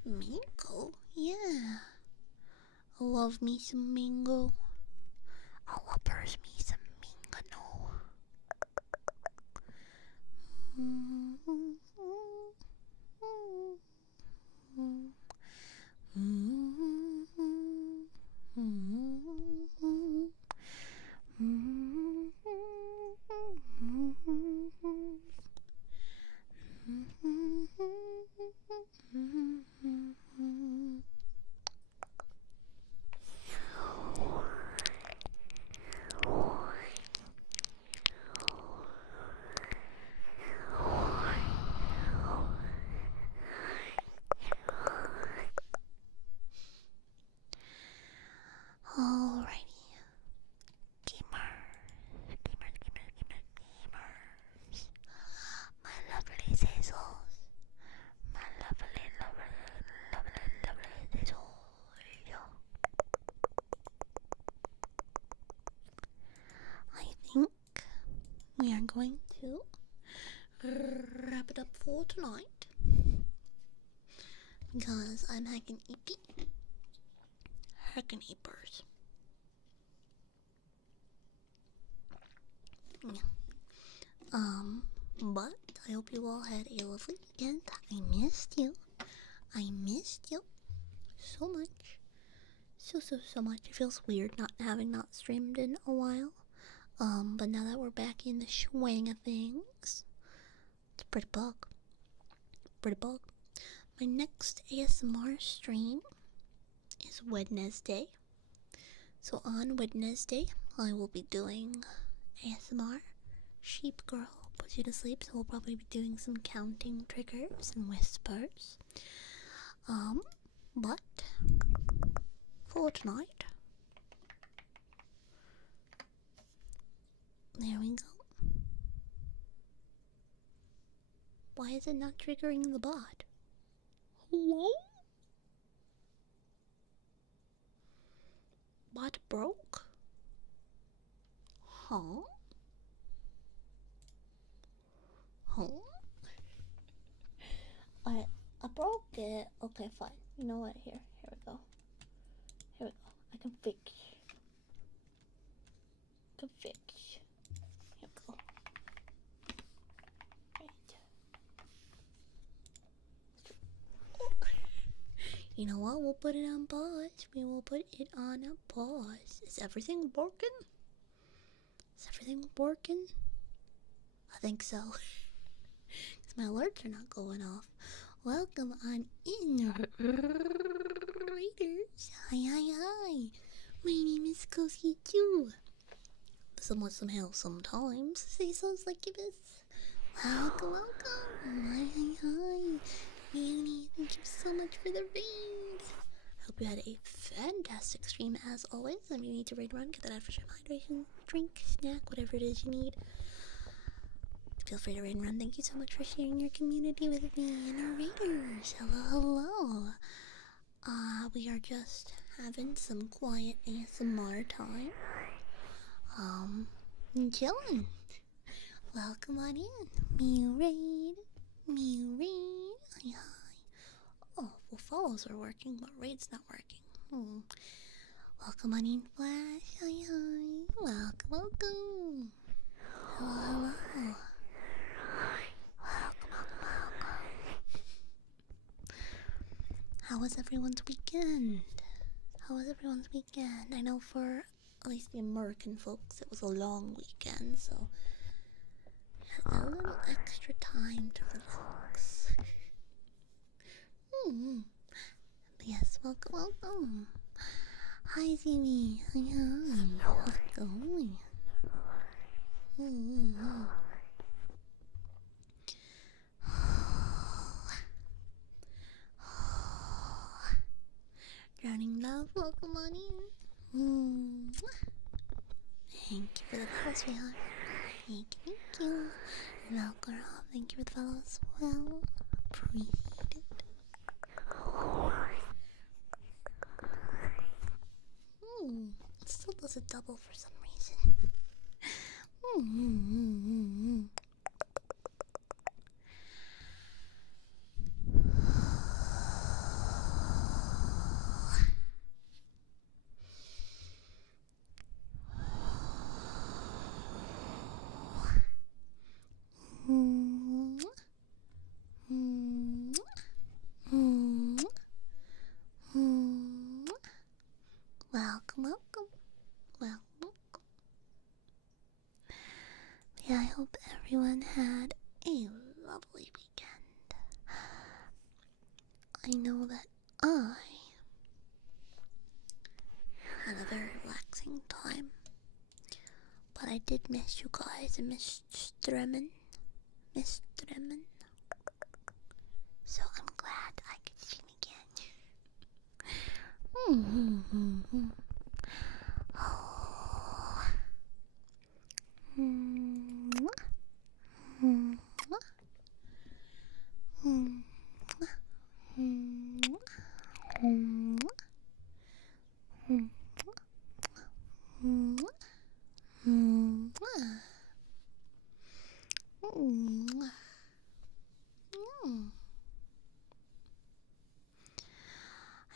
Mango? Yeah. I love me some mango. I loves me some mango. Alrighty. Gamers. My lovely Zazels. My lovely Zazels. I think we are going to wrap it up for tonight. Because I'm hacking Eepy. Hacking Eepers. Yeah. But I hope you all had a lovely weekend. I missed you. I missed you so much. So much. It feels weird not having not streamed in a while. But now that we're back in the swing of things, it's pretty bug. My next ASMR stream is Wednesday. So on Wednesday, I will be doing ASMR. Sheep Girl puts you to sleep, so we'll probably be doing some counting triggers and whispers. But for tonight, there we go. Why is it not triggering the bot? Hello? Bot broke? Huh? I broke it. Okay, fine. You know what? Here we go. I can fix. Here we go. Right. You know what? We'll put it on pause. We will put it on a pause. Is everything working? I think so. Because my alerts are not going off. Welcome on in, Raiders. Hi. My name is Koski too. Somewhat somehow sometimes say sounds like it is. Welcome. Hi. Beauty, thank you so much for the raid. Hope you had a fantastic stream as always. If you need to raid run, get that after stream hydration, drink, snack, whatever it is you need. Feel free to raid and run. Thank you so much for sharing your community with me and our raiders. Hello. We are just having some quiet ASMR time. Chillin'. Welcome on in. Mew raid. Mew raid. Hi hi. Oh, well, follows are working, but raid's not working. Welcome on in, Flash. Hi hi. Welcome, welcome. Hello, hello. How was everyone's weekend? I know for at least the American folks, it was a long weekend, so had a little extra time to relax. Yes, welcome. Hi, Zimi. Hi. How's it going? Drowning love, welcome on in. Thank you for the follow, sweetheart. Thank you. Welcome, thank you for the follow as well. Appreciate it. It still does a double for some reason. Welcome. Yeah, I hope everyone had a lovely weekend. I know that I had a very relaxing time, but I did miss you guys and miss Stremin. So I'm glad I could stream again.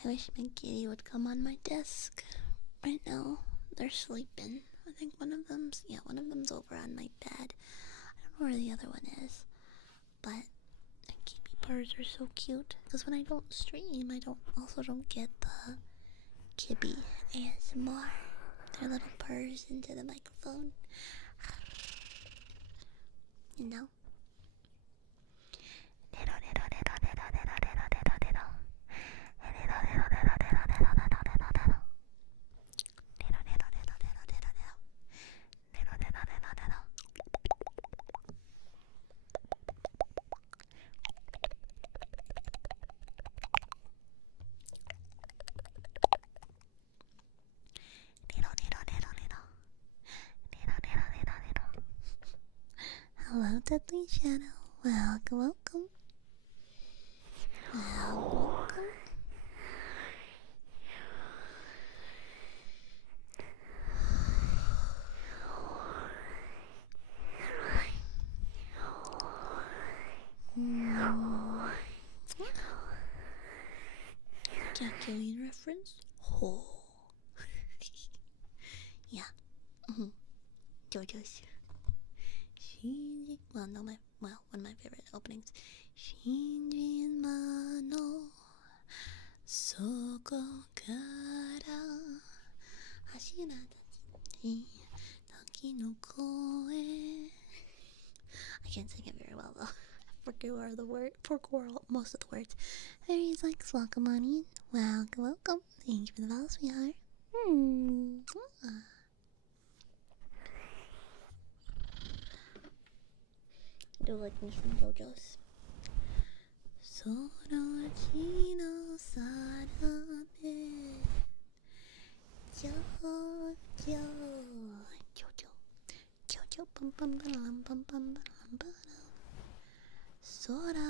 I wish my kitty would come on my desk. Right now, they're sleeping. I think one of them's over on my bed. I don't know where the other one is. But the Eepy purrs are so cute. Because when I don't stream, I don't get the Kibby ASMR. Their little purrs into the microphone. You know? Hello, Deadly Shadow. Welcome. Calculating reference? Oh. Yeah. JoJo's. One of my favorite openings. Shinji Mano Soko Kara Hashiratachi Taki no Koe. I can't sing it very well though. I forget most of the words. Fairies like welcome on in. Welcome. Thank you for the follow, sweetheart. I do like me from JoJo's. Sorachi no sarabe Jojo pam pam pam pam pam pam Sora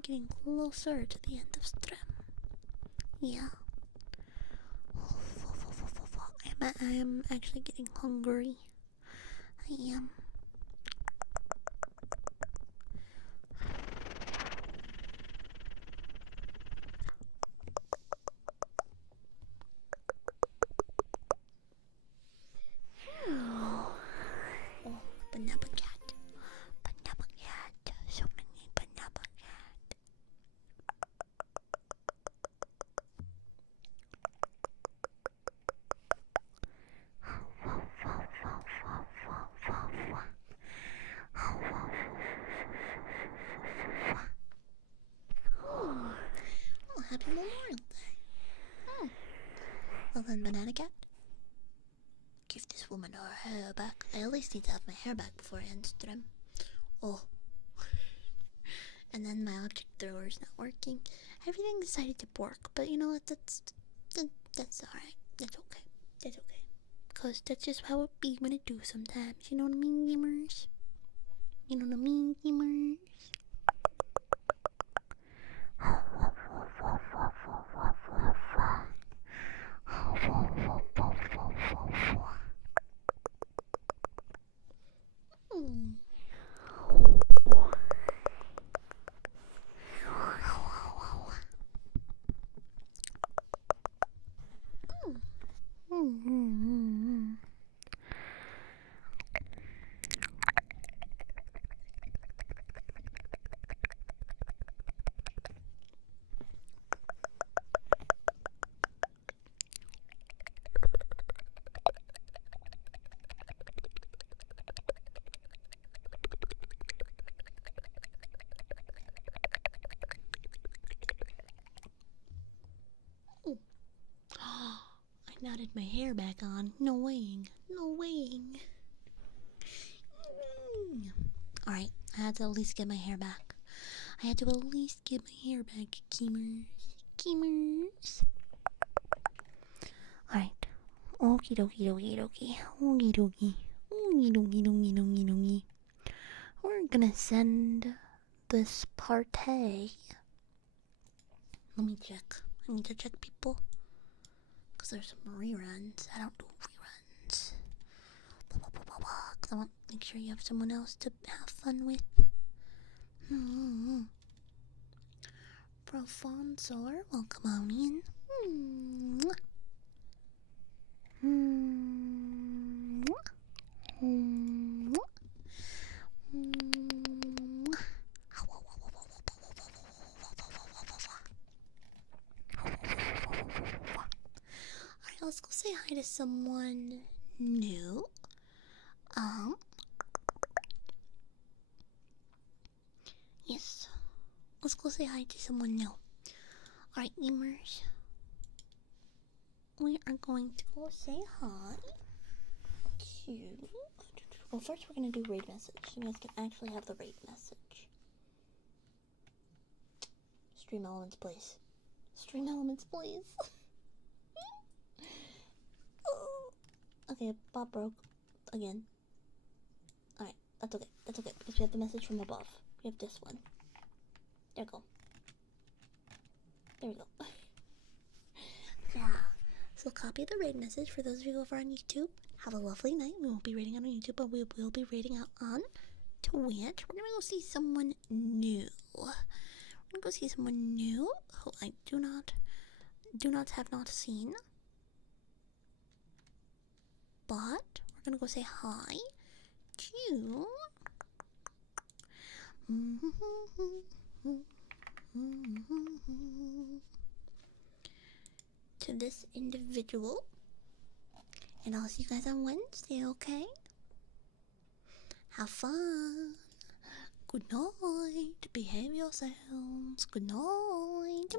we're getting closer to the end of stream. Yeah. I am actually getting hungry. I am. Oh, banana cat. Banana cat. So many banana cat. Oh, happy Memorial Day. Well then, banana cat. Give this woman her hair back. I at least need to have my hair back before I end stream. Oh. And then my object thrower is not working. Everything decided to work, but you know what? That's alright. That's okay. That's okay. Cause that's just how it be when it do sometimes. You know what I mean, gamers? You know what I mean, gamers? Mm. I knotted my hair back on. No weighing. No weighing. Alright, I had to at least get my hair back. I had to at least get my hair back, gamers. Gamers. Alright. Okie dokie dokie dokie. Okie dokie. Okie dokie dokie dokie dokie. We're gonna send this partay. Let me check. I need to check people. Because there's some reruns. I don't do reruns. Because I want to make sure you have someone else to have fun with. Profonsor, welcome on in. Alright, let's go say hi to someone new. Yes. Let's go say hi to someone new. Alright, gamers. We are going to go say hi to... Well, first we're going to do raid message. You guys can actually have the raid message. Stream elements, please. Stream elements, please. Okay, Bob broke. Again. Alright, that's okay. That's okay, because we have the message from above. We have this one. There we go. There we go. Yeah. So copy the raid message for those of you over on YouTube. Have a lovely night. We won't be raiding out on YouTube, but we will be raiding out on Twitch. We're gonna go see someone new. We're gonna go see someone new who I do not have not seen. But we're gonna go say hi to this individual. And I'll see you guys on Wednesday, okay? Have fun. Good night. Behave yourselves. Good night.